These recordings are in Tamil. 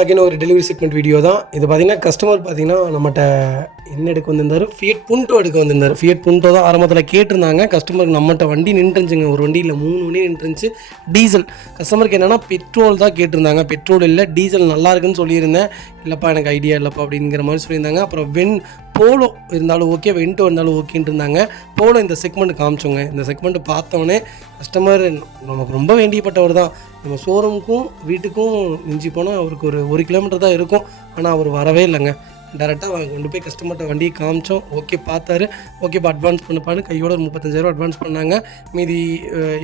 அகைன் ஒரு டெலிவரி செக்மெண்ட் வீடியோ தான் இது. பார்த்தீங்கன்னா கஸ்டமர் பார்த்தீங்கன்னா நம்மகிட்ட என்ன எடுக்க வந்திருந்தார், ஃபியட் புண்டோ எடுக்க வந்திருந்தார். ஃபியட் புண்டோ தான் ஆரம்பத்தில் கேட்டிருந்தாங்க. கஸ்டமருக்கு நம்மகிட்ட வண்டி நின்றுச்சுங்க, ஒரு வண்டி இல்லை 3 வண்டி நின்றுச்சு. டீசல் கஸ்டமருக்கு என்னென்னா பெட்ரோல் தான் கேட்டிருந்தாங்க, பெட்ரோல் இல்லை டீசல் நல்லா இருக்குன்னு சொல்லியிருந்தேன். இல்லைப்பா எனக்கு ஐடியா இல்லைப்பா அப்படிங்கிற மாதிரி சொல்லியிருந்தாங்க. அப்புறம் போலோ இருந்தாலும் ஓகே, வென்டோ இருந்தாலும் ஓகேன்ட்டு இருந்தாங்க. போலோ இந்த செக்மெண்ட் காமிச்சோங்க. இந்த செக்மெண்ட் பார்த்தோன்னே கஸ்டமர் நமக்கு ரொம்ப வேண்டியப்பட்டவர் தான். நம்ம ஷோரூமுக்கும் வீட்டுக்கும் மிஞ்சி போனால் அவருக்கு ஒரு 1 கிலோமீட்டர் தான் இருக்கும். ஆனால் அவர் வரவே இல்லைங்க. டேரெக்டாக கொண்டு போய் கஸ்டமர்கிட்ட வண்டியை காமிச்சோம். ஓகே பார்த்தாரு. ஓகேப்பா அட்வான்ஸ் பண்ணுப்பான்னு கையோட ஒரு 35,000 அட்வான்ஸ் பண்ணாங்க. மீதி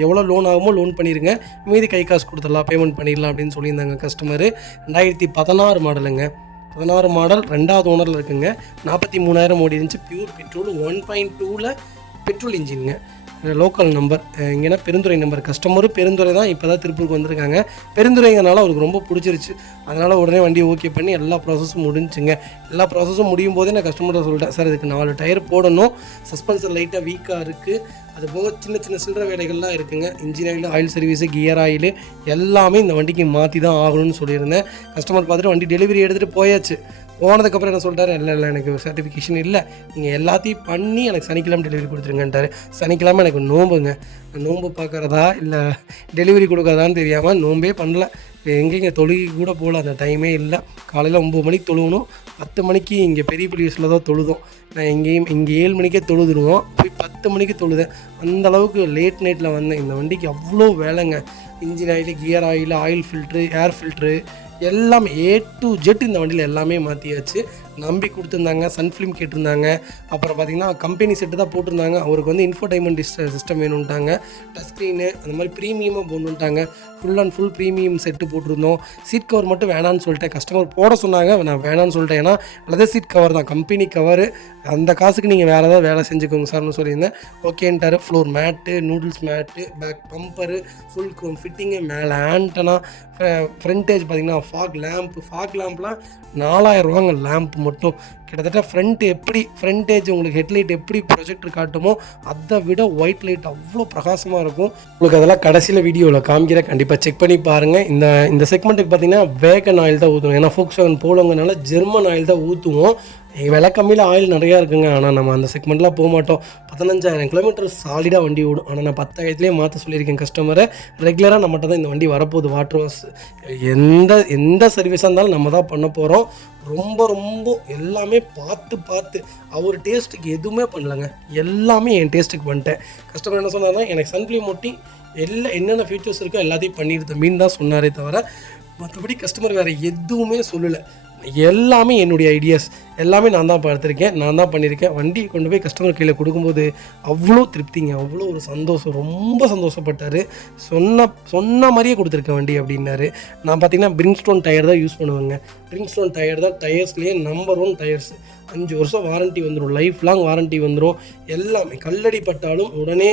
எவ்வளோ லோன் ஆகுமோ லோன் பண்ணிடுங்க, மீதி கை காசு கொடுத்துடலாம், பேமெண்ட் பண்ணிடலாம் அப்படின்னு சொல்லியிருந்தாங்க கஸ்டமரு. 2016 மாடலுங்க. 16 மாடல் 2வது ஓனரில் இருக்குங்க. 43,000 ஓடி இருந்துச்சு. பியூர் பெட்ரோல் 1.2ல் பெட்ரோல் இன்ஜினுங்க. லோக்கல் நம்பர் இங்கேனா பெருந்துறை நம்பர். கஸ்டமரும் பெருந்துறை தான், இப்போ தான் திருப்பூருக்கு வந்திருக்காங்க. பெருந்துறைங்கிறனால அவருக்கு ரொம்ப பிடிச்சிருச்சு. அதனால் உடனே வண்டியை ஓகே பண்ணி எல்லா ப்ராசஸும் முடிஞ்சுங்க. எல்லா ப்ராசஸும் முடியும் போதே நான் கஸ்டமர்கிட்ட சொல்லிட்டேன், சார் இதுக்கு 4 டயர் போடணும், சஸ்பென்சர் லைட்டாக வீக்காக இருக்குது, அது போக சின்ன சின்ன சில்லற வேலைகள்லாம் இருக்குங்க. Engine oil, oil service, gear oil எல்லாமே இந்த வண்டிக்கு மாற்றி தான் ஆகணும்னு சொல்லியிருந்தேன். கஸ்டமர் பார்த்துட்டு வண்டி டெலிவரி எடுத்துகிட்டு போயாச்சு. போனதுக்கப்புறம் என்ன சொல்லிட்டாரு, இல்லை எனக்கு சர்டிஃபிகேஷன் இல்லை, நீங்கள் எல்லாத்தையும் பண்ணி எனக்கு சனிக்கிழமை டெலிவரி கொடுத்துருங்கன்ட்டார். சனிக்கிழமை எனக்கு நோம்புங்க. நோம்பு பார்க்குறதா இல்லை டெலிவரி கொடுக்குறதான்னு தெரியாமல் நோம்பே பண்ணல. எங்கேங்க தொழுகி கூட போகல, அந்த டைமே இல்லை. காலையில் 9 மணிக்கு தொழுகணும், 10 மணிக்கு இங்கே பெரிய புலியூஸில் தான் தொழுதோம். நான் இங்கே 7 மணிக்கே தொழுதுருவோம், போய் 10 மணிக்கு தொழுதேன். அந்தளவுக்கு லேட் நைட்டில் வந்தேன். இந்த வண்டிக்கு அவ்வளோ வேலைங்க. Engine oil, gear oil, oil filter, ஏர் ஃபில்ட்ரு எல்லாமே A to Z இந்த வண்டியில் எல்லாமே மாற்றியாச்சு. நம்பி கொடுத்துருந்தாங்க. சன்ஃபிலிம் கேட்டிருந்தாங்க. அப்புறம் பார்த்திங்கன்னா கம்பெனி செட்டு தான் போட்டிருந்தாங்க. அவருக்கு வந்து இன்ஃபோடைன்மெண்ட் சிஸ்டம் வேணும்ட்டாங்க, டச் ஸ்க்ரீனு அந்த மாதிரி ப்ரீமியமாக போடணுன்ட்டாங்க. Full and full premium set போட்டிருந்தோம். சீட் கவர் மட்டும் வேணான்னு சொல்லிட்டேன். கஸ்டமர் போட சொன்னாங்க, நான் வேணான்னு சொல்லிட்டேன். ஏன்னா அல்லதே சீட் கவர் தான், கம்பெனி கவரு, அந்த காசுக்கு நீங்கள் வேறு ஏதாவது வேலை செஞ்சுக்கோங்க சார்னு சொல்லியிருந்தேன். ஓகேன்ட்டார். Floor mat, noodles mat, back bumper, full chrome fitting, மேலே ஆண்டனா, ஃப்ரண்டேஜ் பார்த்திங்கன்னா ஃபாக் லேம்ப்லாம் 4,000 ரூபாங்க லேம்ப் மட்டும். கிட்டத்தட்ட ஃப்ரண்டேஜ் உங்களுக்கு ஹெட்லைட் எப்படி ப்ரொஜெக்டர் காட்டுமோ அதை விட ஒயிட் லைட் அவ்வளோ பிரகாசமாக இருக்கும். உங்களுக்கு அதெல்லாம் கடைசியில் வீடியோவில் காமிக்கிறேன், கண்டிப்பாக செக் பண்ணி பாருங்கள். இந்த செக்மெண்ட்டுக்கு பார்த்தீங்கன்னா வேகன் ஆயில் தான் ஊற்றுவோம். ஏன்னா ஃபோக்ஸ்வேகன் போலோங்கனால ஜெர்மன் ஆயில் தான் ஊற்றுவோம். விலை கம்மியில் ஆயில் நிறையா இருக்குங்க. ஆனால் நம்ம அந்த செக்மெண்ட்லாம் போக மாட்டோம். 15,000 கிலோமீட்டர் சாலிடாக வண்டி ஓடும். ஆனால் நான் 10,000லேயே மாற்ற சொல்லியிருக்கேன் கஸ்டமரை. ரெகுலராக நம்மகிட்ட தான் இந்த வண்டி வரப்போகுது. வாட்டர் வாஷ் எந்த சர்வீஸாக இருந்தாலும் நம்ம தான் பண்ண போகிறோம். ரொம்ப எல்லாமே பார்த்து அவர் டேஸ்ட்டுக்கு எதுவுமே பண்ணலைங்க. எல்லாமே என் டேஸ்ட்டுக்கு பண்ணிட்டேன். கஸ்டமர் என்ன சொன்னார்னா, எனக்கு சன்ஃப்ளீம் ஒட்டி என்னென்ன ஃபீச்சர்ஸ் இருக்கோ எல்லாத்தையும் பண்ணிடுது மீன் தான் சொன்னாரே தவிர மற்றபடி கஸ்டமர் வேறு எதுவுமே சொல்லலை. எல்லாமே என்னுடைய ஐடியாஸ் எல்லாமே நான் தான் பார்த்துருக்கேன், நான் தான் பண்ணியிருக்கேன். வண்டி கொண்டு போய் கஸ்டமர் கையில் கொடுக்கும்போது அவ்வளோ திருப்திங்க, அவ்வளோ ஒரு சந்தோஷம். ரொம்ப சந்தோஷப்பட்டார். சொன்ன மாதிரியே கொடுத்துருக்கேன் வண்டி அப்படின்னாரு. நான் பார்த்தீங்கன்னா பிரிங்ஸ்டோன் டயர் தான் யூஸ் பண்ணுவேங்க. பிரிங்ஸ்டோன் டயர் தான் டயர்ஸ்லேயே நம்பர் 1 டயர்ஸ். 5 வருஷம் வாரண்ட்டி வந்துடும், லைஃப் லாங் வாரண்ட்டி வந்துடும். எல்லாமே கல்லடி பட்டாலும் உடனே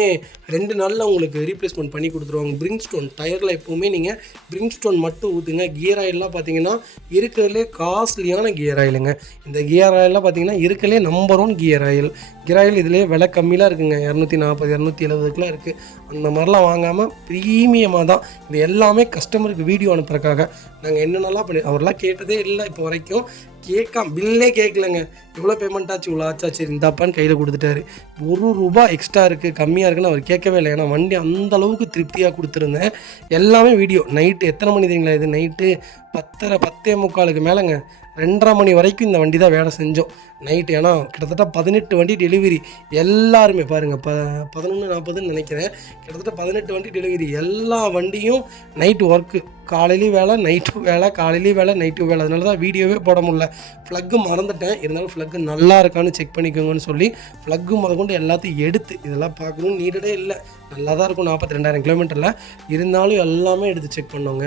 2 நாளில் உங்களுக்கு ரீப்ளேஸ்மெண்ட் பண்ணி கொடுத்துருவாங்க. பிரிங்ஸ்டோன் டயரில் எப்போவுமே நீங்கள் பிரிங்ஸ்டோன் மட்டும் ஊற்றுங்க. கியர் ஆயிலெலாம் பார்த்தீங்கன்னா இருக்கிறதுலே காஸ்ட்லியான கியர் ஆயிலுங்க. இந்த கியர் ஆயிலெலாம் பார்த்தீங்கன்னா இருக்கிறதுலே number 1 gear oil. Gear oil இதிலே விலை கம்மியாக இருக்குங்க, 240 270க்குலாம் இருக்குது. அந்த மாதிரிலாம் வாங்காமல் ப்ரீமியமாக தான். இது எல்லாமே கஸ்டமருக்கு வீடியோ அனுப்புறதுக்காக நாங்கள் என்னென்னலாம் அவரெல்லாம் கேட்டதே இல்லை இப்போ வரைக்கும். பில்லே கேட்கலங்க. எவ்வளோ பேமெண்ட் ஆச்சு, இவ்வளோ ஆச்சா, சரி இந்தாப்பான்னு கையில் கொடுத்துட்டாரு. ₹1 எக்ஸ்ட்ரா இருக்குது, கம்மியாக இருக்குன்னு அவர் கேட்கவே இல்லை. ஏன்னா வண்டி அந்தளவுக்கு திருப்தியாக கொடுத்துருந்தேன். எல்லாமே வீடியோ. நைட்டு எத்தனை மணி தெரியுங்களா, இது நைட்டு 10:45 மேலேங்க. 2:30 மணி வரைக்கும் இந்த வண்டி தான் வேலை செஞ்சோம் நைட்டு. ஏன்னா கிட்டத்தட்ட 18 வண்டி டெலிவரி. எல்லாருமே பாருங்கள், 11:40ன்னு நினைக்கிறேன். கிட்டத்தட்ட 18 வண்டி டெலிவரி. எல்லா வண்டியும் நைட்டு ஒர்க்கு. காலையிலையும் வேலை, நைட்டும் வேலை, காலையிலையும் வேலை, நைட்டும் வேலை. அதனால தான் வீடியோவே போட முடியல. ஃப்ளக்கு மறந்துட்டேன். இருந்தாலும் ஃப்ளக்கு நல்லா இருக்கான்னு செக் பண்ணிக்கோங்கன்னு சொல்லி ஃப்ளக்கு முதற்கொண்டு எல்லாத்தையும் எடுத்து இதெல்லாம் பார்க்கணும்னு நீடடே இல்லை. நல்லா தான் இருக்கும் 42,000 கிலோமீட்டரில். இருந்தாலும் எல்லாமே எடுத்து செக் பண்ணோங்க.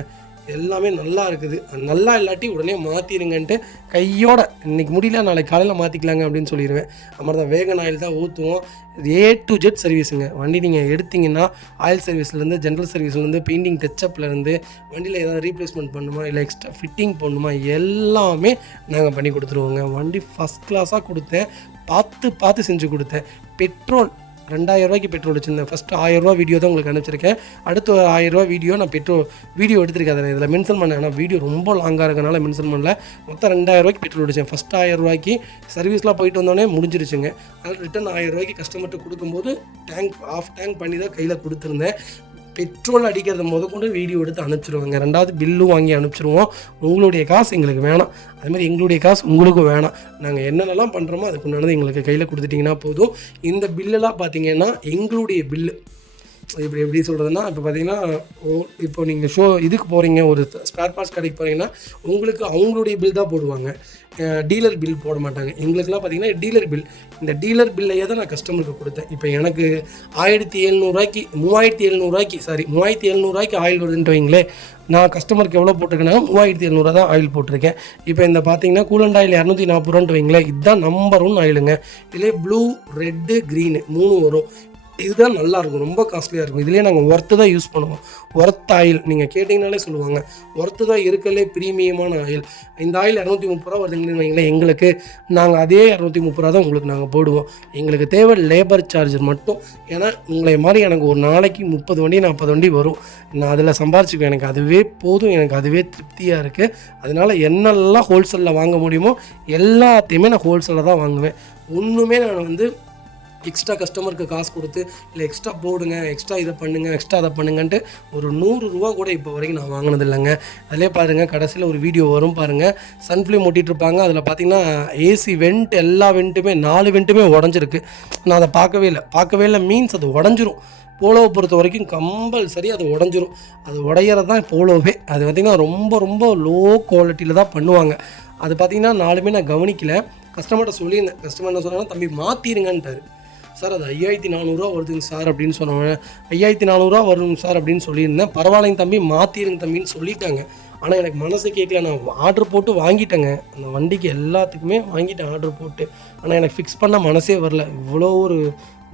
எல்லாமே நல்லா இருக்குது. நல்லா இல்லாட்டி உடனே மாற்றிடுங்கன்ட்டு கையோட இன்றைக்கி முடியல நாளைக்கு காலையில் மாற்றிக்கலாங்க அப்படின்னு சொல்லிடுவேன். அப்புறம் தான் வேகன் ஆயில் தான் ஊற்றுவோம். A to Z சர்வீஸுங்க. வண்டி நீங்கள் எடுத்திங்கன்னா ஆயில் சர்வீஸ்லேருந்து, ஜென்ரல் சர்வீஸ்லேருந்து, பெயிண்டிங் டச்சப்லேருந்து, வண்டியில் ஏதாவது ரீப்ளேஸ்மெண்ட் பண்ணுமா இல்லை எக்ஸ்ட்ரா ஃபிட்டிங் பண்ணுமா எல்லாமே நாங்கள் பண்ணி கொடுத்துருவோங்க. வண்டி ஃபஸ்ட் கிளாஸாக கொடுத்தேன், பார்த்து செஞ்சு கொடுத்தேன். பெட்ரோல் ரூ. 2000 பெட்ரோல் அடிச்சிருந்தேன். ஃபஸ்ட்டு ரூ. 1000 வீடியோ தான் உங்களுக்கு அனுப்பிச்சிருக்கேன். அடுத்து ஒரு ரூ. 1000 வீடியோ நான் வீடியோ எடுத்திருக்கேன். அதை இதில் மென்ஷன் பண்ணேன். ஆனால் வீடியோ ரொம்ப லாங்காக இருக்கனால மென்ஷன் பண்ணல. மொத்தம் ரூ. 2000 பெட்ரோல் அடித்தேன். ஃபஸ்ட்டு ரூ. 1000 சர்வீஸ்லாம் போயிட்டு வந்தோடனே முடிஞ்சிருச்சுங்க. அதனால் ரிட்டன் ரூ. 1000 கஸ்டமர்கிட்ட கொடுக்கும்போது ஆஃப் டேங்க் பண்ணி தான் கையில் கொடுத்துருந்தேன். பெட்ரோல் அடிக்கிறத முதற்கொண்டு வீடியோ எடுத்து அனுப்பிச்சிடுவாங்க. 2வது பில்லும் வாங்கி அனுப்பிச்சிடுவோம். உங்களுடைய காசு எங்களுக்கு வேணாம், அதுமாதிரி எங்களுடைய காசு உங்களுக்கும் வேணாம். நாங்கள் என்னென்னலாம் பண்ணுறோமோ அதுக்கு முன்னாடி எங்களுக்கு கையில் கொடுத்துட்டிங்கன்னா போதும். இந்த பில்லெல்லாம் பார்த்தீங்கன்னா எங்களுடைய பில்லு. எப்படி சொல்கிறதுனா, இப்போ பார்த்தீங்கன்னா இப்போ நீங்கள் இதுக்கு போகிறீங்க, ஒரு ஸ்பேர் பார்ட்ஸ் கடைக்கு போகிறீங்கன்னா உங்களுக்கு அவங்களுடைய பில் தான் போடுவாங்க, டீலர் பில் போட மாட்டாங்க. எங்களுக்குலாம் பார்த்தீங்கன்னா டீலர் பில். இந்த டீலர் பில்லையே தான் நான் கஸ்டமருக்கு கொடுத்தேன். இப்போ எனக்கு 3700 ஆயில் வருதுன்ட்டு வைங்களேன். நான் கஸ்டமருக்கு எவ்வளோ போட்டிருக்கேன்னா 3700 தான் ஆயில் போட்டிருக்கேன். இப்போ இந்த பார்த்தீங்கன்னா கூலண்ட் ஆயில் 240 வைங்களேன். இதுதான் நம்பர் 1 ஆயிலுங்க. இதிலே ப்ளூ, ரெட்டு, க்ரீனு 3 வரும். இதுதான் நல்லாயிருக்கும், ரொம்ப காஸ்ட்லியாக இருக்கும். இதுலேயே நாங்கள் ஒர்த்து தான் யூஸ் பண்ணுவோம். ஒர்த் ஆயில் நீங்கள் கேட்டிங்கனாலே சொல்லுவாங்க. ஒர்த்து தான் இருக்கலே ப்ரீமியமான ஆயில். இந்த ஆயில் 230 வருதுங்கன்னு வைங்களேன். எங்களுக்கு நாங்கள் அதே 230 தான் உங்களுக்கு நாங்கள் போடுவோம். எங்களுக்கு தேவை லேபர் சார்ஜர் மட்டும். ஏன்னா உங்களை மாதிரி எனக்கு ஒரு நாளைக்கு 30 வண்டி 40 வண்டி வரும். நான் அதில் சம்பாரிச்சுக்குவேன். எனக்கு அதுவே போதும், எனக்கு அதுவே திருப்தியாக இருக்குது. அதனால் என்னெல்லாம் ஹோல்சேலில் வாங்க முடியுமோ எல்லாத்தையுமே நான் ஹோல்சேலில் தான் வாங்குவேன். ஒன்றுமே நான் எக்ஸ்ட்ரா கஸ்டமருக்கு காசு கொடுத்து இல்லை எக்ஸ்ட்ரா போடுங்க, எக்ஸ்ட்ரா இதை பண்ணுங்கள், எக்ஸ்ட்ரா அதை பண்ணுங்கன்ட்டு ஒரு 100 ரூபா கூட இப்போ வரைக்கும் நான் வாங்கினது இல்லைங்க. அதிலே பாருங்கள், கடைசியில் ஒரு வீடியோ வரும் பாருங்கள், சன்ஃப்ளேம் ஓட்டிகிட்ருப்பாங்க. அதில் பார்த்திங்கன்னா ஏசி வெண்ட் எல்லா வெண்ட்டுமே 4 வெண்ட்டுமே உடஞ்சிருக்கு. நான் அதை பார்க்கவே இல்லை மீன்ஸ் அது உடஞ்சிரும். போலோவை பொறுத்த வரைக்கும் கம்பல்சரி அது உடஞ்சிரும். அது உடையிறது தான் போலோவே. அது பார்த்திங்கன்னா ரொம்ப ரொம்ப லோ குவாலிட்டியில் தான் பண்ணுவாங்க. அது பார்த்திங்கன்னா 4மே நான் கவனிக்கலை. கஸ்டமர்கிட்ட சொல்லியிருந்தேன். கஸ்டமர் என்ன சொன்னாங்கன்னா, தம்பி மாற்றிருங்கன்ட்டார். சார் அது 5400 வருதுங்க சார் அப்படின்னு சொன்னேன். 5400 வருங்க சார் அப்படின்னு சொல்லியிருந்தேன். பரவாயில்லைங்க தம்பி, மாற்றிருங்க தம்பின்னு சொல்லிட்டாங்க. ஆனால் எனக்கு மனசு கேட்கல. நான் ஆர்டர் போட்டு வாங்கிட்டேங்க. அந்த வண்டிக்கு எல்லாத்துக்குமே வாங்கிட்டேன் ஆர்டர் போட்டு. ஆனால் எனக்கு ஃபிக்ஸ் பண்ண மனசே வரல. இவ்வளோ ஒரு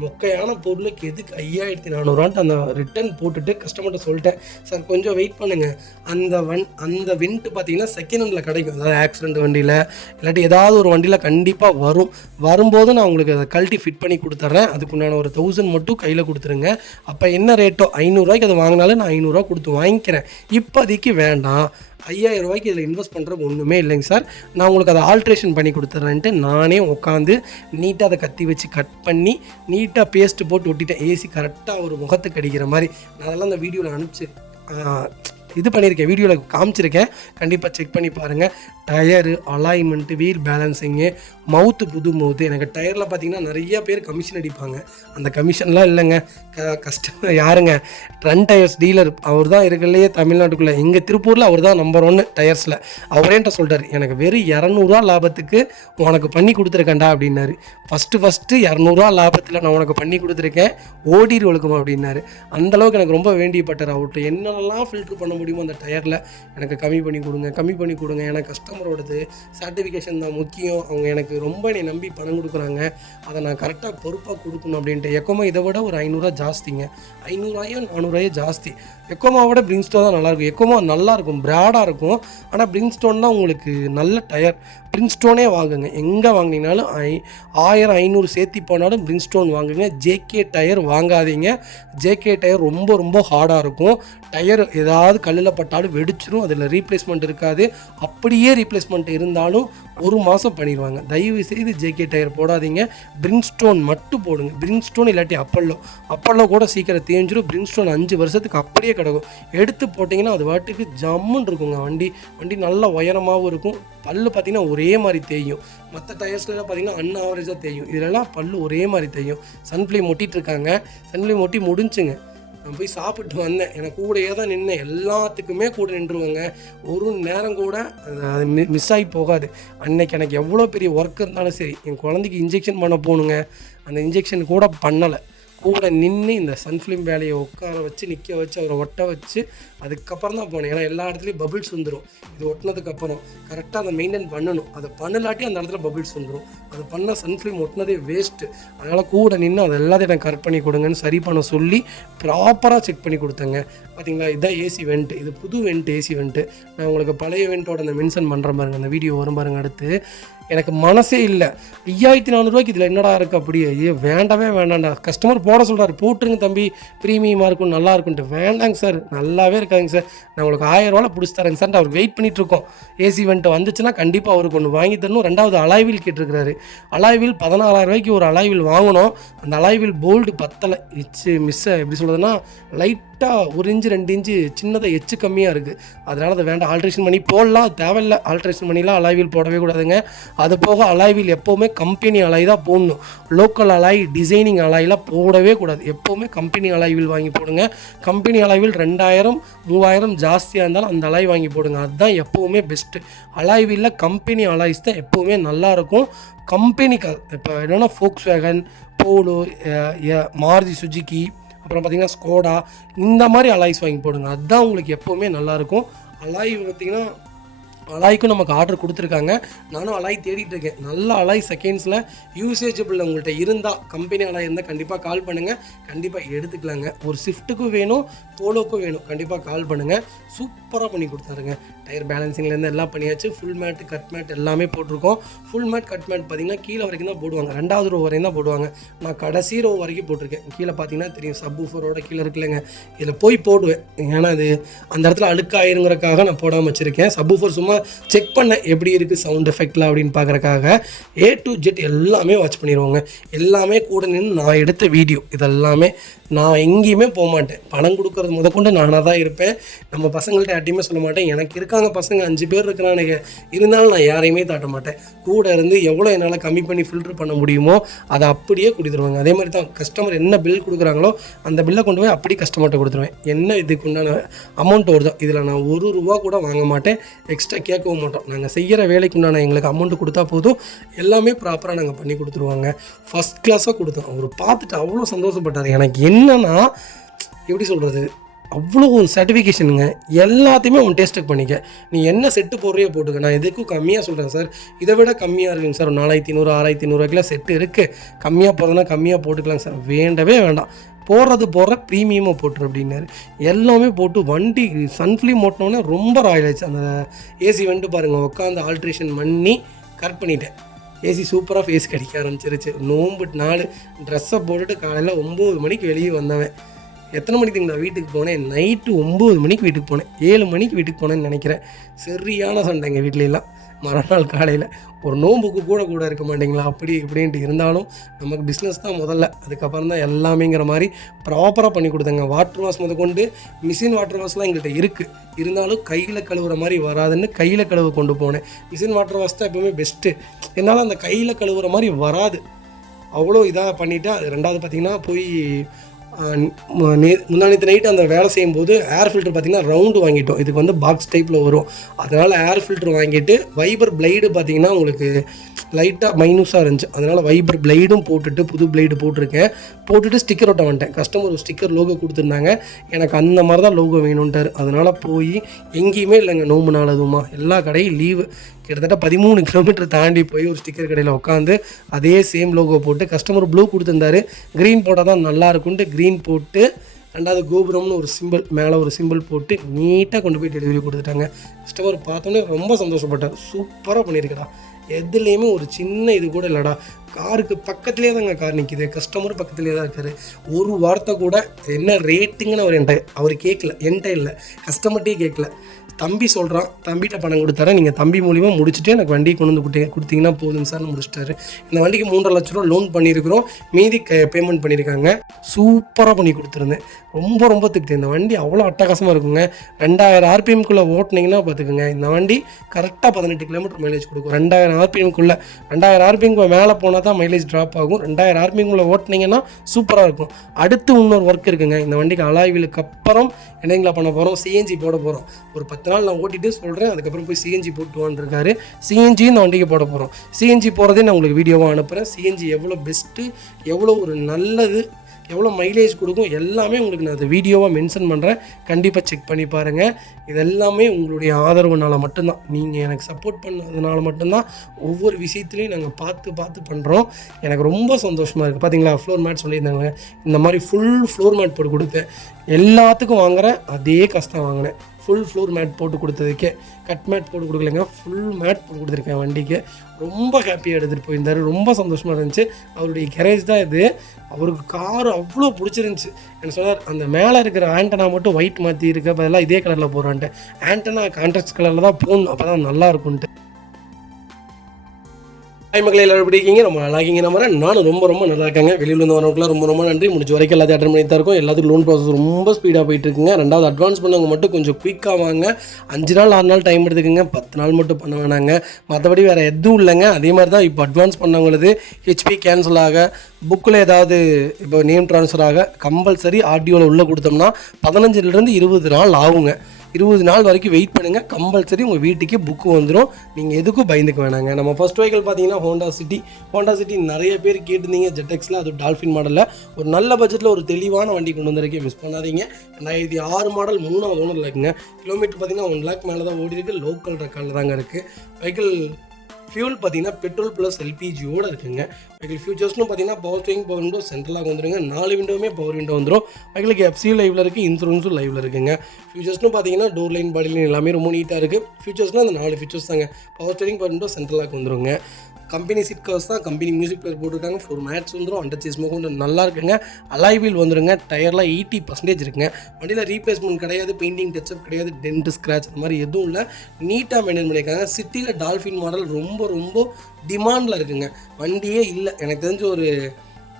மொக்கையான பொருளுக்கு எதுக்கு 5400 அந்த ரிட்டன் போட்டுட்டு கஸ்டமர்கிட்ட சொல்லிட்டேன். சார் கொஞ்சம் வெயிட் பண்ணுங்கள், அந்த வெண்ட்டு பார்த்தீங்கன்னா செகண்ட் ஹேண்டில் கிடைக்கும். அதாவது ஆக்சிடென்ட் வண்டியில் இல்லாட்டி ஏதாவது ஒரு வண்டியில் கண்டிப்பாக வரும்போது நான் உங்களுக்கு அதை கழட்டி ஃபிட் பண்ணி கொடுத்துட்றேன். அதுக்குண்டான ஒரு 1000 மட்டும் கையில் கொடுத்துருங்க. அப்போ என்ன ரேட்டோ 500 அதை வாங்கினாலும் நான் 500 கொடுத்து வாங்கிக்கிறேன். இப்போதைக்கு வேண்டாம், 5000 இதில் இன்வெஸ்ட் பண்ணுறது ஒன்றுமே இல்லைங்க சார், நான் உங்களுக்கு அதை ஆல்ட்ரேஷன் பண்ணி கொடுத்துட்றேன்ட்டு நானே உட்காந்து நீட்டாக அதை கத்தி வச்சு கட் பண்ணி நீட்டாக பேஸ்ட்டு போட்டு ஒட்டிட்டேன். ஏசி கரெக்டாக ஒரு முகத்துக்கு அடிக்கிற மாதிரி. நான் அதெல்லாம் அந்த வீடியோவில் அனுப்பிச்சு இது பண்ணியிருக்கேன், வீடியோவில் காமிச்சிருக்கேன். கண்டிப்பாக செக் பண்ணி பாருங்கள். டயரு, அலைன்மெண்ட்டு, வீல் பேலன்சிங்கு, மவுத்து, புது மவுத்து. எனக்கு டயரில் பார்த்திங்கன்னா நிறைய பேர் கமிஷன் அடிப்பாங்க. அந்த கமிஷன்லாம் இல்லைங்க. கஸ்டமர் யாருங்க, ட்ரன் டயர்ஸ் டீலர் அவர் தான் இருக்கலையே தமிழ்நாட்டுக்குள்ளே. எங்கள் திருப்பூரில் அவர் தான் நம்பர் 1 டயர்ஸில். அவரேன்ட்ட சொல்கிறார், எனக்கு வெறும் 200 லாபத்துக்கு உனக்கு பண்ணி கொடுத்துருக்கேன்டா அப்படின்னாரு. ஃபஸ்ட்டு 200 லாபத்தில் நான் உனக்கு பண்ணி கொடுத்துருக்கேன், ஓடிடு ஒழுக்கமா அப்படின்னாரு. அந்தளவுக்கு எனக்கு ரொம்ப வேண்டியப்பட்டார். அவர்கிட்ட என்னெல்லாம் ஃபில்ட்ரு பண்ண முடியுமோ அந்த டயரில் எனக்கு கம்மி பண்ணி கொடுங்க. எனக்கு கஸ்டமரோடது சார்ட்டிஃபிகேஷன் தான் முக்கியம். அவங்க எனக்கு ரொம்ப என்னை நம்பி பணம் கொடுக்குறாங்க, அதை நான் கரெக்டாக பொறுப்பாக கொடுக்கணும் அப்படின்ட்டு. எக்கோமா இதை விட ஒரு 500 ஜாஸ்திங்க, 500 400 ஜாஸ்தி. எக்கோமாவோட பிரின்ஸ்டோன் தான் நல்லாயிருக்கும். எக்கோமா நல்லாயிருக்கும், பிராடாக இருக்கும். ஆனால் பிரின்ஸ்டோன் தான் உங்களுக்கு நல்ல டயர். பிரின்ஸ்டோனே வாங்குங்க. எங்கே வாங்கினீங்கனாலும் 1500 சேர்த்தி போனாலும் பிரின்ஸ்டோன் வாங்குங்க. ஜேகே டயர் வாங்காதீங்க. ஜேகே டயர் ரொம்ப ரொம்ப ஹார்டாக இருக்கும். டயர் ஏதாவது கல்லில் பட்டாலும் வெடிச்சிடும். அதில் ரீப்ளேஸ்மெண்ட் இருக்காது. அப்படியே ரீப்ளேஸ்மெண்ட் இருந்தாலும் 1 மாதம் பண்ணிடுவாங்க. தயவு செய்து ஜேகே டயர் போடாதீங்க. பிரின்ஸ்டோன் மட்டும் போடுங்க. பிரின்ஸ்டோன் இல்லாட்டி அப்பல்லோ கூட சீக்கிரம் தேஞ்சிடும். பிரின்ஸ்டோன் 5 வருஷத்துக்கு அப்படியே கிடக்கும். எடுத்து போட்டிங்கன்னா அது வாட்டுக்கு ஜம்முன்னு இருக்குங்க. வண்டி நல்லா உயரமாகவும் இருக்கும். பல்லு பார்த்திங்கன்னா ஒரே மாதிரி தேயும். மற்ற டயர்ஸ்லாம் பார்த்திங்கன்னா அன்ஆவரேஜாக தேயும். இதிலலாம் பல்லு ஒரே மாதிரி தேயும். சன்ஃப்ளேம் ஒட்டிகிட்ருக்காங்க. சன்ஃப்ளேம் ஒட்டி முடிஞ்சுங்க. நான் போய் சாப்பிட்டு வந்தேன். எனக்கு கூடையே தான் நின்னேன். எல்லாத்துக்குமே கூட நின்றுவாங்க. ஒரு நேரம் கூட அது மிஸ் ஆகி போகாது. அன்னைக்கு எனக்கு எவ்வளோ பெரிய ஒர்க் இருந்தாலும் சரி, என் குழந்தைக்கு இன்ஜெக்ஷன் பண்ண போகணுங்க, அந்த இன்ஜெக்ஷன் கூட பண்ணலை. கூட நின்று இந்த சன்ஃப்ளிம் வேலையை உட்கார வச்சு நிற்க வச்சு அவரை ஒட்ட வச்சு அதுக்கப்புறம் தான் போனேன். ஏன்னா எல்லா இடத்துலையும் பபிள்ஸ் வந்துடும். இது ஒட்டினதுக்கப்புறம் கரெக்டாக அதை மெயின்டைன் பண்ணணும். அதை பண்ணலாட்டி அந்த இடத்துல பபிள்ஸ் வந்துடும். அதை பண்ணால் சன்ஃப்ளிம் ஒட்டினதே வேஸ்ட்டு. அதனால் கூட நின்று அதை எல்லாத்தையும் கரெக்ட் பண்ணி கொடுங்கன்னு சரி பண்ண சொல்லி ப்ராப்பராக செக் பண்ணி கொடுத்தேங்க. பார்த்தீங்களா, இதுதான் ஏசி வெண்ட். இது புது வெண்ட், ஏசி வெண்ட்டு. நான் உங்களுக்கு பழைய வெண்ட்டோட அந்த மென்ஷன் பண்ணுறேன் பாருங்கள், அந்த வீடியோ வரும் பாருங்கள். அடுத்து எனக்கு மனசே இல்லை, 5400 இதில் என்னடா இருக்குது அப்படியே. வேண்டாமே வேண்டாம்டா. கஸ்டமர் போட சொல்கிறார், போட்டுருங்க தம்பி, ப்ரீமியமாக இருக்கும், நல்லா இருக்குன்ட்டு. வேண்டாங்க சார், நல்லாவே இருக்காதுங்க சார், நான் உங்களுக்கு 1000 பிடிச்சி தரேங்க சார். அவர் வெயிட் பண்ணிகிட்ருக்கோம். ஏசி வந்துட்டு வந்துச்சுன்னா கண்டிப்பாக அவருக்கு ஒன்று வாங்கி தரணும். ரெண்டாவது அலாய்வில் கேட்டிருக்கிறாரு. அலாய்வில் 16000 ஒரு அலாய்வில் வாங்கணும். அந்த அலாய்வில் போல்டு பத்தலை, மிஸ்ஸை எப்படி சொல்கிறதுனா லைட்டாக 1 இன்ச்சு 2 இன்ச்சு சின்னதாக எச்சு கம்மியாக இருக்குது. அதனால் அதை வேண்டாம், ஆல்ட்ரேஷன் பண்ணி போடலாம், தேவையில்லை. ஆல்ட்ரேஷன் பண்ணிலாம் அலாய்வில் போடவே கூடாதுங்க. அது போக அலாய்வில் எப்போவுமே கம்பெனி அலாய் தான் போடணும். லோக்கல் அலாய், டிசைனிங் அலாயெலாம் போடவே கூடாது. எப்போவுமே கம்பெனி அலாய்வில் வாங்கி போடுங்க. கம்பெனி அலாய்வில் 2000 3000 ஜாஸ்தியாக இருந்தாலும் அந்த அலாய் வாங்கி போடுங்க. அதுதான் எப்போவுமே பெஸ்ட்டு. அலாய்வில் கம்பெனி அலாய்ஸ் தான் எப்போவுமே நல்லாயிருக்கும். கம்பெனிக்கு இப்போ என்னென்னா ஃபோக்ஸ் வேகன், போலோ, மாருதி சுஜுக்கி, அப்புறம் பார்த்திங்கன்னா ஸ்கோடா, இந்த மாதிரி அலாய்ஸ் வாங்கி போடுங்க. அதுதான் உங்களுக்கு எப்போவுமே நல்லாயிருக்கும். அலாய் பார்த்திங்கன்னா அலாய்க்கும் நமக்கு ஆர்டர் கொடுத்துருக்காங்க. நானும் அலாய் தேடிட்டு இருக்கேன். நல்ல அலாய் செகண்ட்ஸில் யூசேஜபிள் உங்கள்கிட்ட இருந்தால், கம்பெனி அலாய் இருந்தால் கண்டிப்பாக கால் பண்ணுங்கள், கண்டிப்பாக எடுத்துக்கலாங்க. ஒரு ஸ்விஃப்ட்டுக்கும் வேணும், போலோக்கும் வேணும், கண்டிப்பாக கால் பண்ணுங்கள். சூப்பராக பண்ணி கொடுத்தாருங்க. டயர் பேலன்சிங்லேருந்து எல்லாம் பண்ணியாச்சு. ஃபுல் மேட்டு, கட் மேட் எல்லாமே போட்டிருக்கோம். ஃபுல் மேட், கட் மேட் பார்த்திங்கன்னா கீழே வரைக்கும் தான் போடுவாங்க, 2வது ரோ வரையும் தான் போடுவாங்க. நான் கடைசி ரோ வரைக்கும் போட்டிருக்கேன். கீழே பார்த்தீங்கன்னா தெரியும், சப் ஊஃபரோட கீழே இருக்குல்லங்க, இதில் போய் போடுவேன். ஏன்னா அது அந்த இடத்துல அழுக்காயிருங்கிறக்காக நான் போடாமல் வச்சுருக்கேன். சப் ஊஃபர் சும்மா செக் பண்ண எப்படி இருக்குது சவுண்ட் எஃபெக்ட்லாம் அப்படின்னு பார்க்குறக்காக A to Z எல்லாமே வாட்ச் பண்ணிடுவாங்க. எல்லாமே கூட நின்று நான் எடுத்த வீடியோ இதெல்லாமே. நான் எங்கேயுமே போக மாட்டேன். பணம் கொடுக்குறது முதற்கொண்டு நானாக தான் இருப்பேன். நம்ம பசங்கள்ட்ட யார்ட்டையுமே சொல்ல மாட்டேன். எனக்கு இருக்காங்க பசங்க 5 பேர் இருக்கிறானுங்க, இருந்தாலும் நான் யாரையுமே தாட்ட மாட்டேன். கூட இருந்து எவ்வளோ என்னால் கம்மி பண்ணி ஃபில்ட்ரு பண்ண முடியுமோ அதை அப்படியே கொடுத்துருவாங்க. அதே மாதிரி தான் கஸ்டமர் என்ன பில் கொடுக்குறாங்களோ அந்த பில்லை கொண்டு போய் அப்படி கஸ்டமர்கிட்ட கொடுத்துருவேன். என்ன இதுக்கு உண்டான அமௌண்ட் வருதோ இதில் நான் ₹1 கூட வாங்க மாட்டேன், எக்ஸ்ட்ரா கேட்கவும் மாட்டோம். நாங்கள் செய்கிற வேலைக்கு உண்டான எங்களுக்கு அமௌண்ட்டு கொடுத்தா போதும், எல்லாமே ப்ராப்பராக நாங்கள் பண்ணி கொடுத்துருவாங்க. ஃபஸ்ட் கிளாஸாக கொடுத்தோம். அவர் பார்த்துட்டு அவ்வளோ சந்தோஷப்பட்டார். எனக்கு என்னன்னா எப்படி சொல்கிறது, அவ்வளோ ஒரு சர்டிஃபிகேஷனுங்க. எல்லாத்தையுமே உன் டேஸ்ட்டுக்கு பண்ணிக்க, நீ என்ன செட்டு போடுறியோ போட்டுக்க. நான் எதுக்கும் கம்மியாக சொல்கிறேன் சார், இதை விட கம்மியாக இருக்குங்க சார், 4500 6500 செட்டு இருக்குது, கம்மியாக போகிறதுனா கம்மியாக போட்டுக்கலாம் சார். வேண்டவே வேண்டாம், போடுற ப்ரீமியமாக போட்டுரு அப்படின்னாரு. எல்லாமே போட்டு வண்டி சன்ஃப்ளிம் ஓட்டினோடனே ரொம்ப ராயல் ஆயிடுச்சு. அந்த ஏசி வந்துட்டு பாருங்கள், உட்காந்து ஆல்ட்ரேஷன் பண்ணி கட் பண்ணிட்டேன். ஏசி சூப்பராக ஃபேஸ் கடிக்க ஆரம்பிச்சிருச்சு. நோம்பு நாள் ட்ரெஸ்ஸை போட்டுட்டு காலையில் 9 மணிக்கு வெளியே வந்தவன். எத்தனை மணிக்கு நான் வீட்டுக்கு போனேன், நைட்டு 9 மணிக்கு வீட்டுக்கு போனேன், 7 மணிக்கு வீட்டுக்கு போனேன்னு நினைக்கிறேன். சரியான சண்டை எங்கள் வீட்லலாம். மறுநாள் காலையில் ஒரு நோம்புக்கு கூட இருக்க மாட்டிங்களா அப்படி இப்படின்ட்டு. இருந்தாலும் நமக்கு பிஸ்னஸ் தான் முதல்ல, அதுக்கப்புறம் தான் எல்லாமேங்கிற மாதிரி ப்ராப்பராக பண்ணி கொடுத்தாங்க. வாட்டர் வாஷ் முதற்கொண்டு மிஷின் வாட்டர் வாஷ்லாம் எங்கள்கிட்ட இருக்குது, இருந்தாலும் கையில் கழுவுற மாதிரி வராதுன்னு கையில் கழுவ கொண்டு போனேன். மிஷின் வாட்டர் வாஷ் தான் எப்போவுமே பெஸ்ட்டு, என்னால் அந்த கையில் கழுவுற மாதிரி வராது. அவ்வளோ இதாக பண்ணிவிட்டு அது 2வது பார்த்திங்கன்னா போய் முந்தானத்து நைட்டு அந்த வேலை செய்யும்போது ஏர் ஃபில்டர் பார்த்திங்கன்னா ரவுண்டு வாங்கிட்டோம். இதுக்கு வந்து பாக்ஸ் டைப்பில் வரும், அதனால் ஏர் ஃபில்டர் வாங்கிட்டு வைபர் பிளைடு பார்த்திங்கன்னா உங்களுக்கு லைட்டாக மைனூஸாக இருந்துச்சு, அதனால் வைபர் பிளைடும் போட்டுட்டு புது பிளைடு போட்டுட்டு ஸ்டிக்கர் ஒட்ட வந்துட்டேன். கஸ்டமர் ஒரு ஸ்டிக்கர் லோகோ கொடுத்துருந்தாங்க, எனக்கு அந்த மாதிரி தான் லோகோ வேணும்ட்டார். அதனால் போய் எங்கேயுமே இல்லைங்க நோம்பு நாள், அதுவுமா எல்லா கடையும் லீவு. கிட்டத்தட்ட 13 கிலோமீட்டர் தாண்டி போய் ஒரு ஸ்டிக்கர் கடையில் உட்காந்து அதே சேம் லோகோ போட்டு, கஸ்டமர் ப்ளூ கொடுத்துருந்தாரு, க்ரீன் போட்டால் தான் நல்லாயிருக்குன்ட்டு க்ரீன் போட்டு, 2வது கோபுரம்னு ஒரு சிம்பிள் மேலே ஒரு சிம்பிள் போட்டு நீட்டாக கொண்டு போய் டெலிவரி கொடுத்துட்டாங்க. கஸ்டமர் பார்த்தோன்னே ரொம்ப சந்தோஷப்பட்டார். சூப்பராக பண்ணியிருக்கடா, எதுலேயுமே ஒரு சின்ன இது கூட இல்லைடா, காருக்கு பக்கத்துலேயே தாங்க கார் நிற்கிது, கஸ்டமர் பக்கத்துலேயே தான் இருக்கார். ஒரு வார்த்தை கூட என்ன ரேட்டுங்கன்னு அவர் கேட்கல, என்கிட்ட இல்லை, கஸ்டமர்கிட்டே கேட்கல. தம்பி சொல்கிறான், தம்பிகிட்ட பணம் கொடுத்தாரேன், நீங்கள் தம்பி மூலிமா முடிச்சுட்டு எனக்கு வண்டி கொண்டு வந்து கொடுத்தீங்கன்னா போதுங்க சார்னு முடிச்சிட்டாரு. இந்த வண்டிக்கு 3.5 லட்ச ரூபா லோன் பண்ணியிருக்கிறோம், மீதி பேமெண்ட் பண்ணியிருக்காங்க. சூப்பராக பண்ணி கொடுத்துருந்தேன். ரொம்ப திட்டு. இந்த வண்டி அவ்வளோ அட்டகாசமாக இருக்குங்க. 2000 RPMக்குள்ளே ஓட்டினீங்கன்னா பார்த்துக்குங்க, இந்த வண்டி கரெக்டாக 18 கிலோமீட்டர் மைலேஜ் கொடுக்கும். 2000 RPMக்குள்ளே 2000 RPMக்கு மேலே போனால் தான் மைலேஜ் ட்ராப் ஆகும். 2000 RPMக்குள்ளே ஓட்டினீங்கன்னா சூப்பராக இருக்கும். அடுத்து இன்னொரு ஒர்க் இருக்குங்க. இந்த வண்டிக்கு அலாய்விலுக்கு அப்புறம் என்னங்களா பண்ண போகிறோம், சிஎன்ஜி போட போகிறோம். ஒரு 10 நாள் நான் ஓட்டிட்டு சொல்கிறேன், அதுக்கப்புறம் போய் சிஎன்ஜி போட்டுவான்னு இருக்காரு. சிஎன்ஜி இந்த வண்டிக்கு போட போகிறோம். சிஎன்ஜி போகிறதே நான் உங்களுக்கு வீடியோவாக அனுப்புகிறேன். சிஎன்ஜி எவ்வளோ பெஸ்ட்டு, எவ்வளோ ஒரு நல்லது, எவ்வளோ மைலேஜ் கொடுக்கும் எல்லாமே உங்களுக்கு நான் அந்த வீடியோவாக மென்ஷன் பண்ணுறேன். கண்டிப்பாக செக் பண்ணி பாருங்கள். இதெல்லாமே உங்களுடைய ஆதரவுனால மட்டும்தான், நீங்கள் எனக்கு சப்போர்ட் பண்ணதுனால மட்டும்தான் ஒவ்வொரு விஷயத்துலையும் நாங்கள் பார்த்து பண்ணுறோம். எனக்கு ரொம்ப சந்தோஷமாக இருக்குது. பார்த்தீங்களா, ஃப்ளோர் மேட் சொல்லியிருந்தாங்க, இந்த மாதிரி ஃபுல் ஃப்ளோர் மேட் போட்டு கொடுத்தேன். எல்லாத்துக்கும் வாங்குகிறேன் அதே கஷ்டம் வாங்கினேன். ஃபுல் ஃப்ளோர் மேட் போட்டு கொடுத்ததுக்கே, கட் மேட் போட்டு கொடுக்கலைங்க, ஃபுல் மேட் போட்டு கொடுத்துருக்கேன் வண்டிக்கு. ரொம்ப ஹாப்பியாக எடுத்துகிட்டு போயிருந்தார். ரொம்ப சந்தோஷமாக இருந்துச்சு. அவருடைய கேரேஜ் தான் இது. அவருக்கு கார் அவ்வளோ பிடிச்சிருந்துச்சி. என்ன சொன்னார், அந்த மேலே இருக்கிற ஆண்டனா மட்டும் ஒயிட் மாற்றி இருக்க அதெல்லாம் இதே கலரில் போகிறான்ட்டு, ஆண்டனா கான்ட்ராஸ்ட் கலரில் தான் போகணும், அப்போ தான் நல்லா இருக்கும்ன்ட்டு. மக்களை எல்லாரும் எப்படி இருக்கீங்க? ரொம்ப நல்லா இருக்கீங்க நம்புறேன். நானும் ரொம்ப நல்லா இருக்காங்க. வெளியிலேருந்து வரவங்களுக்குலாம் ரொம்ப நன்றி. முடிஞ்ச வரைக்கும் எல்லாத்தையும் அட்டன் பண்ணி தான் இருக்கும். எல்லாத்துக்கும் லோன் ப்ராசஸ் ரொம்ப ஸ்பீடாக போயிட்டு இருக்குங்க. ரெண்டாவது அட்வான்ஸ் பண்ணவங்க மட்டும் கொஞ்சம் குயிக்காக வாங்க. 5 நாள் 6 நாள் டைம் எடுத்துக்கோங்க. 10 நாள் மட்டும் பண்ண வேணாங்க. மற்றபடி வேறு எதுவும் இல்லைங்க. அதே மாதிரி தான் இப்போ அட்வான்ஸ் பண்ணவங்களது ஹெச்பி கேன்சல் ஆக, புக்கில் ஏதாவது இப்போ நேம் ட்ரான்ஸ்ஃபர் ஆக கம்பல்சரி ஆர்டிஓவில் உள்ளே கொடுத்தோம்னா 15லேருந்து 20 நாள் ஆகுங்க. 20 நாள் வரைக்கும் வெயிட் பண்ணுங்கள். கம்பல்சரி உங்கள் வீட்டுக்கே புக்கு வந்துடும். நீங்கள் எதுக்கும் பயந்துக்க வேணாங்க. நம்ம ஃபஸ்ட் வெஹிக்கிள் பார்த்தீங்கன்னா ஹோண்டா சிட்டி நிறைய பேர் கேட்டிருந்தீங்க. ஜெட்டெக்ஸில் அது டால்ஃபின் மாடலில் ஒரு நல்ல பட்ஜெட்டில் ஒரு தெளிவான வண்டி கொண்டு வந்திருக்கேன். மிஸ் பண்ணாதீங்க. 2006 மாடல் 3ஆவது ஓனரில் இருக்குங்க. கிலோமீட்டர் பார்த்தீங்கன்னா 1 லேக் மேலே தான் ஓடி இருக்குது. லோக்கல் ரெக்கார்டில் தாங்க இருக்குது. வெஹிக்கிள் ஃபியூல் பார்த்தீங்கன்னா பெட்ரோல் ப்ளஸ் எல்பிஜியோடு இருக்குங்க. வெஹிக்கிள் ஃபியூச்சர்ஸ்னு பார்த்தீங்கன்னா பவர் ஸ்டீரிங், பவர் விண்டோ, சென்ட்ரலாக வந்துருங்க. 4 விண்டோவுமே பவர் விண்டோ வந்துடும். வெஹிக்கிளுக்கு எஃப்சி லைவில் இருக்குது, இன்சூரன்ஸும் லைவில் இருக்குங்க. ஃபியூச்சர்ஸ்னு பார்த்தீங்கன்னா டோர் லைன், பாடி லைன் எல்லாமே ரொம்ப நீட்டாக இருக்குது. ஃபியூச்சர்ஸ்னால் அந்த 4 ஃபியூச்சர்ஸ் தாங்க. பவர் ஸ்டீரிங், பவர் விண்டோ, சென்ட்ரலாக வந்துருங்க. கம்பெனி சீட் கவர்ஸ் தான், கம்பெனி மியூசிக் பிளேயர் போட்டிருக்காங்க. ஃப்ளோர் மேட்ஸ் வந்துடும். அண்டர் சீஸ் கொண்டு நல்லா இருக்குங்க. அலாய் வீல் வந்துருங்க. டயர்லாம் 80% இருக்குங்க. வண்டியில் ரீப்ளேஸ்மெண்ட் கிடையாது, பெயிண்டிங் டச்சப் கிடையாது, டென்ட் ஸ்க்ராட்ச் அந்த மாதிரி எதுவும் இல்லை. நீட்டாக மெயின்டைன் பண்ணியிருக்காங்க. சிட்டியில் டால்ஃபின் மாடல் ரொம்ப டிமாண்டில் இருக்குங்க. வண்டியே இல்லை. எனக்கு தெரிஞ்ச ஒரு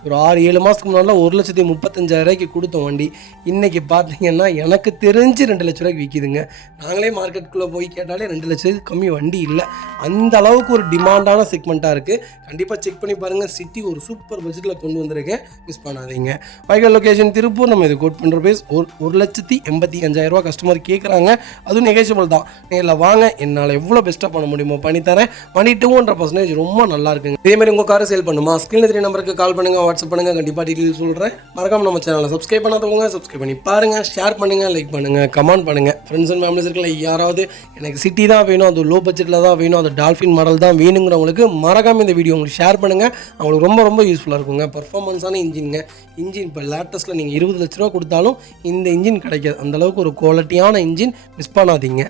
6-7 மாதத்துக்கு முன்னாடி 1,35,000 கொடுத்தோம் வண்டி. இன்றைக்கி பார்த்தீங்கன்னா எனக்கு தெரிஞ்சு 2 லட்ச ரூபாய்க்கு விற்கிதுங்க. நாங்களே மார்க்கெட்டுக்குள்ளே போய் கேட்டாலே 2 லட்சத்துக்கு கம்மி வண்டி இல்லை. அந்த அளவுக்கு ஒரு டிமாண்டான செக்மெண்ட்டாக இருக்குது. கண்டிப்பாக செக் பண்ணி பாருங்கள். சிட்டி ஒரு சூப்பர் பட்ஜெட்டில் கொண்டு வந்திருக்கேன். மிஸ் பண்ணாதீங்க. Vehicle location Tiruppur. நம்ம இது கோட் பண்ணுற பேஸ் 1,85,000 கஸ்டமர் கேட்குறாங்க. அதுவும் நெகோஷியபிள் தான். நேரில் வாங்க, என்னால் எவ்வளோ பெஸ்ட்டாக பண்ண முடியுமோ பண்ணித்தரேன். வண்டி 200% ரொம்ப நல்லா இருக்குங்க. இதேமாதிரி உங்கள் காரை சேல் பண்ணுமா, ஸ்க்ரீனில் 3 நம்பருக்கு கால் பண்ணுங்கள், வாட்ஸ்அப் பண்ணுங்கள். கண்டிப்பாக டீட்டெயில் சொல்கிறேன். மறக்காம நம்ம சேனலை சப்ஸ்கிரைப் பண்ணாதவங்க சப்ஸ்கிரைப் பண்ணி பாருங்கள். ஷேர் பண்ணுங்கள், லைக் பண்ணுங்கள், கமெண்ட் பண்ணுங்கள். ஃப்ரெண்ட்ஸ் அண்ட் ஃபேமிலிஸ் இருக்கல யாராவது எனக்கு சிட்டி தான் வேணும், அது லோ பட்ஜெட்டில் தான் வேணும், அது டால்ஃபின் மாடல் தான் வேணுங்கிறவங்களுக்கு மறக்காமல் இந்த வீடியோ உங்களுக்கு ஷேர் பண்ணுங்கள். அவங்களுக்கு ரொம்ப யூஸ்ஃபுல்லாக இருக்குங்க. பர்ஃபார்மன்ஸான இன்ஜின் இப்போ லேட்டஸ்ட்டில் நீங்கள் 20 லட்ச ரூபா கொடுத்தாலும் இந்த இன்ஜின் கிடைக்காது. அந்தளவுக்கு ஒரு குவாலிட்டியான இன்ஜின். மிஸ் பண்ணாதீங்க.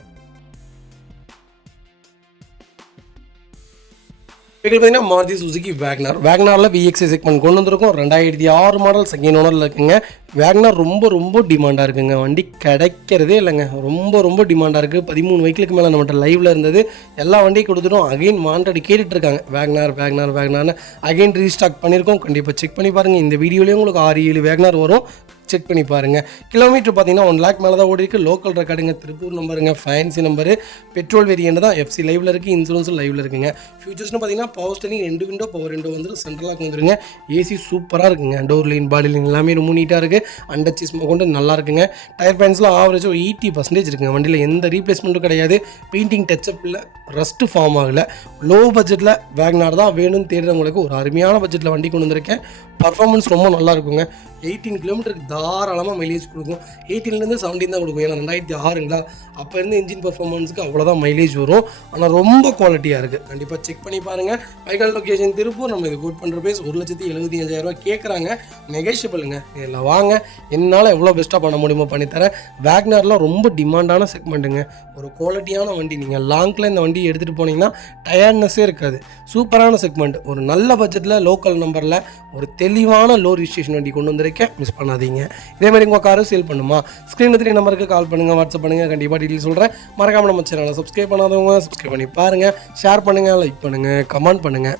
வெஹிக்கிள் பார்த்தீங்கன்னா மாருதி சுசுகி வேக்னாரில் VXI செக்மெண்ட் கொண்டு வந்திருக்கோம். 2006 மாடல் செகண்ட் ஓனரில் இருக்குங்க. வேக்னார் ரொம்ப டிமாண்டாக இருக்குங்க. வண்டி கிடைக்கிறதே இல்லைங்க. ரொம்ப டிமாண்டாக இருக்குது. 13 வெஹிக்கிளுக்கு மேலே நம்மகிட்ட லைவில் இருந்தது. எல்லா வண்டியும் கொடுத்துட்டோம். அகைன் வாண்டட் கேட்டுட்டு இருக்காங்க. வேக்னார்னு அகைன் ரீஸ்டாக் பண்ணியிருக்கோம். கண்டிப்பாக செக் பண்ணி பாருங்கள். இந்த வீடியோலேயே உங்களுக்கு 6-7 வேக்னார் வரும். செக் பண்ணி பாருங்கள். கிலோமீட்டர் பார்த்தீங்கன்னா 1 லேக் மேலே தான் ஓடி இருக்குது. லோக்கல் ரெக்கார்டுங்க, திருப்பூர் நம்பருங்க, ஃபேன்சி நம்பரு, பெட்ரோல் வேரியண்ட் தான், எஃப்சி லைவில் இருக்குது, இன்சூரன்ஸும் லைவில் இருக்குங்க. ஃபியூச்சர்ஸ்னு பார்த்தீங்கன்னா power steering 2 window, power window வந்துடும், சென்ட்ரலாக வந்துருங்க. ஏசி சூப்பராக இருக்குங்க. டோர் லைன், பாடி லைன் எல்லாமே ரொம்ப நீட்டாக இருக்குது. அண்டர் சீஸ் கொண்டு நல்லா இருக்குங்க. டயர் பேன்ஸ்லாம் ஆவரேஜ் ஒரு 80% இருக்குங்க. வண்டியில் எந்த ரீப்ளேஸ்மெண்ட்டும் கிடையாது. பெயிண்டிங் டச்சப் இல்லை, ரஸ்ட்டு ஃபார்ம் ஆகலை. லோ பட்ஜெட்டில் வேக்னார் தான் வேணும்னு தேடுறவங்களுக்கு ஒரு அருமையான பட்ஜெட்டில் வண்டி கொண்டு வந்திருக்கேன். பர்ஃபார்மன்ஸ் ரொம்ப நல்லா இருக்குங்க. 18 கிலோமீட்டருக்கு தாராளமாக மைலேஜ் கொடுக்கும். 18லேருந்து 17 தான் கொடுக்கும். ஏன்னா 2006ங்களா, அப்போ இருந்து இன்ஜின் பர்ஃபார்மன்ஸுக்கு அவ்வளோதான் மைலேஜ் வரும். ஆனால் ரொம்ப குவாலிட்டியாக இருக்குது. கண்டிப்பாக செக் பண்ணி பாருங்கள். Vehicle location Tiruppur. நம்ம இது கோட் பண்ணுற பேஸ் 1,75,000 கேட்குறாங்க. நெகோஷியபிளுங்க. இதில் வாங்க, என்னால் எவ்வளோ பெஸ்ட்டாக பண்ண முடியுமோ பண்ணித்தரேன். வேக்னார்லாம் ரொம்ப டிமாண்டான செக்மெண்ட்டுங்க. ஒரு குவாலிட்டியான வண்டி. நீங்கள் லாங்கில் இந்த வண்டி எடுத்துகிட்டு போனீங்கன்னா டயர்ட்னஸே இருக்காது. சூப்பரான செக்மெண்ட். ஒரு நல்ல பட்ஜெட்டில் லோக்கல் நம்பரில் ஒரு தெளிவான லோ ரிஜிஸ்ட்ரேஷன் வண்டி கொண்டு வந்திருக்கேன். மிஸ் பண்ணாதீங்க. இதேமாதிரி உங்கள் காரை சேல் பண்ணுமா, ஸ்க்ரீனில் 3 நம்பருக்கு கால் பண்ணுங்கள், வாட்ஸ்அப் பண்ணுங்கள். கண்டிப்பாக டீட்டெயில் சொல்கிறேன். மறக்காமல் நம்ம சேனலை சப்ஸ்கிரைப் பண்ணாதவங்க சப்ஸ்கிரைப் பண்ணி பாருங்கள். ஷேர் பண்ணுங்கள், லைக் பண்ணுங்கள், கமெண்ட் பண்ணுங்கள்.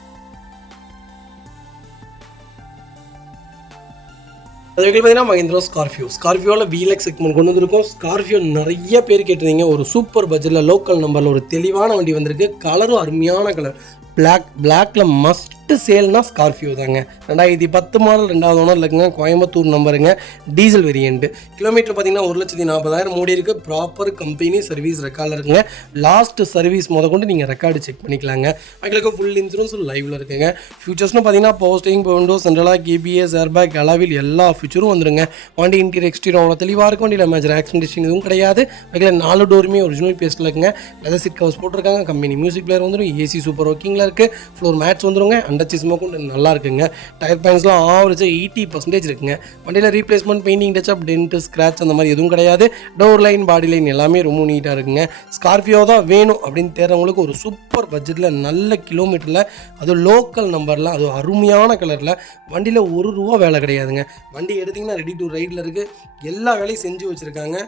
அது பார்த்தீங்கன்னா மஹிந்திரா ஸ்கார்பியோவில் VLX செக்மெண்ட் கொண்டு வந்திருக்கோம். ஸ்கார்பியோ நிறைய பேர் கேட்டிருந்தீங்க. ஒரு சூப்பர் பட்ஜெட்டில் லோக்கல் நம்பரில் ஒரு தெளிவான வண்டி வந்திருக்கு. கலரும் அருமையான கலர். பிளாக்ல மஸ்ட்டு சேல்னா ஸ்கார்பியோ தாங்க. 2010 மாடல் 2வது ஓனர் இருக்குங்க. கோயம்புத்தூர் நம்பருங்க. Diesel variant. கிலோமீட்டர் பார்த்தீங்கன்னா 1,40,000 ஓடி இருக்குது. ப்ராப்பர் கம்பெனி சர்வீஸ் ரெக்கார்டில் இருக்குங்க. லாஸ்ட் சர்வீஸ் கொண்டு நீங்கள் ரெக்கார்டு செக் பண்ணிக்கலாங்க. எங்களுக்கு ஃபுல் இன்சூரன்ஸ் லைவில் இருக்குங்க. ஃபியூச்சர்ஸ்னு பார்த்தீங்கன்னா பவர் ஸ்டீரிங், பவர் விண்டோ, சென்ட்ரலாக, கேபிஎஸ், ஏர்பேக், அலாவில் எல்லா ஃபியூச்சரும் வந்துருங்க. வண்டி இன்டீரியர் எக்ஸ்டீரியர் அவ்வளோ தெளிவாக இருக்கும். வண்டியில் மேஜர் ஆக்சிடென்ட் எதுவும் கிடையாது. அதில் 4 டோருமே ஒரிஜினல் பேஸ்ட்டில் இருக்குங்க. லெதர் சீட் கவர்ஸ் போட்டிருக்காங்க. கம்பெனி மியூசிக் பிளேயர் வந்துடும். ஏசி சூப்பர் ஒர்க்கிங்கில் இருக்குது. ஃப்ளோர் மேட்ஸ் வந்துருங்க. அண்டர்ச்சிஸ் கொண்டு நல்லா இருக்குங்க. டயர் பாயிண்ட்ஸ்லாம் ஆவரேஜாக 80% இருக்குங்க. வண்டியில் replacement, painting, touch up, dent, scratch அந்த மாதிரி எதுவும் கிடையாது. டோர் லைன், பாடி லைன் எல்லாமே ரொம்ப நீட்டாக இருக்குங்க. ஸ்கார்பியோ தான் வேணும் அப்படின்னு தேடுறவங்களுக்கு ஒரு சூப்பர் பட்ஜெட்டில் நல்ல கிலோமீட்டரில் அது லோக்கல் நம்பரில் அது அருமையான கலரில் வண்டியில் ₹1 வேலை கிடையாதுங்க. வண்டி எடுத்திங்கன்னா ரெடி டு ரைடில் இருக்குது. எல்லா வேலையும் செஞ்சு வச்சுருக்காங்க.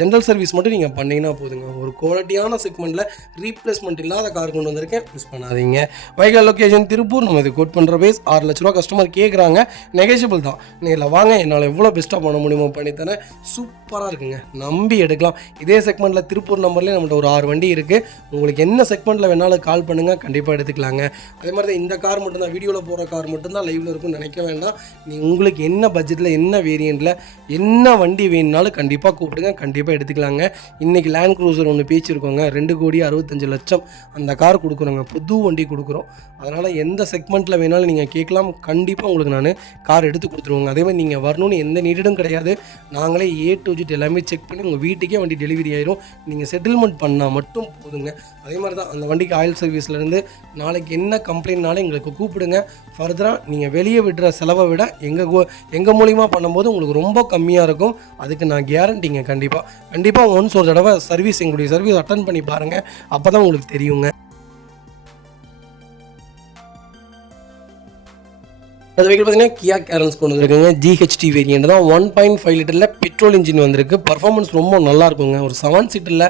ஜென்ரல் சர்வீஸ் மட்டும் நீங்கள் பண்ணிங்கன்னா போதுங்க. ஒரு குவாலிட்டியான செக்மெண்ட்டில் ரீப்ளேஸ்மெண்ட் இல்லாத கார் கொண்டு வந்திருக்கேன். மிஸ் பண்ணாதீங்க. வைகல் லொக்கேஷன் திருப்பூர். நம்ம இது கோட் பண்ணுற பேஸ் ₹6 லட்ச கஸ்டமர் கேட்குறாங்க. நெகோஷியபிள் தான். நீங்கள் வாங்க, என்னால் எவ்வளோ பெஸ்ட்டாக பண்ண முடியுமோ பண்ணித்தரேன். சூப்பராக இருக்குங்க. நம்பி எடுக்கலாம். இதே செக்மெண்ட்டில் திருப்பூர் நம்பர்லேயே நம்மகிட்ட ஒரு 6 வண்டி இருக்குது. உங்களுக்கு என்ன செக்மெண்ட்டில் வேணாலும் கால் பண்ணுங்கள், கண்டிப்பாக எடுத்துக்கலாங்க. அதே மாதிரி தான் இந்த கார் மட்டும்தான், வீடியோவில் போகிற கார் மட்டும்தான் லைவில் இருக்கும்னு நினைக்க வேண்டாம். உங்களுக்கு என்ன பட்ஜெட்டில், என்ன வேரியண்ட்டில், என்ன வண்டி வேணுனாலும் கண்டிப்பாக கூப்பிடுங்க, கண்டிப்பாக எடுத்துக்கலாங்க. இன்றைக்கி லேண்ட் க்ரூசர் ஒன்று பேச்சிருக்கோங்க. 2,65,00,000 அந்த கார் கொடுக்குறோங்க. புது வண்டி கொடுக்குறோம். அதனால் எந்த செக்மெண்ட்டில் வேணாலும் நீங்கள் கேட்கலாம். கண்டிப்பாக உங்களுக்கு நான் கார் எடுத்து கொடுத்துருவோங்க. அதே மாதிரி நீங்கள் வரணும்னு எந்த நீடும் கிடையாது. நாங்களே A to Z எல்லாமே செக் பண்ணி உங்கள் வீட்டுக்கே வண்டி டெலிவரி ஆயிரும். நீங்கள் செட்டில்மெண்ட் பண்ணால் மட்டும் போதுங்க. அதே மாதிரி தான் அந்த வண்டிக்கு ஆயில் சர்வீஸ்லேருந்து நாளைக்கு என்ன கம்ப்ளைண்ட்னாலும் எங்களுக்கு கூப்பிடுங்க. ஃபர்தராக நீங்கள் வெளியே விடுற செலவை விட எங்கள் மூலிமா பண்ணும்போது உங்களுக்கு ரொம்ப கம்மியாக இருக்கும். அதுக்கு நான் கேரண்டிங்க. கண்டிப்பாக ஒன்ஸ் ஒரு தடவை எங்களுடைய சர்வீஸ் அட்டன் பண்ணி பாருங்கள். அப்போ தான் உங்களுக்கு தெரியுங்க. அது வெஹிக்கிள் பார்த்தீங்கன்னா கியா கேரன்ஸ் கொண்டு வந்துருக்குங்க. GHT வேரியன்ட் தான். 1.5 லிட்டரில் பெட்ரோல் இன்ஜின் வந்திருக்கு. பர்ஃபார்மன்ஸ் ரொம்ப நல்லா இருக்குங்க. ஒரு 7 சீட்டில்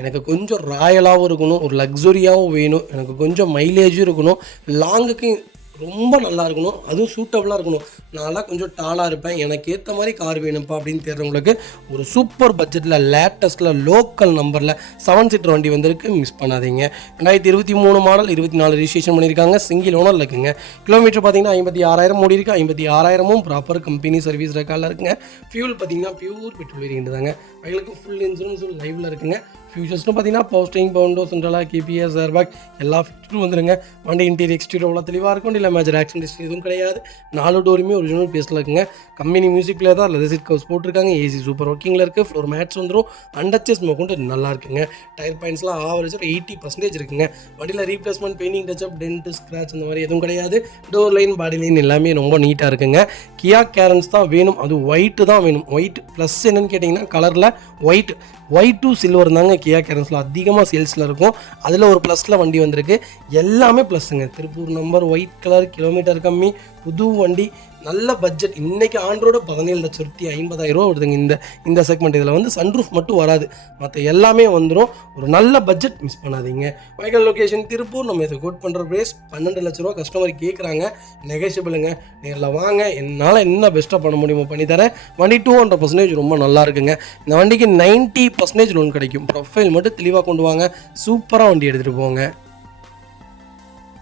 எனக்கு கொஞ்சம் ராயலாகவும் இருக்கணும், ஒரு லக்ஸுரியாகவும் வேணும், எனக்கு கொஞ்சம் மைலேஜும் இருக்கணும், லாங்குக்கு ரொம்ப நல்லா இருக்கணும், அதுவும் சூட்டபுளாக இருக்கணும். நான்லாம் கொஞ்சம் டாலாக இருப்பேன், எனக்கு ஏற்ற மாதிரி கார் வேணும்ப்பா அப்படின்னு தேடுறவங்களுக்கு ஒரு சூப்பர் பட்ஜெட்டில் லேட்டஸ்ட்டில் லோக்கல் நம்பரில் 7 சீட்டர் வண்டி வந்திருக்கு. மிஸ் பண்ணாதீங்க. 2023 மாடல், 24 ரிஜிஸ்ட்ரேஷன் பண்ணியிருக்காங்க. சிங்கிள் ஓனர் இருக்குங்க. கிலோமீட்டர் பார்த்தீங்கன்னா 56,000 ஓடி இருக்குது. 56,000 ப்ராப்பர் கம்பெனி சர்வீஸ் ரெக்கார்டில் இருக்குங்க. ஃபியூல் பார்த்தீங்கன்னா பியூர் பெட்ரோல் வேரியன்ட் தாங்க. அவங்களுக்கு ஃபுல் இன்சூரன்ஸ் லைவில் இருக்குங்க. ஃபியூச்சர்ஸ்னு பார்த்தீங்கன்னா பவர் ஸ்டீரிங், பவர் விண்டோ, சென்ட்ரலாக, கேபிஎஸ், ஏர்பேக் எல்லா ஃபியூச்சரும் வந்துருங்க. வண்டி இன்டீரியர் எக்ஸ்டீரியர் அவ்வளோ தெளிவாக இருக்கும். இல்லை மேஜர் ஆக்சிடென்ட் எதுவும் கிடையாது. 4 டோருமே ஒரிஜினல் பேஸில் இருக்குங்க. கம்பெனி மியூசிக் பிளேயர் தான். லெதர் சீட் கவர்ஸ் போட்டிருக்காங்க. ஏசி சூப்பர் ஒர்க்கிங்கில் இருக்குது. ஃப்ளோர் மேட்ஸ் வந்துடும். அண்டர்ச்சஸ் கொண்டு நல்லா இருக்குங்க. டயர் பாயிண்ட்ஸ்லாம் ஆவரேஜாக 80% இருக்குங்க. வண்டியில் replacement, painting, touch up, dent, scratch அந்த மாதிரி எதுவும் கிடையாது. டோர் லைன், பாடி லைன் எல்லாமே ரொம்ப நீட்டாக இருக்குங்க. கியா கேரன்ஸ் தான் வேணும். அது ஒயிட்டு தான் வேணும். ஒயிட் ப்ளஸ் என்னென்னு கேட்டிங்கன்னா கலரில் ஒயிட் டு சில்வர் தாங்க கியா கேரன்ஸில் அதிகமாக சேல்ஸில் இருக்கும். அதில் ஒரு ப்ளஸில் வண்டி வந்திருக்கு. எல்லாமே ப்ளஸ்ஸுங்க. Tiruppur number, white colour, kilometre கம்மி, புது வண்டி, நல்ல பட்ஜெட். இன்றைக்கி ஆண்ட்ரோட 17,50,000 வருதுங்க. இந்த செக்மெண்ட். இதில் வந்து சன்ரூஃப் மட்டும் வராது, மற்ற எல்லாமே வந்துடும். ஒரு நல்ல பட்ஜெட். மிஸ் பண்ணாதீங்க. வைகல் லொக்கேஷன் திருப்பூர். நம்ம இதை கோட் பண்ணுற ப்ரைஸ் ₹12 லட்ச கஸ்டமர் கேட்குறாங்க. நெகோஷியபிளுங்க. நேரில் வாங்க, என்னால் என்ன பெஸ்ட்டாக பண்ண முடியுமோ பண்ணித்தரேன். வண்டி 200% ரொம்ப நல்லா இருக்குங்க. இந்த வண்டிக்கு 90% லோன் கிடைக்கும். ப்ரொஃபைல் மட்டும் தெளிவாக கொண்டு வாங்க. சூப்பராக வண்டி எடுத்துகிட்டு போங்க.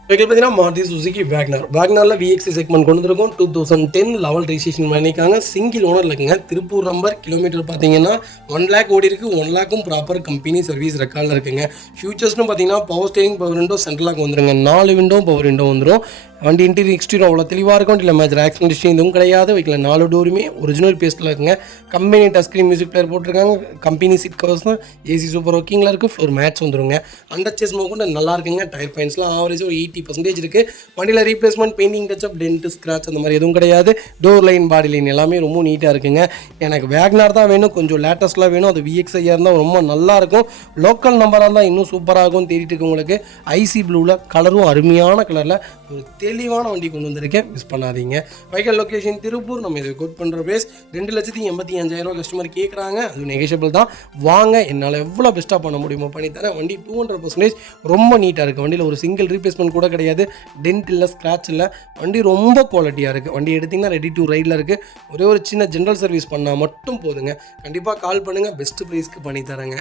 வெஹிக்கிள் பார்த்தீங்கன்னா மாருதி சுசுகி வேக்னாரில் VXI செக்மெண்ட் கொண்டு வந்திருக்கும். 2010 லெவல் ரெஜிஸ்ட்ரேஷன் பண்ணியிருக்காங்க. சிங்கிள் ஓனர் இருக்குங்க. திருப்பூர் நம்பர். கிலோமீட்டர் பார்த்தீங்கன்னா 1 லேக் ஓடி இருக்குது. 1 லேக்கும் ப்ராப்பர் கம்பெனி சர்வீஸ் ரெக்கார்டில் இருக்குங்க. ஃபியூச்சர்ஸ்னு பார்த்தீங்கன்னா பவர் ஸ்டீரிங், பவர் விண்டோ, சென்ட்ரலாக வந்துருங்க. 4 விண்டோ பவர் விண்டோ வந்துடும். வண்டி இன்டீரியர் எக்ஸ்டீரியர் அவ்வளோ தெளிவாக இருக்கும். இல்லை மேஜர் ஆக்சிடென்ட் எதுவும் கிடையாது. வைக்கல 4 டோருமே ஒரிஜினல் பேஸ்ட்டில் இருக்குங்க. Company touch screen music player போட்டிருக்காங்க. கம்பெனி சீட் கவர்ஸ் தான். ஏசி சூப்பர் ஒர்க்கிங்கில் இருக்குது. ஃப்ளோர் மேட்ச் வந்துருங்க. அண்டர்ச்சேஸ் கொண்டு நல்லா இருக்குங்க. டயர் பாயிண்ட்ஸ்லாம் ஆவரேஜாக ஒரு 80% இருக்குது. வண்டியில் replacement, painting, touch up, dent, scratch அந்த மாதிரி எதுவும் கிடையாது. டோர் லைன், பாடி லைன் எல்லாமே ரொம்ப நீட்டாக இருக்குங்க. எனக்கு வேக்னார் தான் வேணும், கொஞ்சம் லேட்டஸ்ட்டில் வேணும். அது VXI இருந்தால் ரொம்ப நல்லாயிருக்கும். லோக்கல் நம்பராக இருந்தால் இன்னும் சூப்பராகும். தேடிட்டு இருக்கு உங்களுக்கு. ஐசி ப்ளூவில் கலரும் அருமையான கலரில் ஒரு தெளிவான வண்டி கொண்டு வந்திருக்கேன். மிஸ் பண்ணாதீங்க. வைகல் லொக்கேஷன் திருப்பூர். நம்ம இதை கோட் பண்ணுற ப்ரைஸ் ₹2,85,000 கஸ்டமர் கேட்குறாங்க. அது நெகோஷியபிள் தான். வாங்க, என்னால் எவ்வளோ பெஸ்ட்டாக பண்ண முடியுமோ பண்ணித்தரேன். வண்டி 200% ரொம்ப நீட்டாக இருக்குது. வண்டியில் ஒரு சிங்கிள் ரீப்ளேஸ்மெண்ட் கூட கிடையாது. டென்ட் இல்லை, ஸ்க்ராட்ச் இல்லை. வண்டி ரொம்ப குவாலிட்டியாக இருக்குது. வண்டி எடுத்திங்கன்னா ரெடி டு ரைடில் இருக்குது. ஒரே ஒரு சின்ன ஜென்ரல் சர்வீஸ் பண்ணால் மட்டும் போதுங்க. கண்டிப்பாக கால் பண்ணுங்கள். பெஸ்ட் ப்ரைஸ்க்கு பண்ணித்தரேங்க.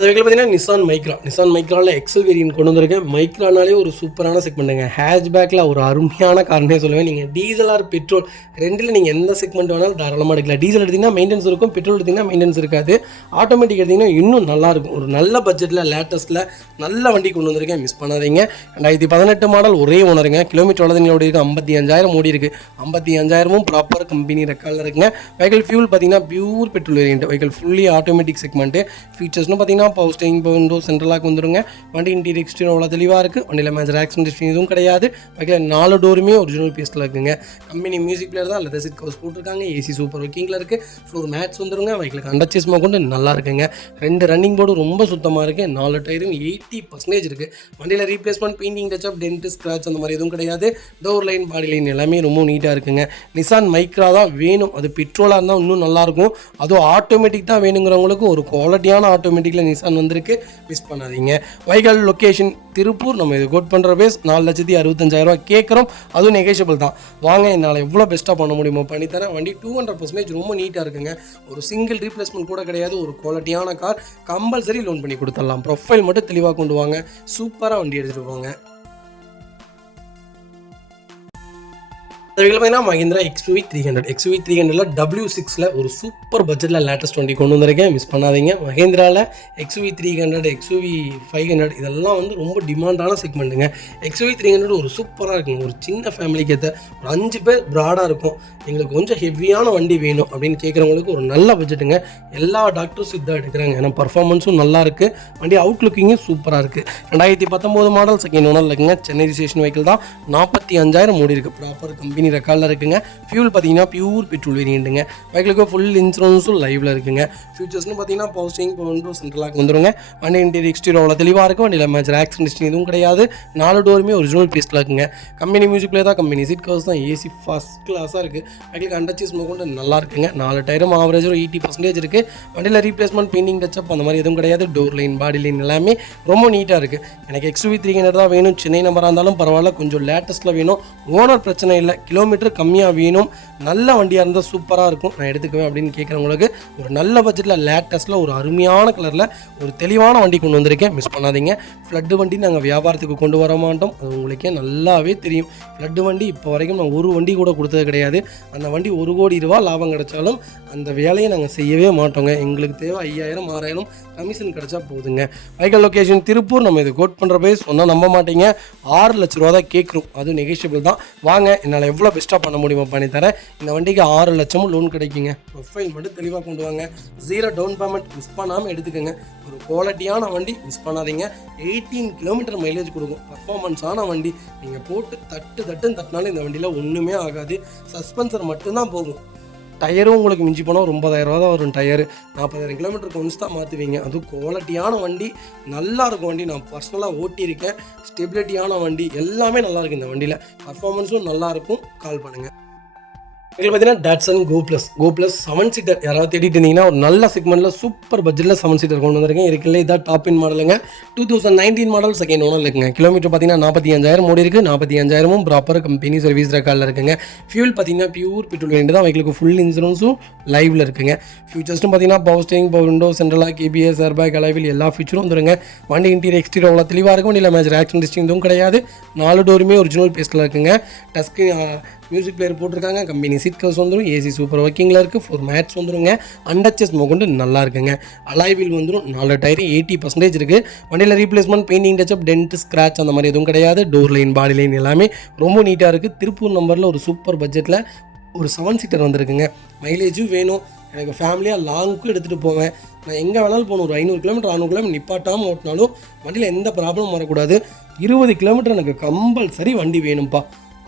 அதுக்கு பார்த்தீங்கன்னா நிசான் மைக்ராவில் எக்ஸல் வேரியன்ட் கொண்டு வந்திருக்கேன். மைக்ரானாலே ஒரு சூப்பரான செக்மெண்ட்டுங்க. ஹேட்ச்பேக்கில் ஒரு அருமையான காரணமே சொல்லுவேன். நீங்கள் டீசல் ஆர் பெட்ரோல் ரெண்டில் நீங்கள் எந்த செக்மெண்ட் வேணாலும் தாராளமாக எடுக்கலாம். டீசல் எடுத்திங்கன்னா மெயின்டெனன்ஸ் இருக்கும், பெட்ரோல் எடுத்திங்கன்னா மெயின்டெனன்ஸ் இருக்காது. ஆட்டோமேட்டிக் எடுத்திங்கன்னா இன்னும் நல்லாயிருக்கும். ஒரு நல்ல பட்ஜெட்டில் லேட்டஸ்ட்டில் நல்ல வண்டி கொண்டு வந்திருக்கேன், மிஸ் பண்ணாதீங்க. 2018 மாடல் ஒரே ஓனருங்க. கிலோமீட்டர் எவ்வளோ ஓடி இருக்குது? 55,000 ஓடி இருக்குது. 55,000 ப்ராப்பர் கம்பெனி ரெக்கார்டில் இருக்குங்க. வெஹிக்கல் ஃபியூல் பார்த்தீங்கன்னா pure petrol variant. Vehicle fully automatic segment. ஃபீச்சர்ஸ்னு பார்த்தீங்கன்னா பவர் ஸ்டீரிங், பவர் விண்டோ, சென்ட்ரலாக வந்துருங்க. வண்டி இன்டீரியர் எக்ஸ்டீரியர் அவ்வளோ தெளிவாக இருக்குது. வண்டியில் மேஜர் ஆக்சிடென்ட் எதுவும் கிடையாது. வகையில் 4 டோருமே ஒரிஜினல் பீஸில் இருக்குங்க. கம்பெனி மியூசிக் பிளேயர் தான், லெதர் சீட் கவர்ஸ் போட்டிருக்காங்க. ஏசி சூப்பர் ஒர்க்கிங்கில் இருக்குது. ஃப்ளோர் மேட்ஸ் வந்துருங்க. வகைகளுக்கு அண்டர்ச்சேஸ்மா கொண்டு நல்லா இருக்குங்க. 2 ரன்னிங் போர்டு ரொம்ப சுத்தமாக இருக்குது. 4 டயரும் 80% இருக்குது. வண்டியில் replacement, painting, touch up, dent, scratch அந்த மாதிரி எதுவும் கிடையாது. டோர் லைன், பாடி லைன் எல்லாமே ரொம்ப நீட்டாக இருக்குங்க. நிசான் மைக்ரா தான் வேணும். அது பெட்ரோலாக இருந்தால் இன்னும் நல்லாயிருக்கும். அதுவும் ஆட்டோமேட்டிக் தான் வேணுங்கிறவங்களுக்கு ஒரு குவாலிட்டியான ஆட்டோமேட்டிக்கில் நிசான் வந்திருக்கு, மிஸ் பண்ணாதீங்க. வைகல் லொக்கேஷன் திருப்பூர். நம்ம இது கோட் பண்ணுற பேஸ் 4,65,000 கேட்குறோம். அதுவும் நெகோஷியபிள் தான். வாங்க, என்னால் எவ்வளோ பெஸ்ட்டாக பண்ண முடியுமோ பண்ணித்தரேன். வண்டி 200% ரொம்ப நீட்டாக இருக்குங்க. ஒரு சிங்கிள் ரீப்ளேஸ்மெண்ட் கூட கிடையாது. ஒரு குவாலிட்டியான கார். கம்பல்சரி லோன் பண்ணி கொடுத்துடலாம். ப்ரொஃபைல் மட்டும் தெளிவாக கொண்டு வாங்க. சூப்பராக வண்டி எடுத்துகிட்டு போங்க. அதுக்கு பார்த்தீங்கன்னா மஹிந்திரா XUV 300. XUV 300ல W6ல ஒரு சூப்பர் பட்ஜெட்டில் லேட்டஸ்ட் வண்டி கொண்டு வந்திருக்கேன், மிஸ் பண்ணாதீங்க. மஹிந்திராவில் XUV 300, XUV 500 இதெல்லாம் வந்து ரொம்ப டிமாண்டான செக்மெண்ட்டுங்க. XUV 300 ஒரு சூப்பராக இருக்குங்க. ஒரு சின்ன ஃபேமிலிக்கு ஏற்ற ஒரு 5 பேர் ப்ராடாக இருக்கும். எங்களுக்கு கொஞ்சம் ஹெவியான வண்டி வேணும் அப்படின்னு கேட்குறவங்களுக்கு ஒரு நல்ல பட்ஜெட்டுங்க. எல்லா டாக்டர்ஸும் இதாக எடுக்கிறாங்க. ஏன்னா பர்ஃபார்மன்ஸும் நல்லா இருக்குது. வண்டி அவுட்லுக்கிங்கும் சூப்பராக இருக்குது. 2019 மாடல் செகண்ட் ஓனரில் இருக்குங்க. சென்னை ரிஜிஸ்ட்ரேஷன் வெஹிக்கிள் தான். 45,000 ஓடி இருக்குது. ப்ராப்பர் கம்பெனி ரெக்கார்டில் இருக்குங்க. ஃபியூல் பார்த்தீங்கன்னா பியூர் பெட்ரோல் வேரியண்ட்டுங்க. பைக்கிலுக்கு ஃபுல் இன்சூரன்ஸும் லைவில் இருக்குங்க. ஃபியூச்சர்ஸ்னு பார்த்தீங்கன்னா பவர் ஸ்டீரிங், பவர் விண்டோ, சென்ட்ரலாக வந்துருங்க. வண்டி இன்டீரியர் எக்ஸ்டீரியர் அவ்வளோ தெளிவாக இருக்கும். வண்டியில் மேஜர் ஆக்சிடென்ட் எதுவும் கிடையாது. 4 டோருமே ஒரிஜினல் பீஸில் இருக்குங்க. கம்பெனி மியூசிக் பிளேயர் தான், கம்பெனி சீட் கவர்ஸ் தான், ஏசி ஃபஸ்ட் கிளாஸாக இருக்குது. பைக்கிலுக்கு அண்டர்ச்சேஸ் கொண்டு நல்லா இருக்குங்க. 4 டயரும் ஆவரேஜ் ஒரு 80% இருக்குது. வண்டியில் ரீப்ளேஸ்மெண்ட், பெயிண்டிங், டச்சப் அந்த மாதிரி எதுவும் கிடையாது. டோர் லைன், பாடி லைன் எல்லாமே ரொம்ப நீட்டாக இருக்குது. எனக்கு XUV 300 தான் வேணும். சென்னை நம்பராக இருந்தாலும் பரவாயில்ல, கொஞ்சம் லேட்டஸ்ட்டில் வேணும். ஓனர் பிரச்சனை இல்லை, கிலோமீட்டர் கம்மியாக வேணும். நல்ல வண்டியாக இருந்தால் சூப்பராக இருக்கும், நான் எடுத்துக்குவேன் அப்படின்னு கேட்குறவங்களுக்கு ஒரு நல்ல பட்ஜெட்டில் லேட்டஸ்ட்டில் ஒரு அருமையான கலரில் ஒரு தெளிவான வண்டி கொண்டு வந்திருக்கேன், மிஸ் பண்ணாதீங்க. ஃப்ளட்டு வண்டி நாங்கள் வியாபாரத்துக்கு கொண்டு வர மாட்டோம், அது உங்களுக்கே நல்லாவே தெரியும். ஃப்ளட்டு வண்டி இப்போ வரைக்கும் நான் ஒரு வண்டி கூட கொடுத்தது கிடையாது. அந்த வண்டி 1 கோடி ரூபா லாபம் கிடைச்சாலும் அந்த வேலையை நாங்கள் செய்யவே மாட்டோங்க. எங்களுக்கு தேவை 5,000 6,000 கமிஷன் கிடைச்சா போதுங்க. வைக்கல் லொக்கேஷன் திருப்பூர். நம்ம இது கோட் பண்ணுற பேஸ் சொன்னால் நம்ப மாட்டீங்க. 6 லட்ச ரூபா தான் கேட்குறோம், அதுவும் நெகோஷியபிள் தான். வாங்க, என்னால் எவ்வளோ பெஸ்ட்டாக பண்ண முடியுமோ பண்ணித்தரேன். இந்த வண்டிக்கு 6 லட்சமும் லோன் கிடைக்குங்க. ப்ரொஃபைல் மட்டும் தெளிவாக கொண்டு வாங்க. 0 டவுன் பேமெண்ட், மிஸ் பண்ணாமல் எடுத்துக்கோங்க. ஒரு குவாலிட்டியான வண்டி, மிஸ் பண்ணாதீங்க. 18 கிலோமீட்டர் மைலேஜ் கொடுக்கும். பர்ஃபார்மன்ஸான வண்டி. நீங்கள் போட்டு தட்டுன்னு தட்டினாலும் இந்த வண்டியில் ஒன்றுமே ஆகாது. சஸ்பென்சர் மட்டும்தான் போகும். டயரும் உங்களுக்கு மிஞ்சி போனால் ஒரு 90,000 ரூபா தான் வரும். டயரு 40,000 கிலோமீட்டருக்கு ஒன்ஸ் தான் மாற்றுவீங்க. அதுவும் குவாலிட்டியான வண்டி, நல்லா இருக்கும் வண்டி. நான் பர்சனலாக ஓட்டியிருக்கேன். ஸ்டெபிலிட்டியான வண்டி, எல்லாமே நல்லாயிருக்கு இந்த வண்டியில். பர்ஃபார்மன்ஸும் நல்லாயிருக்கும். கால் பண்ணுங்கள். இதில் பார்த்தீங்கன்னா டாட்சன் கோ ப்ளஸ் 7 சீட்டர் யாராவது தேடிட்டு இருந்தீங்கன்னா ஒரு நல்ல செக்மெண்ட்டில் சூப்பர் பட்ஜெட்டில் 7 சீட்டர் கொண்டு வந்திருக்கேன். இருக்குல்ல, இதான் டாப் இன் மாடலுங்க. 2019 மாடல் செகண்ட் ஓனர் இருக்குங்க. கிலோமீட்டர் பார்த்தீங்கன்னா 45,000 ஓடி இருக்குது. 45,000 ப்ராப்பர் கம்பெனி சர்வீஸ் ரெக்கார்டில் இருக்குங்க. ஃபியூல் பார்த்தீங்கன்னா பியூர் பெட்ரோல் வேண்டியது தான். வைக்கிலுக்கு ஃபுல் இன்சூரன்ஸும் லைவில் இருக்குங்க. ஃபியூச்சர்ஸ்னு பார்த்தீங்கன்னா பவர் ஸ்டீரிங், பவர் விண்டோ, சென்ட்ரலாக, KBS, ஏர்பேக், அலைவில் எல்லா ஃபீச்சரும் வந்துருங்க. வண்டி இன்டீரியர் எக்ஸ்டீரியர் அவ்வளோ தெளிவாக இருக்கும். வண்டியில் மேஜர் ஆக்சிடென்ட் எதுவும் கிடையாது. 4 டோருமே ஒரிஜினல் பேஸ்டில் இருக்குங்க. டஸ்கிரீன் மியூசிக் பிளேயர் போட்டிருக்காங்க. கம்பெனி சீட் கவர்ஸ் வந்துடும். ஏசி சூப்பர் ஒர்க்கிங்கில் இருக்குது. 4 மேட்ஸ் வந்துருங்க. அண்டர்ச்சேஸ் கொண்டு நல்லா இருக்குங்க. அலாய்வில் வந்துடும். 4 டயரு 80% இருக்குது. வண்டியில் replacement, painting, touch up, dent, scratch அந்த மாதிரி எதுவும் கிடையாது. டோர் லைன், பாடி லைன் எல்லாமே ரொம்ப நீட்டாக இருக்குது. திருப்பூர் நம்பரில் ஒரு சூப்பர் பட்ஜெட்டில் ஒரு 7 சீட்டர் வந்திருக்குங்க. மைலேஜும் வேணும். எனக்கு ஃபேமிலியாக லாங்குக்கும் எடுத்துகிட்டு போவேன். நான் எங்கே வேணாலும் போகணும். ஒரு 500 கிலோமீட்டர் 600 கிலோமீட்டர் நிப்பாட்டாமல் ஓட்டினாலும் வண்டியில் எந்த ப்ராப்ளமும் வரக்கூடாது. 20 கிலோமீட்டர் எனக்கு கம்பல்சரி வண்டி வேணும்ப்பா,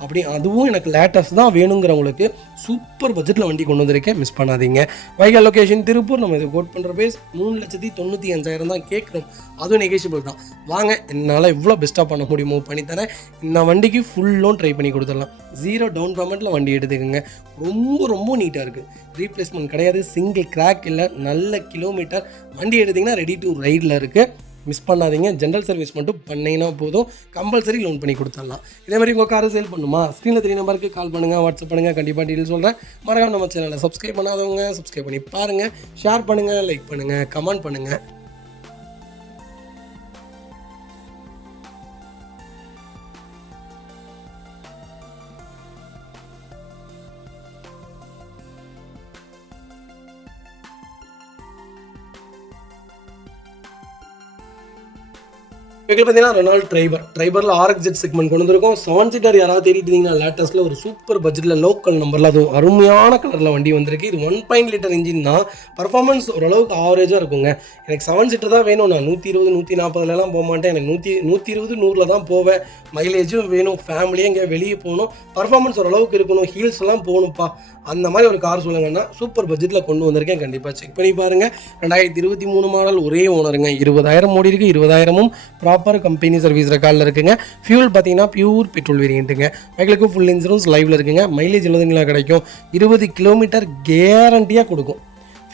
அப்படி அதுவும் எனக்கு லேட்டஸ்ட் தான் வேணுங்கிறவங்களுக்கு சூப்பர் பட்ஜெட்டில் வண்டி கொண்டு வந்திருக்கேன், மிஸ் பண்ணாதீங்க. வைகல் லொக்கேஷன் திருப்பூர். நம்ம இது கோட் பண்ணுற பேஸ் 3,95,000 தான் கேட்குறோம், அதுவும் நெகோஷியபிள் தான். வாங்க, என்னால் எவ்வளோ பெஸ்ட்டாக பண்ண முடியுமோ பண்ணித்தரேன். இந்த வண்டிக்கு ஃபுல் லோன் ட்ரை பண்ணி கொடுத்துடலாம். 0 டவுன் பேமெண்ட்டில் வண்டி எடுத்துக்கோங்க. ரொம்ப நீட்டாக இருக்குது. ரீப்ளேஸ்மெண்ட் கிடையாது. சிங்கிள் கிராக் இல்லை. நல்ல கிலோமீட்டர் வண்டி எடுத்திங்கன்னா ரெடி டு ரைடில் இருக்குது, மிஸ் பண்ணாதீங்க. ஜென்ரல் சர்வீஸ் மட்டும் பண்ணிங்கன்னா போதும், கம்பல்சரி லோன் பண்ணி கொடுத்துடலாம். இதே மாதிரி உங்கள் காரை சேல் பண்ணுமா, ஸ்க்ரீனில் 3 நம்பருக்கு கால் பண்ணுங்கள், வாட்ஸ்அப் பண்ணுங்கள். கண்டிப்பாக டீட்டெயில் சொல்கிறேன். மறக்காம நம்ம சேனலை சப்ஸ்கிரைப் பண்ணாதவங்க சப்ஸ்கிரைப் பண்ணி பாருங்கள். ஷேர் பண்ணுங்கள், லைக் பண்ணுங்கள், கமெண்ட் பண்ணுங்கள். வெஹிக்கிள் பார்த்தீங்கன்னா ரெனால்ட் ட்ரைபரில் RXZ செக்மெண்ட் கொண்டு வந்திருக்கோம். 7 சீட்டர் யாராவது தேடிட்டு இருந்தீங்கன்னா லேட்டஸ்ட்டில் ஒரு சூப்பர் பட்ஜெட்டில் லோக்கல் நம்பரில் அதுவும் அருமையான கலரில் வண்டி வந்திருக்கு. இது 1.0 லிட்டர் இன்ஜின் தான். பர்ஃபார்மன்ஸ் ஓரளவுக்கு ஆவரேஜாக இருக்குங்க. எனக்கு 7 சீட்டர் தான் வேணும். நான் 120 140 போக மாட்டேன். எனக்கு 120 100 தான் போவேன். மைலேஜும் வேணும். ஃபேமிலியாக எங்கேயா வெளியே போகணும். பர்ஃபார்மன்ஸ் ஓரளவுக்கு இருக்கணும். ஹீல்ஸ்லாம் போகணும்ப்பா. அந்த மாதிரி ஒரு கார் சொல்லுங்கன்னா சூப்பர் பட்ஜெட்டில் கொண்டு வந்திருக்கேன். கண்டிப்பாக செக் பண்ணி பாருங்கள். 2023 மாடல், ஒரே ஓனருங்க. 20,000 ஓடி இருக்குது. 20,000ம் ப்ராப்பர் கம்பெனி சர்வீஸ் ரெக்கார்டில் இருக்குங்க. ஃபியூல் பார்த்தீங்கன்னா பியூர் பெட்ரோல் வேரியண்ட்டுங்க. பைக்குக்கு ஃபுல் இன்சூரன்ஸ் லைவில் இருக்குங்க. மைலேஜ் 70 கிடைக்கும். 20 கிலோமீட்டர் கேரண்டியாக கொடுக்கும்.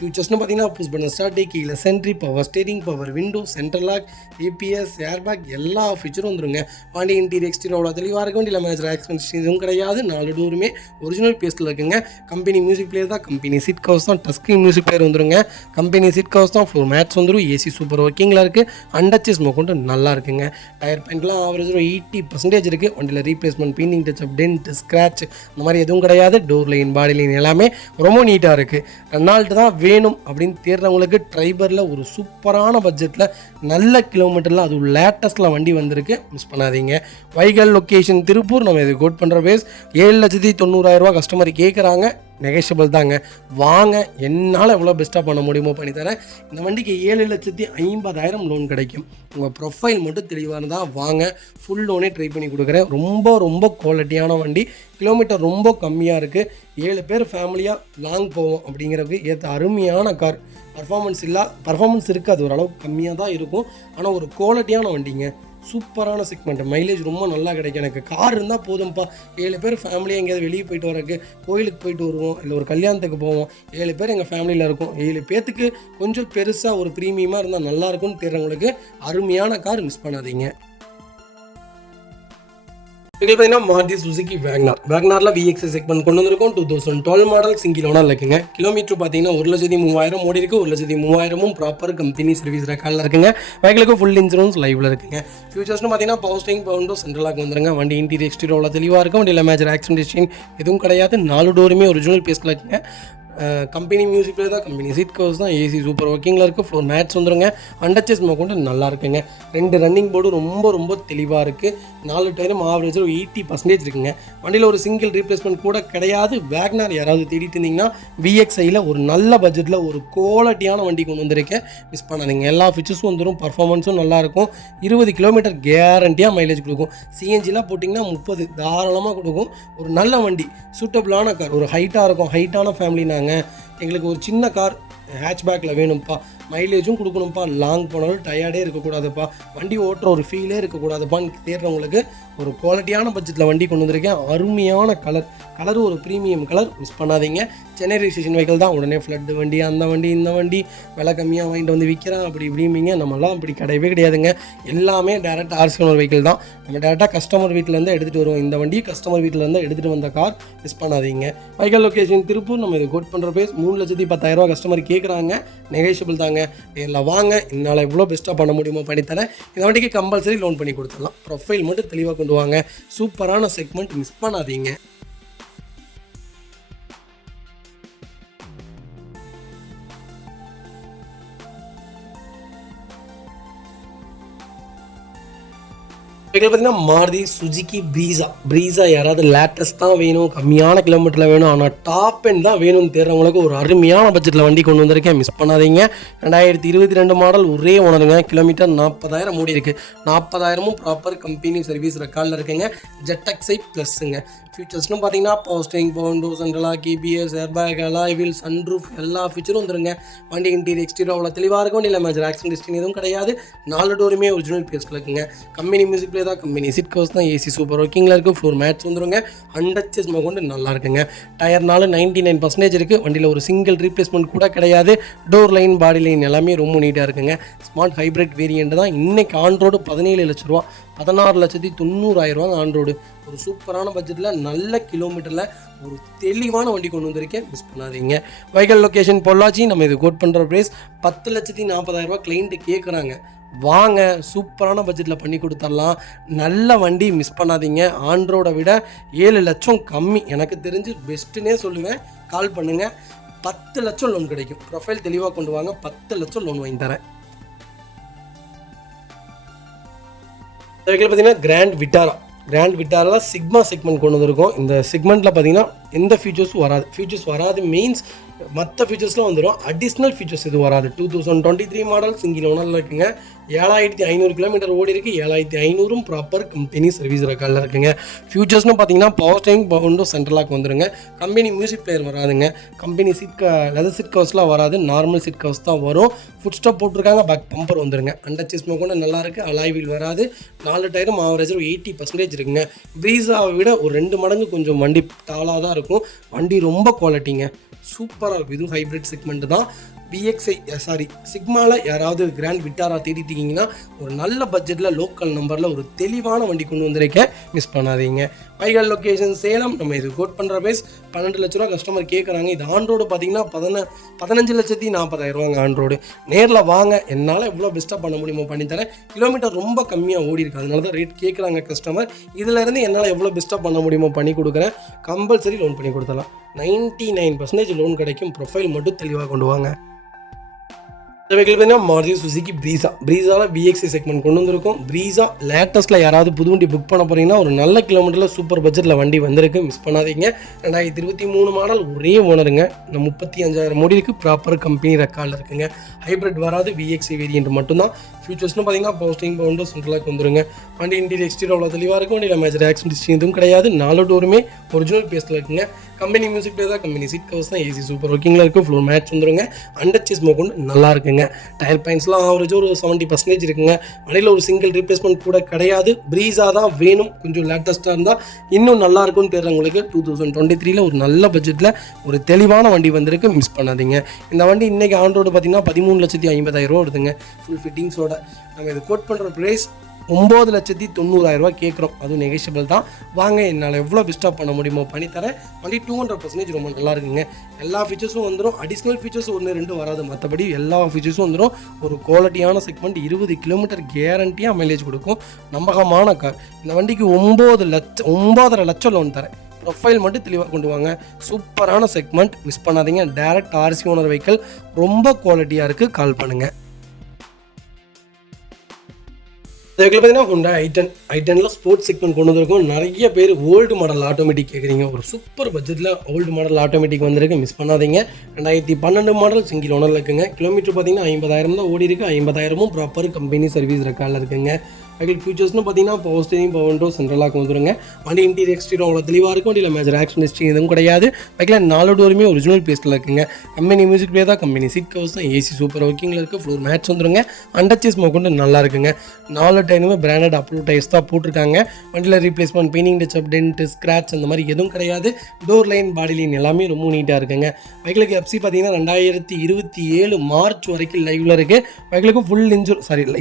ஃபியூச்சர்ஸ்னு பார்த்தீங்கன்னா புஷ் பட்டன் ஸ்டார்ட், கீழே சென்ட்ரி, power steering, power window, central lock, APS, airbag எல்லா ஃபீச்சரும் வந்துருங்க. வண்டி இன்டீரியர் எக்ஸ்டீரியரோட தெளிவாக இருக்கும். வண்டியில் மேஜர் ஆக்சிடென்ட்ஸ் எதுவும் கிடையாது. 4 டோருமே ஒரிஜினல் பேஸ்ட்டில் இருக்குங்க. கம்பெனி மியூசிக் பிளேயர் தான். கம்பெனி சீட் கவர்ஸ் தான். டச் ஸ்க்ரீன் மியூசிக் பிளேயர் வந்துருங்க. கம்பெனி சீட் கவர்ஸ் தான். ஃப்ளோர் மேட்ஸ் வந்துடும். AC சூப்பர் ஒர்க்கிங்கில் இருக்குது. அண்டச்சஸ் கொண்டு நல்லா இருக்குங்க. டயர் பாயிண்ட்லாம் ஆவரேஜ் 80% இருக்குது. வண்டியில் replacement, painting touch up, dent, scratch அந்த மாதிரி எதுவும் கிடையாது. டோர் லைன், பாடி லைன் எல்லாமே ரொம்ப நீட்டாக இருக்குது. ரெனால்ட் தான் வேணும் அப்படின்னு தேடுறவங்களுக்கு ட்ரைபரில் ஒரு சூப்பரான பட்ஜெட்டில் நல்ல கிலோமீட்டரில் அது லேட்டஸ்ட்டில் வண்டி வந்திருக்கு. மிஸ் பண்ணாதீங்க. வைகல் லொக்கேஷன் திருப்பூர். நம்ம இது கோட் பண்ணுற பேஸ் 7,90,000 கஸ்டமர் கேட்குறாங்க. நெகோஷியபிள் தாங்க. வாங்க, என்னால் எவ்வளோ பெஸ்ட்டாக பண்ண முடியுமோ பண்ணித்தரேன். இந்த வண்டிக்கு 7,50,000 லோன் கிடைக்கும். உங்கள் ப்ரொஃபைல் மட்டும் தெளிவாக இருந்தால் வாங்க, ஃபுல் லோனே ட்ரை பண்ணி கொடுக்குறேன். ரொம்ப குவாலிட்டியான வண்டி. கிலோமீட்டர் ரொம்ப கம்மியாக இருக்குது. 7 பேர் ஃபேமிலியாக லாங் போவோம் அப்படிங்கிறதுக்கு ஏற்ற அருமையான கார். பர்ஃபார்மன்ஸ் இருக்குது, அது ஓரளவுக்கு கம்மியாக தான் இருக்கும். ஆனால் ஒரு குவாலிட்டியான வண்டிங்க. சூப்பரான செக்மெண்ட். மைலேஜ் ரொம்ப நல்லா கிடைக்கும். எனக்கு கார் இருந்தால் போதும்ப்பா. 7 பேர் ஃபேமிலியாக எங்கேயாவது வெளியே போயிட்டு வரக்கு, கோயிலுக்கு போயிட்டு வருவோம், இல்லை ஒரு கல்யாணத்துக்கு போவோம். 7 பேர் எங்கள் ஃபேமிலியில் இருக்கும். 7 பேர்த்துக்கு கொஞ்சம் பெருசாக ஒரு ப்ரீமியமாக இருந்தால் நல்லாயிருக்கும்னு தெரிறவங்களுக்கு அருமையான கார். மிஸ் பண்ணாதீங்க. இது பார்த்தீங்கன்னா மாருதி சுசுகி வேக்னாரில் VXI செக்மெண்ட் கொண்டு வந்திருக்கும். 2012 மாடல், சிங்கிள் ஓனர் இருக்குங்க. கிலோமீட்டர் பார்த்தீங்கன்னா 1,03,000 ஓடி இருக்குது. 1,03,000ம் ப்ராப்பர் கம்பெனி சர்வீஸ் ரெக்கார்டில் இருக்குங்க. பைக்குக்கு ஃபுல் இன்சூரன்ஸ் லைவில் இருக்குங்க. ஃபியூச்சர்ஸ்னு பார்த்தீங்கன்னா power steering, power window, central lock வந்துருங்க. வண்டி இன்டீரியர் எக்ஸ்டீரியரோட தெளிவாக இருக்கும். வண்டியில் மேஜர் ஆக்சிடென்ட் எதுவும் கிடையாது. 4 டோருமே ஒரிஜினல் பேஸ்ட்டில் இருக்குங்க. கம்பெனி மியூசிக் பிளேயர் தான். கம்பெனி சீட் கவர்ஸ் தான். AC சூப்பர் ஒர்க்கிங்கில் இருக்குது. ஃப்ளோர் மேட்ஸ் வந்துருங்க. அண்டச்சஸ் கொண்டு நல்லா இருக்குங்க. 2 ரன்னிங் போர்டு ரொம்ப தெளிவாக இருக்குது. 4 டயரும் ஆவரேஜ் 80% இருக்குங்க. வண்டியில் ஒரு சிங்கிள் ரீப்ளேஸ்மெண்ட் கூட கிடையாது. வேக்னார் யாராவது தேடிட்டு இருந்தீங்கன்னா VXIயில் ஒரு நல்ல பட்ஜெட்டில் ஒரு குவாலிட்டியான வண்டி கொண்டு வந்திருக்கேன். மிஸ் பண்ணாதீங்க. எல்லா ஃபீச்சர்ஸும் வந்துடும். பர்ஃபார்மன்ஸும் நல்லாயிருக்கும். 20 கிலோமீட்டர் கேரண்டியாக மைலேஜ் கொடுக்கும். CNGலாம் போட்டிங்கன்னா 30 தாராளமாக கொடுக்கும். ஒரு நல்ல வண்டி, சூட்டபிளான கார். ஒரு ஹைட்டாக இருக்கும். ஹைட்டான ஃபேமிலி நாங்கள், எங்களுக்கு ஒரு சின்ன கார் ஹேட்ச்பேக்கில் வேணும்ப்பா, மைலேஜும் கொடுக்கணும்ப்பா, லாங் போனாலும் டயர்டே இருக்கக்கூடாதுப்பா, வண்டி ஓட்டுற ஒரு ஃபீலே இருக்கக்கூடாதுப்பான்னு தேடுறவங்களுக்கு ஒரு குவாலிட்டியான பட்ஜெட்டில் வண்டி கொண்டு வந்திருக்கேன். அருமையான கலர் ஒரு ப்ரீமியம் கலர். மிஸ் பண்ணாதீங்க. சென்னை ரெஜிஸ்ட்ரேஷன் வெஹிக்கிள் தான். உடனே ஃப்ளட் வண்டி, அந்த வண்டி, இந்த வண்டி விலை கம்மியாக வாங்கிட்டு வந்து விற்கிறான் அப்படி இப்படிம்பிங்க. நம்மளாம் அப்படி கிடையவே கிடையாதுங்க. எல்லாமே டேரெக்ட் RC ஓனர் வெஹிக்கிள் தான். நம்ம டேரெக்டாக கஸ்டமர் வீட்டிலேருந்து எடுத்துகிட்டு வருவோம். இந்த வண்டி கஸ்டமர் வீட்டிலேருந்து எடுத்துகிட்டு வந்த கார். மிஸ் பண்ணாதீங்க. வைகல் லொக்கேஷன் திருப்பூர். நம்ம இது கோட் பண்ணுற பேஸ் 3,10,000 கஸ்டமர் கேட்குறாங்க. நெகோஷியபிள் தாங்க. நேரில் வாங்க, என்னால் எவ்வளோ பெஸ்ட்டாக பண்ண முடியுமோ பண்ணித்தரேன். இந்த வண்டிக்கு கம்பல்சரி லோன் பண்ணி கொடுத்துடலாம். ப்ரொஃபைல் மட்டும் தெளிவாக கொண்டு வாங்க. சூப்பரான செக்மெண்ட். மிஸ் பண்ணாதீங்க. பார்த்தீங்கன்னா மாருதி சுசுகி ப்ரீஸா யாராவது லேட்டஸ்ட்டாக வேணும், கம்மியான கிலோமீட்டரில் வேணும், ஆனால் டாப் எண்ட் தான் வேணும்னு தேடுறவங்களுக்கு ஒரு அருமையான பட்ஜெட்டில் வண்டி கொண்டு வந்திருக்கேன். மிஸ் பண்ணாதீங்க. 2022 மாடல், ஒரே ஓனருங்க. கிலோமீட்டர் 40,000 ஓடி இருக்குது. 40,000ம் ப்ராப்பர் கம்பெனி சர்வீஸ் ரெக்கார்டில் இருக்குங்க. ZXi ப்ளஸ்ஸுங்க. ஃபீச்சர்ஸ்னு பார்த்தீங்கன்னா power steering, power window, central lock, ABS, airbag, alloy wheel, sunroof எல்லா ஃபீச்சரும் வந்துருங்க. வண்டி இன்டீரியர் எக்ஸ்டீரியர் அவ்வளோ தெளிவாக இருக்கும். வண்டியில் மேஜர் ஆக்சிடென்ட் எதுவும் கிடையாது. 4 டோருமே ஒரிஜினல் பேஸ்ட்டில் இருக்குங்க. கம்பெனி மியூசிக் பிளேயர் தான். கம்பெனி சீட் கவர்ஸ் தான். AC சூப்பர் ஒர்க்கிங்கில் இருக்குது. ஃப்ளோர் மேட்ஸ் வந்துருங்க. அண்டச்சஸ் கொண்டு நல்லா இருக்குங்க. டயர் 99% இருக்குது. வண்டியில் ஒரு சிங்கிள் ரீப்ளேஸ்மெண்ட் கூட கிடையாது. டோர் லைன், பாடி லைன் எல்லாமே ரொம்ப நீட்டாக இருக்குங்க. ஸ்மார்ட் ஹைப்ரிட் வேரியண்ட் தான். இன்றைக்கி ஆன் ரோடு 17 லட்ச ரூபா, 16,90,000 ஆன் ரோடு. ஒரு சூப்பரான பட்ஜெட்டில் நல்ல கிலோமீட்டரில் ஒரு தெளிவான வண்டி கொண்டு வந்திருக்கேன். மிஸ் பண்ணாதீங்க. வைகல் லொக்கேஷன் பொள்ளாச்சி. நம்ம இது கோட் பண்ணுற ப்ரைஸ் 10,40,000 கிளைண்ட்டு கேட்குறாங்க. வாங்க, சூப்பரான பட்ஜெட்டில் பண்ணி கொடுத்துடலாம். நல்ல வண்டி. மிஸ் பண்ணாதீங்க. ஆன் ரோடை விட 7 லட்சம் கம்மி. எனக்கு தெரிஞ்சு பெஸ்ட்டுன்னே சொல்லுவேன். கால் பண்ணுங்கள். 10 லட்சம் லோன் கிடைக்கும். ப்ரொஃபைல் தெளிவாக கொண்டு வாங்க. 10 லட்சம் லோன் வாங்கி தரேன். வெஹிக்கிள் பார்த்தீங்கன்னா கிராண்ட் விட்டாரா சிக்மா செக்மெண்ட் கொண்டு வந்திருக்கோம். இந்த செக்மெண்ட்டில் பார்த்தீங்கன்னா எந்த ஃபீச்சர்ஸும் வராது மீன்ஸ் மற்ற ஃபீச்சர்ஸ்லாம் வந்துடும். அடிஷ்னல் ஃபீச்சர்ஸ் இது வராது. 2023 மாடல் சிங்கிள் ஓனரில் இருக்குங்க. 7500 கிலோமீட்டர் ஓடி இருக்குது. 7500 ப்ராப்பர் கம்பெனி சர்வீஸ் ரெக்கார்டில் இருக்குங்க. ஃபியூச்சர்ஸ்னு பார்த்தீங்கன்னா பவர் ஸ்டீரிங், பவர் சென்ட்ரலாக் வந்துருங்க. கம்பெனி மியூசிக் பிளேயர் வராதுங்க. கம்பெனி லெதர் சீட் கவர்ஸ்லாம் வராது, நார்மல் சீட் கவர்ஸ் தான் வரும். ஃபுட் ஸ்டாப் போட்டிருக்காங்க, பேக் பம்பர் வந்துருங்க. அண்டர் சேஸ் கூட நல்லா இருக்குது. அலாய் வீல் வராது. 4 டயரும் ஆவரேஜ் 80% இருக்குங்க. ப்ரீஸாவை விட ஒரு 2 மடங்கு கொஞ்சம் வண்டி டாலாக தான் இருக்கும். வண்டி ரொம்ப குவாலிட்டிங்க, சூப்பராக இருக்கும். இதுவும் ஹைப்ரிட் செக்மெண்ட் தான். சிக்மாவில் யாராவது கிராண்ட் விட்டாரா தேடிட்டு இருக்கீங்கன்னா ஒரு நல்ல பட்ஜெட்டில் லோக்கல் நம்பரில் ஒரு தெளிவான வண்டி கொண்டு வந்திருக்கேன், மிஸ் பண்ணாதீங்க. வைகல் லொக்கேஷன் சேலம். நம்ம இது கோட் பண்ணுற பேஸ் 12 லட்ச ரூபா கஸ்டமர் கேட்குறாங்க. இது ஆன் ரோடு பார்த்தீங்கன்னா 15,40,000 ஆன் ரோடு. நேரில் வாங்க, என்னால் எவ்வளோ பெஸ்ட்டாக பண்ண முடியுமோ பண்ணித்தரேன். கிலோமீட்டர் ரொம்ப கம்மியாக ஓடி இருக்குது, அதனால தான் ரேட் கேட்குறாங்க கஸ்டமர். இதிலேருந்து என்னால் எவ்வளோ பெஸ்ட்டாக பண்ண முடியுமோ பண்ணி கொடுக்குறேன். கம்பல்சரி லோன் பண்ணி கொடுத்துடலாம். 99% லோன் கிடைக்கும். ப்ரொஃபைல் மட்டும் தெளிவாக கொண்டு வாங்க. இந்த வெஹிக்கிள் பார்த்தீங்கன்னா மாருதி சுசுகி ப்ரீஸாவில் VXI செக்மெண்ட் கொண்டு வந்திருக்கும். ப்ரீஸா லேட்டஸ்ட்டில் யாராவது புது வண்டி புக் பண்ண போகிறீங்கன்னா ஒரு நல்ல கிலோமீட்டரில் சூப்பர் பட்ஜெட்டில் வண்டி வந்திருக்கு, மிஸ் பண்ணாதீங்க. 2023 மாடல், ஒரே ஓனருங்க. இந்த 35,000 ஓடிக்கு ப்ராப்பர் கம்பெனி ரெக்கார்டில் இருக்குங்க. ஹைப்ரிட் வராது, VXI வேரியன்ட் மட்டும்தான். ஃபியூச்சர்ஸ்னு பார்த்தீங்கன்னா போஸ்டிங் பவுண்டர் சென்ட்ரலாக் வந்துருங்க. வண்டி இன்டீரியர் எக்ஸ்டீரியர் அவ்வளோ தெளிவாக இருக்கும். வண்டியில் மேஜர் ஆக்சிடென்ட் எதுவும் கிடையாது. 4 டோருமே ஒரிஜினல் பேஸில் இருக்குங்க. கம்பெனி மியூசிக் பிளேயர் தான், கம்பெனி சீட் கவர்ஸ் தான், ஏசி சூப்பர் ஒர்க்கிங்கில் இருக்குது. ஃப்ளோர் மேட்ச் வந்துருங்க. அண்டர் சேஸ் கொண்டு நல்லா இருக்குங்க. டயர் பாயிண்ட்ஸ்லாம் ஆவரேஜ் ஒரு 70% இருக்குங்க. வண்டியில் ஒரு சிங்கிள் ரீப்ளேஸ்மெண்ட் கூட கிடையாது. ப்ரீஸாக தான் வேணும். கொஞ்சம் லேட்டஸ்ட்டாக இருந்தால் இன்னும் நல்லா இருக்கும்னு தெரியுறவங்களுக்கு 2023 ஒரு நல்ல பட்ஜெட்டில் ஒரு தெளிவான வண்டி வந்திருக்கு, மிஸ் பண்ணாதீங்க. இந்த வண்டி இன்றைக்கி ஆன் ரோடு பார்த்தீங்கன்னா 13,50,000 வருதுங்க. ஃபுல் ஃபிட்டிங்ஸோட நம்ம இது கோட் பண்ணுற ப்ரைஸ் 9,90,000 கேட்குறோம். அதுவும் நெகோஷியபிள் தான். வாங்க, என்னால் எவ்வளோ பெஸ்ட்டாக பண்ண முடியுமோ பண்ணித்தரேன். வண்டி 200% ரொம்ப நல்லா இருக்குங்க. எல்லா ஃபீச்சர்ஸும் வந்துடும். அடிஷ்னல் ஃபீச்சர்ஸ் 1-2 வராது, மற்றபடி எல்லா ஃபீச்சர்ஸும் வந்துடும். ஒரு குவாலிட்டியான செக்மெண்ட். 20 கிலோமீட்டர் கேரண்டியாக மைலேஜ் கொடுக்கும். நம்பகமான கார். இந்த வண்டிக்கு 9,50,000 லோன் தரேன். ப்ரொஃபைல் மட்டும் தெளிவாக கொண்டு வாங்க. சூப்பரான செக்மெண்ட், மிஸ் பண்ணாதீங்க. டைரக்ட் RC ஓனர் வெஹிக்கிள், ரொம்ப குவாலிட்டியாக இருக்குது. கால் பண்ணுங்கள். இதுக்கு பார்த்தீங்கன்னா ஹோண்டா i10 ஸ்போர்ட்ஸ் செக்மெண்ட் கொண்டு வந்திருக்கும். நிறைய பேர் ஓல்டு மாடல் ஆட்டோமேட்டிக் கேட்குறீங்க. ஒரு சூப்பர் பட்ஜெட்டில் ஓல்டு மாடல் ஆட்டோமேட்டிக் வந்திருக்கு, மிஸ் பண்ணாதீங்க. 2012 மாடல் சிங்கிள் ஓனரில் இருக்குங்க. கிலோமீட்டர் பார்த்தீங்கன்னா 50,000 தான் ஓடி இருக்குது. 50,000 ப்ராப்பர் கம்பெனி சர்வீஸ் ரெக்கார்டில் இருக்குங்க. வெஹிக்கிள் ஃபியூச்சர்ஸ்னு பார்த்தீங்கன்னா power steering, power window, central lock வந்துருங்க. வண்டி இன்டீரியர் எக்ஸ்டீரியர் அவ்வளோ தெளிவாக இருக்கும். வண்டியில் மேஜர் ஆக்சிடென்ட் எதுவும் கிடையாது. வெஹிக்கில் 4 டோருமே ஒரிஜினல் பேஸில் இருக்குங்க. கம்பெனி மியூசிக் பிளேயர் தான், கம்பெனி சீட் கவர்ஸ் தான், ஏசி சூப்பர் ஒர்க்கிங்கில் இருக்குது. ஃப்ளோர் மேட்ச் வந்துருங்க. அண்டர் சேஸ் கொண்டு நல்லா இருக்குங்க. 4 டயருமே பிராண்டட் அப்ரூவ் டயர்ஸ் தான் போட்டிருக்காங்க. வண்டியில் replacement, painting touch up, dent, scratch அந்த மாதிரி எதுவும் கிடையாது. டோர் லைன், பாடி லைன் எல்லாமே ரொம்ப நீட்டாக இருக்குங்க. வெஹிக்கிளுக்கு FC பார்த்தீங்கன்னா 2027 மார்ச் வரைக்கும் லைவில் இருக்குது. வெஹிக்கிளுக்கு ஃபுல்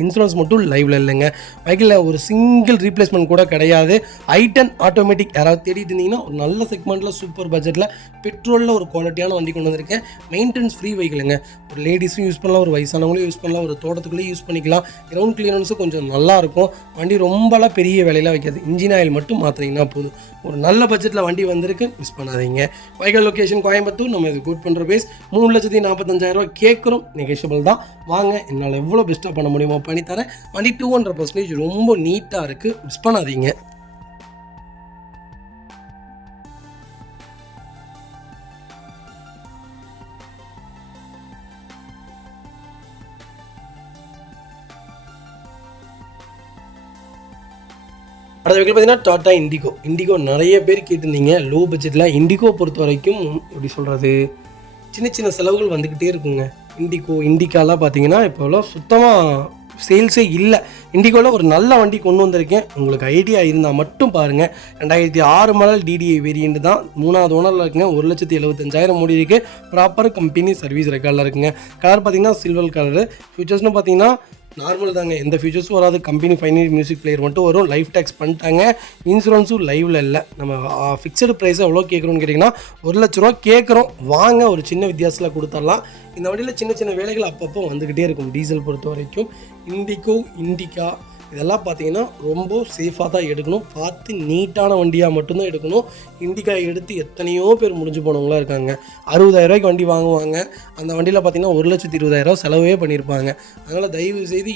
இன்சூரன்ஸ் மட்டும் லைவில் இல்லைங்க. வெஹிக்கிளில் ஒரு சிங்கிள் ரீப்ளேஸ்மெண்ட் கூட கிடையாது. i10 ஆட்டோமேட்டிக் யாராவது தேடிட்டு இருந்தீங்கன்னா ஒரு நல்ல செக்மெண்ட்டில் சூப்பர் பட்ஜெட்டில் பெட்ரோலில் ஒரு குவாலிட்டியான வண்டி கொண்டு வந்திருக்கேன். மெயின்டெனன்ஸ் ஃப்ரீ வெஹிக்கிளுங்க. ஒரு லேடிஸும் யூஸ் பண்ணலாம், ஒரு வயசானவங்களும் யூஸ் பண்ணலாம், ஒரு தோட்டத்துக்குள்ளேயும் யூஸ் பண்ணிக்கலாம். கிரவுண்ட் கிளியரன்ஸும் கொஞ்சம் நல்லாயிருக்கும். வண்டி ரொம்பலாம் பெரிய வேலையெல்லாம் வைக்காது. இன்ஜின் ஆயில் மட்டும் மாற்றினீங்கன்னா போதும். ஒரு நல்ல பட்ஜெட்டில் வண்டி வந்திருக்கு, மிஸ் பண்ணாதீங்க. வைகல் லொக்கேஷன் கோயம்புத்தூர். நம்ம இது கோட் பண்ணுற பேஸ் 3,45,000 கேட்குறோம், நெகோஷியபிள் தான். வாங்க, என்னால் எவ்வளோ பெஸ்ட்டாக பண்ண முடியுமோ பண்ணித்தரேன். வண்டி 200% ரொம்ப நீட்டாக இருக்குது, மிஸ் பண்ணாதீங்க. அடுத்த வெஹிக்கிள் பார்த்தீங்கன்னா டாடா இண்டிகோ நிறைய பேர் கேட்டிருந்தீங்க. லோ பட்ஜெட்டில் இண்டிகோ பொறுத்த வரைக்கும் எப்படி சொல்கிறது, சின்ன சின்ன செலவுகள் வந்துக்கிட்டே இருக்குங்க. இண்டிகாலாம் பார்த்தீங்கன்னா இப்போலாம் சுத்தமாக சேல்ஸே இல்லை. இண்டிகோவில் ஒரு நல்ல வண்டி கொண்டு வந்திருக்கேன். உங்களுக்கு ஐடியா இருந்தால் மட்டும் பாருங்கள். 2006 மாடல் DDI வேரியண்ட் தான். 3வது ஓனரில் இருக்குங்க. 1,75,000 ஓடி இருக்குது. ப்ராப்பர் கம்பெனி சர்வீஸ் ரெக்கார்டில் இருக்குங்க. கலர் பார்த்தீங்கன்னா சில்வர் கலரு. ஃபியூச்சர்ஸ்னு பார்த்தீங்கன்னா நார்மல் தாங்க, எந்த ஃபீச்சர்ஸும் வராது. கம்பெனி ஃபைனல் மியூசிக் பிளேயர் மட்டும் வரும். லைஃப் டேக்ஸ் பண்ணிட்டாங்க. இன்சூரன்ஸும் லைவில் இல்லை. நம்ம ஃபிக்ஸடு ப்ரைஸ் எவ்வளோ கேட்குறோன்னு கேட்டிங்கன்னா 1,00,000 கேட்குறோம். வாங்க, ஒரு சின்ன வித்தியாசத்தில் கொடுத்துடலாம். இந்த வண்டியில் சின்ன சின்ன வேலைகள் அப்பப்போ வந்துக்கிட்டே இருக்கும். டீசல் பொறுத்த வரைக்கும் இண்டிகா இதெல்லாம் பார்த்தீங்கன்னா ரொம்ப சேஃபாக தான் எடுக்கணும், பார்த்து நீட்டான வண்டியாக மட்டும்தான் எடுக்கணும். இண்டிகா எடுத்து எத்தனையோ பேர் முடிஞ்சு போனவங்களாம் இருக்காங்க. 60,000 வண்டி வாங்குவாங்க, அந்த வண்டியில் பார்த்தீங்கன்னா 1,20,000 செலவே பண்ணியிருப்பாங்க. அதனால் தயவு செய்து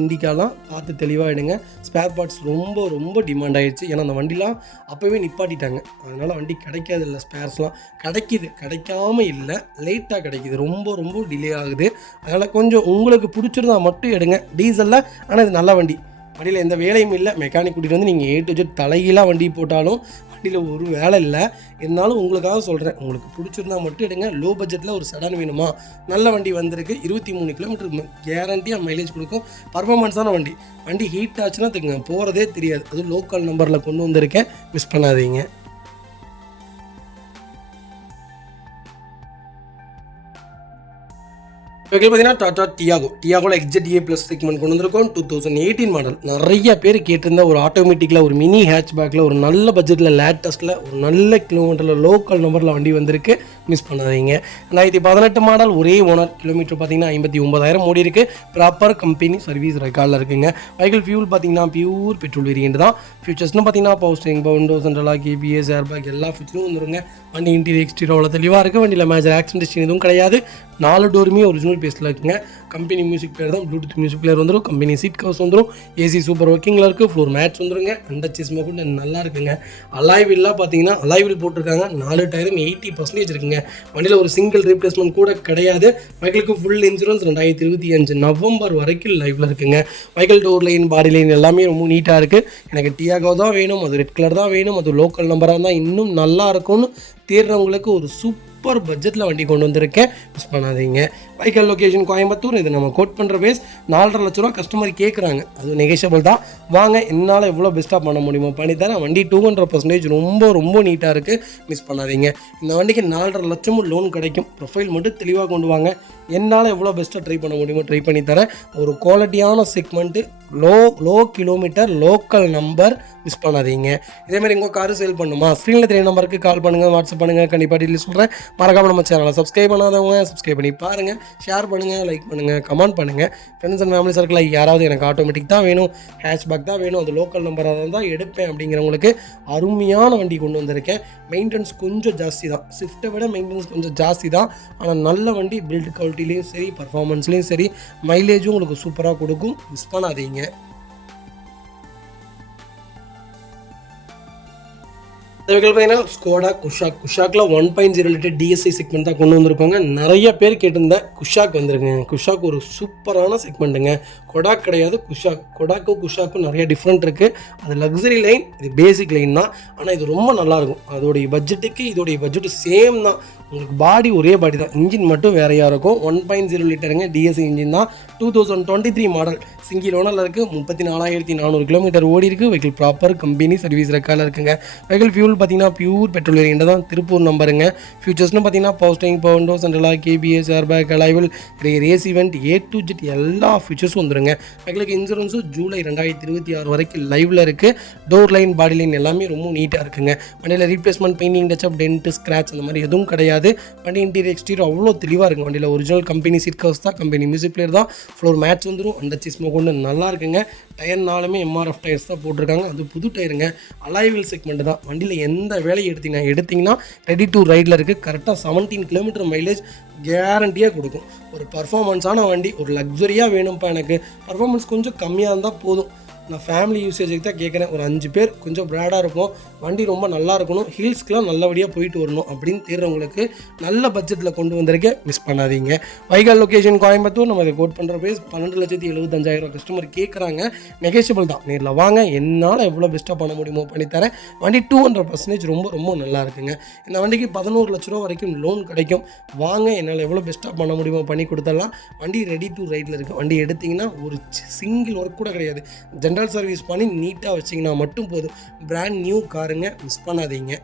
இண்டிகாலாம் பார்த்து தெளிவாக எடுங்க. ஸ்பேர் பார்ட்ஸ் ரொம்ப ரொம்ப டிமாண்ட் ஆகிடுச்சு. ஏன்னா அந்த வண்டிலாம் அப்போவே நிப்பாட்டிட்டாங்க. அதனால் வண்டி கிடைக்காது இல்லை, ஸ்பேர்ஸ்லாம் கிடைக்கிது, கிடைக்காம இல்லை, லேட்டாக கிடைக்கிது, ரொம்ப ரொம்ப டிலே ஆகுது. அதனால் கொஞ்சம் உங்களுக்கு பிடிச்சிருந்தா மட்டும் எடுங்க. டீசலில் ஆனால் இது நல்ல வண்டி, வண்டியில் எந்த வேலையும் இல்லை. மெக்கானிக் கூட்டிகிட்டு வந்து நீங்கள் A to Z தலைகீழாக வண்டி போட்டாலும் வண்டியில் ஒரு வேலை இல்லை. இருந்தாலும் உங்களுக்காக சொல்கிறேன், உங்களுக்கு பிடிச்சிருந்தா மட்டும் எடுங்க. லோ பட்ஜெட்டில் ஒரு செடான் வேணுமா, நல்ல வண்டி வந்திருக்கு. 23 கிலோமீட்டர் கேரண்டியாக மைலேஜ் கொடுக்கும். பர்ஃபார்மன்ஸான வண்டி. வண்டி ஹீட் ஆச்சுன்னா தெரியுங்க, போகிறதே தெரியாது. அதுவும் லோக்கல் நம்பரில் கொண்டு வந்திருக்கேன், மிஸ் பண்ணாதீங்க. இப்போ பார்த்தீங்கன்னா டாடா டியாகோவில் XZA ப்ளஸ் செக்மெண்ட் கொண்டு வந்திருக்கோம். 2018 மாடல். நிறைய பேர் கேட்டிருந்த ஒரு ஆட்டோமேட்டிக்கில் ஒரு மினி ஹேட்ச்பேக்கில் ஒரு நல்ல பட்ஜெட்டில் லேட்டஸ்ட்டில் ஒரு நல்ல கிலோமீட்டரில் லோக்கல் நம்பரில் வண்டி வந்திருக்கு, மிஸ் பண்ணாதீங்க. 2018 மாடல், ஒரே ஓனர். கிலோமீட்டர் பார்த்தீங்கன்னா 59,000 ஓடி இருக்குது. ப்ராப்பர் கம்பெனி சர்வீஸ் ரெக்கார்டில் இருக்குங்க. வெஹிக்கிள் ஃபியூல் பார்த்தீங்கன்னா பியூர் பெட்ரோல் வேரியன்ட் தான். ஃபியூச்சர்ஸ்னு பார்த்தீங்கன்னா பவர் ஸ்டீரிங், விண்டோ சென்ட்ரலாக, கேபிஎஸ், ஏர்பேக் எல்லா ஃபியூச்சரும் வந்துருங்க. வண்டி இன்டீரியர் எக்ஸ்டீரியர் அவ்வளோ தெளிவாக இருக்குது. வண்டியில் மேஜர் ஆக்சிடென்ட் எதுவும் கிடையாது. 4 டோருமே ஒரிஜினல் பேஸில் இருக்குங்க. கம்பெனி மியூசிக் பிளேயர் தான், ப்ளூடூத் மியூசிக் பிளேயர் வந்துடும். கம்பெனி சீட் கவர்ஸ் வந்துடும். ஏசி சூப்பர் ஒர்க்கிங்கில் இருக்குது. ஃப்ளோர் மேட்ஸ் வந்துருங்க. அண்டர் சேஸ்மா கூட நல்லா இருக்குங்க. அலாய்வில்லாம் பார்த்தீங்கன்னா அலாய்வில் போட்டிருக்காங்க. 4 டயரும் 80% இருக்குங்க. வண்டியில் ஒரு சிங்கிள் ரீப்ளேஸ்மெண்ட் கூட கிடையாது. வெஹிக்கிளுக்கு ஃபுல் இன்சூரன்ஸ் 2025 நவம்பர் வரைக்கும் லைவில் இருக்குங்க. Vehicle door line, body line எல்லாமே ரொம்ப நீட்டாக இருக்குது. எனக்கு டியாகோ தான் வேணும், அது ரெட் கலர் தான் வேணும், அது லோக்கல் நம்பராக இருந்தால் இன்னும் நல்லா இருக்கும்னு தேடுறவங்களுக்கு ஒரு சூப்பர் பட்ஜெட்டில் வண்டி கொண்டு வந்திருக்கேன், மிஸ் பண்ணாதீங்க. Vehicle location Coimbatore. இது நம்ம கோட் பண்ணுற பேஸ் 4.5 லட்ச ரூபா கஸ்டமர் கேட்குறாங்க. அது நெகோஷியபிள் தான். வாங்க, என்னால் எவ்வளோ பெஸ்ட்டாக பண்ண முடியுமோ பண்ணித்தரேன். வண்டி 200% ரொம்ப ரொம்ப நீட்டாக இருக்குது, மிஸ் பண்ணாதீங்க. இந்த வண்டிக்கு 4.5 லட்சமும் லோன் கிடைக்கும். ப்ரொஃபைல் மட்டும் தெளிவாக கொண்டு வாங்க. என்னால் எவ்வளோ பெஸ்ட்டாக ட்ரை பண்ண முடியுமோ ட்ரை பண்ணி தரேன். ஒரு குவாலிட்டியான segment, low kilometre, local number, miss பண்ணாதீங்க. இதேமாதிரி உங்கள் காரு சேல் பண்ணுமா, ஸ்க்ரீனில் 3 நம்பருக்கு கால் பண்ணுங்கள், வாட்ஸ்அப் பண்ணுங்கள். கண்டிப்பாக டீட்டெயில்ஸ் சொல்கிறேன். மறக்காமல் நம்ம சேனலை சப்ஸ்கிரைப் பண்ணாதவங்க சப்ஸ்கிரைப் பண்ணி பாருங்கள். ஷேர் பண்ணுங்கள், லைக் பண்ணுங்கள், கமெண்ட் பண்ணுங்கள். ஃப்ரெண்ட்ஸ் அண்ட் ஃபேமிலி சர்க்கிளில் யாராவது எனக்கு ஆட்டோமேட்டிக் தான் வேணும், ஹேட்ச்பேக் தான் வேணும், அது லோக்கல் நம்பராக தான் எடுப்பேன் அப்படிங்கிறவங்களுக்கு அருமையான வண்டி கொண்டு வந்திருக்கேன். மெயின்டெனன்ஸ் கொஞ்சம் ஜாஸ்தி தான், ஸ்விஃப்ட்டை விட மெயின்டெனன்ஸ் கொஞ்சம் ஜாஸ்தி தான். ஆனால் நல்ல வண்டி, பில்ட் குவாலிட்டிலையும் சரி, பர்ஃபார்மன்ஸ்லேயும் சரி, மைலேஜும் உங்களுக்கு சூப்பராக கொடுக்கும், மிஸ் பண்ணாதீங்க. பார்த்தீங்கன்னா ஸ்கோடா குஷாக்கில் 1.0 லிட்டர் DSI செக்மெண்ட் தான் கொண்டு வந்திருக்காங்க. நிறைய பேர் கேட்டிருந்தேன், குஷாக் வந்துருங்க. குஷாக் ஒரு சூப்பரான செக்மெண்ட்டுங்க. கொடாக் கிடையாது, குஷாக். குஷாக்கும் நிறைய டிஃப்ரெண்ட் இருக்குது. அது லக்ஸரி லைன், இது பேசிக் லைன் தான். ஆனால் இது ரொம்ப நல்லாயிருக்கும். அதோடைய பட்ஜெட்டுக்கு இதோடைய பட்ஜெட்டு சேம் தான். உங்களுக்கு பாடி ஒரே பாடி தான், இன்ஜின் மட்டும் வேறையாக இருக்கும். 1.0 லிட்டருங்க, DSI இன்ஜின் தான். 2023 மாடல், சிங்கிள் ஓனரில் இருக்குது. 34,400 கிலோமீட்டர் ஓடி இருக்குது. வெஹிக்கிள் ப்ராப்பர் கம்பெனி சர்வீஸ் ரெக்கார்டில் இருக்குங்க. வெஹிக்கிள் ஃபியூல் பார்த்தீங்கன்னா பியூர் பெட்ரோல் வேரியன்ட் தான், திருப்பூர் நம்பருங்க. ஃபியூச்சர்ஸ்னு பார்த்தீங்கன்னா பவர் ஸ்டீரிங், பவர் விண்டோ சென்ட்ரலாக, KBS, airbag, alloy wheel, race event, A to Z எல்லா ஃபியூச்சர்ஸும் வந்துருங்க. வெஹிக்கிளுக்கு இன்சூரன்ஸும் ஜூலை 2026 வரைக்கும் லைவில் இருக்குது. டோர் லைன், பாடி லைன் எல்லாமே ரொம்ப நீட்டாக இருக்குங்க. வண்டியில் replacement, painting, touch up, dent, scratch அந்த மாதிரி எதுவும் கிடையாது. வண்டி இன்டீரியர் எக்ஸ்டீரியர் அவ்வளோ தெளிவாக இருக்கும். வண்டியில் ஒரிஜினல் கம்பெனி சீட் கவர்ஸ் தான், கம்பெனி மியூசிக் பிளேயர் தான். ஃப்ளோர் மேட்ச் வந்துடும். அண்டர் சேஸ்மா கொண்டு நல்லா இருக்குங்க. டயர்னாலுமே MRF டயர்ஸ் தான் போட்டிருக்காங்க, அது புது டயருங்க. அலாய்வில் செக்மெண்ட் தான். வண்டியில் எந்த வேலையை எடுத்திங்கன்னா ரெடி டு ரைடில் இருக்குது. கரெக்டாக 17 கிலோமீட்டர் மைலேஜ் கேரண்டியாக கொடுக்கும். ஒரு பர்ஃபார்மன்ஸான வண்டி, ஒரு லக்ஸரியாக வேணும்ப்பா, எனக்கு பர்ஃபார்மன்ஸ் கொஞ்சம் கம்மியாக இருந்தால் போதும், நான் ஃபேமிலி யூசேஜுக்கு தான் கேட்குறேன். ஒரு 5 பேர் கொஞ்சம் ப்ராடாக இருக்கும், வண்டி ரொம்ப நல்லா இருக்கணும், ஹில்ஸ்க்கெலாம் நல்லபடியாக போயிட்டு வரணும் அப்படின்னு தேடுறவங்களுக்கு நல்ல பட்ஜெட்டில் கொண்டு வந்திருக்கேன், மிஸ் பண்ணாதீங்க. வைகால் லொக்கேஷன் கோயம்புத்தூர். நம்ம இதை கோட் பண்ணுற பேஸ் 12,75,000 கஸ்டமர் கேட்குறாங்க. நெகோஷியபிள் தான். நேரில் வாங்க, என்னால் எவ்வளோ பெஸ்ட்டாக பண்ண முடியுமோ பண்ணித்தரேன். வண்டி 200% ரொம்ப ரொம்ப நல்லா இருக்குங்க. இந்த வண்டிக்கு 11 லட்ச ரூபா வரைக்கும் லோன் கிடைக்கும். வாங்க, என்னால் எவ்வளோ பெஸ்ட்டாக பண்ண முடியுமோ பண்ணி கொடுத்துடலாம். வண்டி ரெடி டு ரைடில் இருக்குது. வண்டி எடுத்திங்கன்னா ஒரு சிங்கிள் ஒர்க் கூட கிடையாது. ஜென்ரல் சர்வீஸ் பண்ணி நீட்டாக வச்சிங்கன்னா மட்டும் போதும். பிராண்ட் நியூ காருங்க, மிஸ் பண்ணாதீங்க.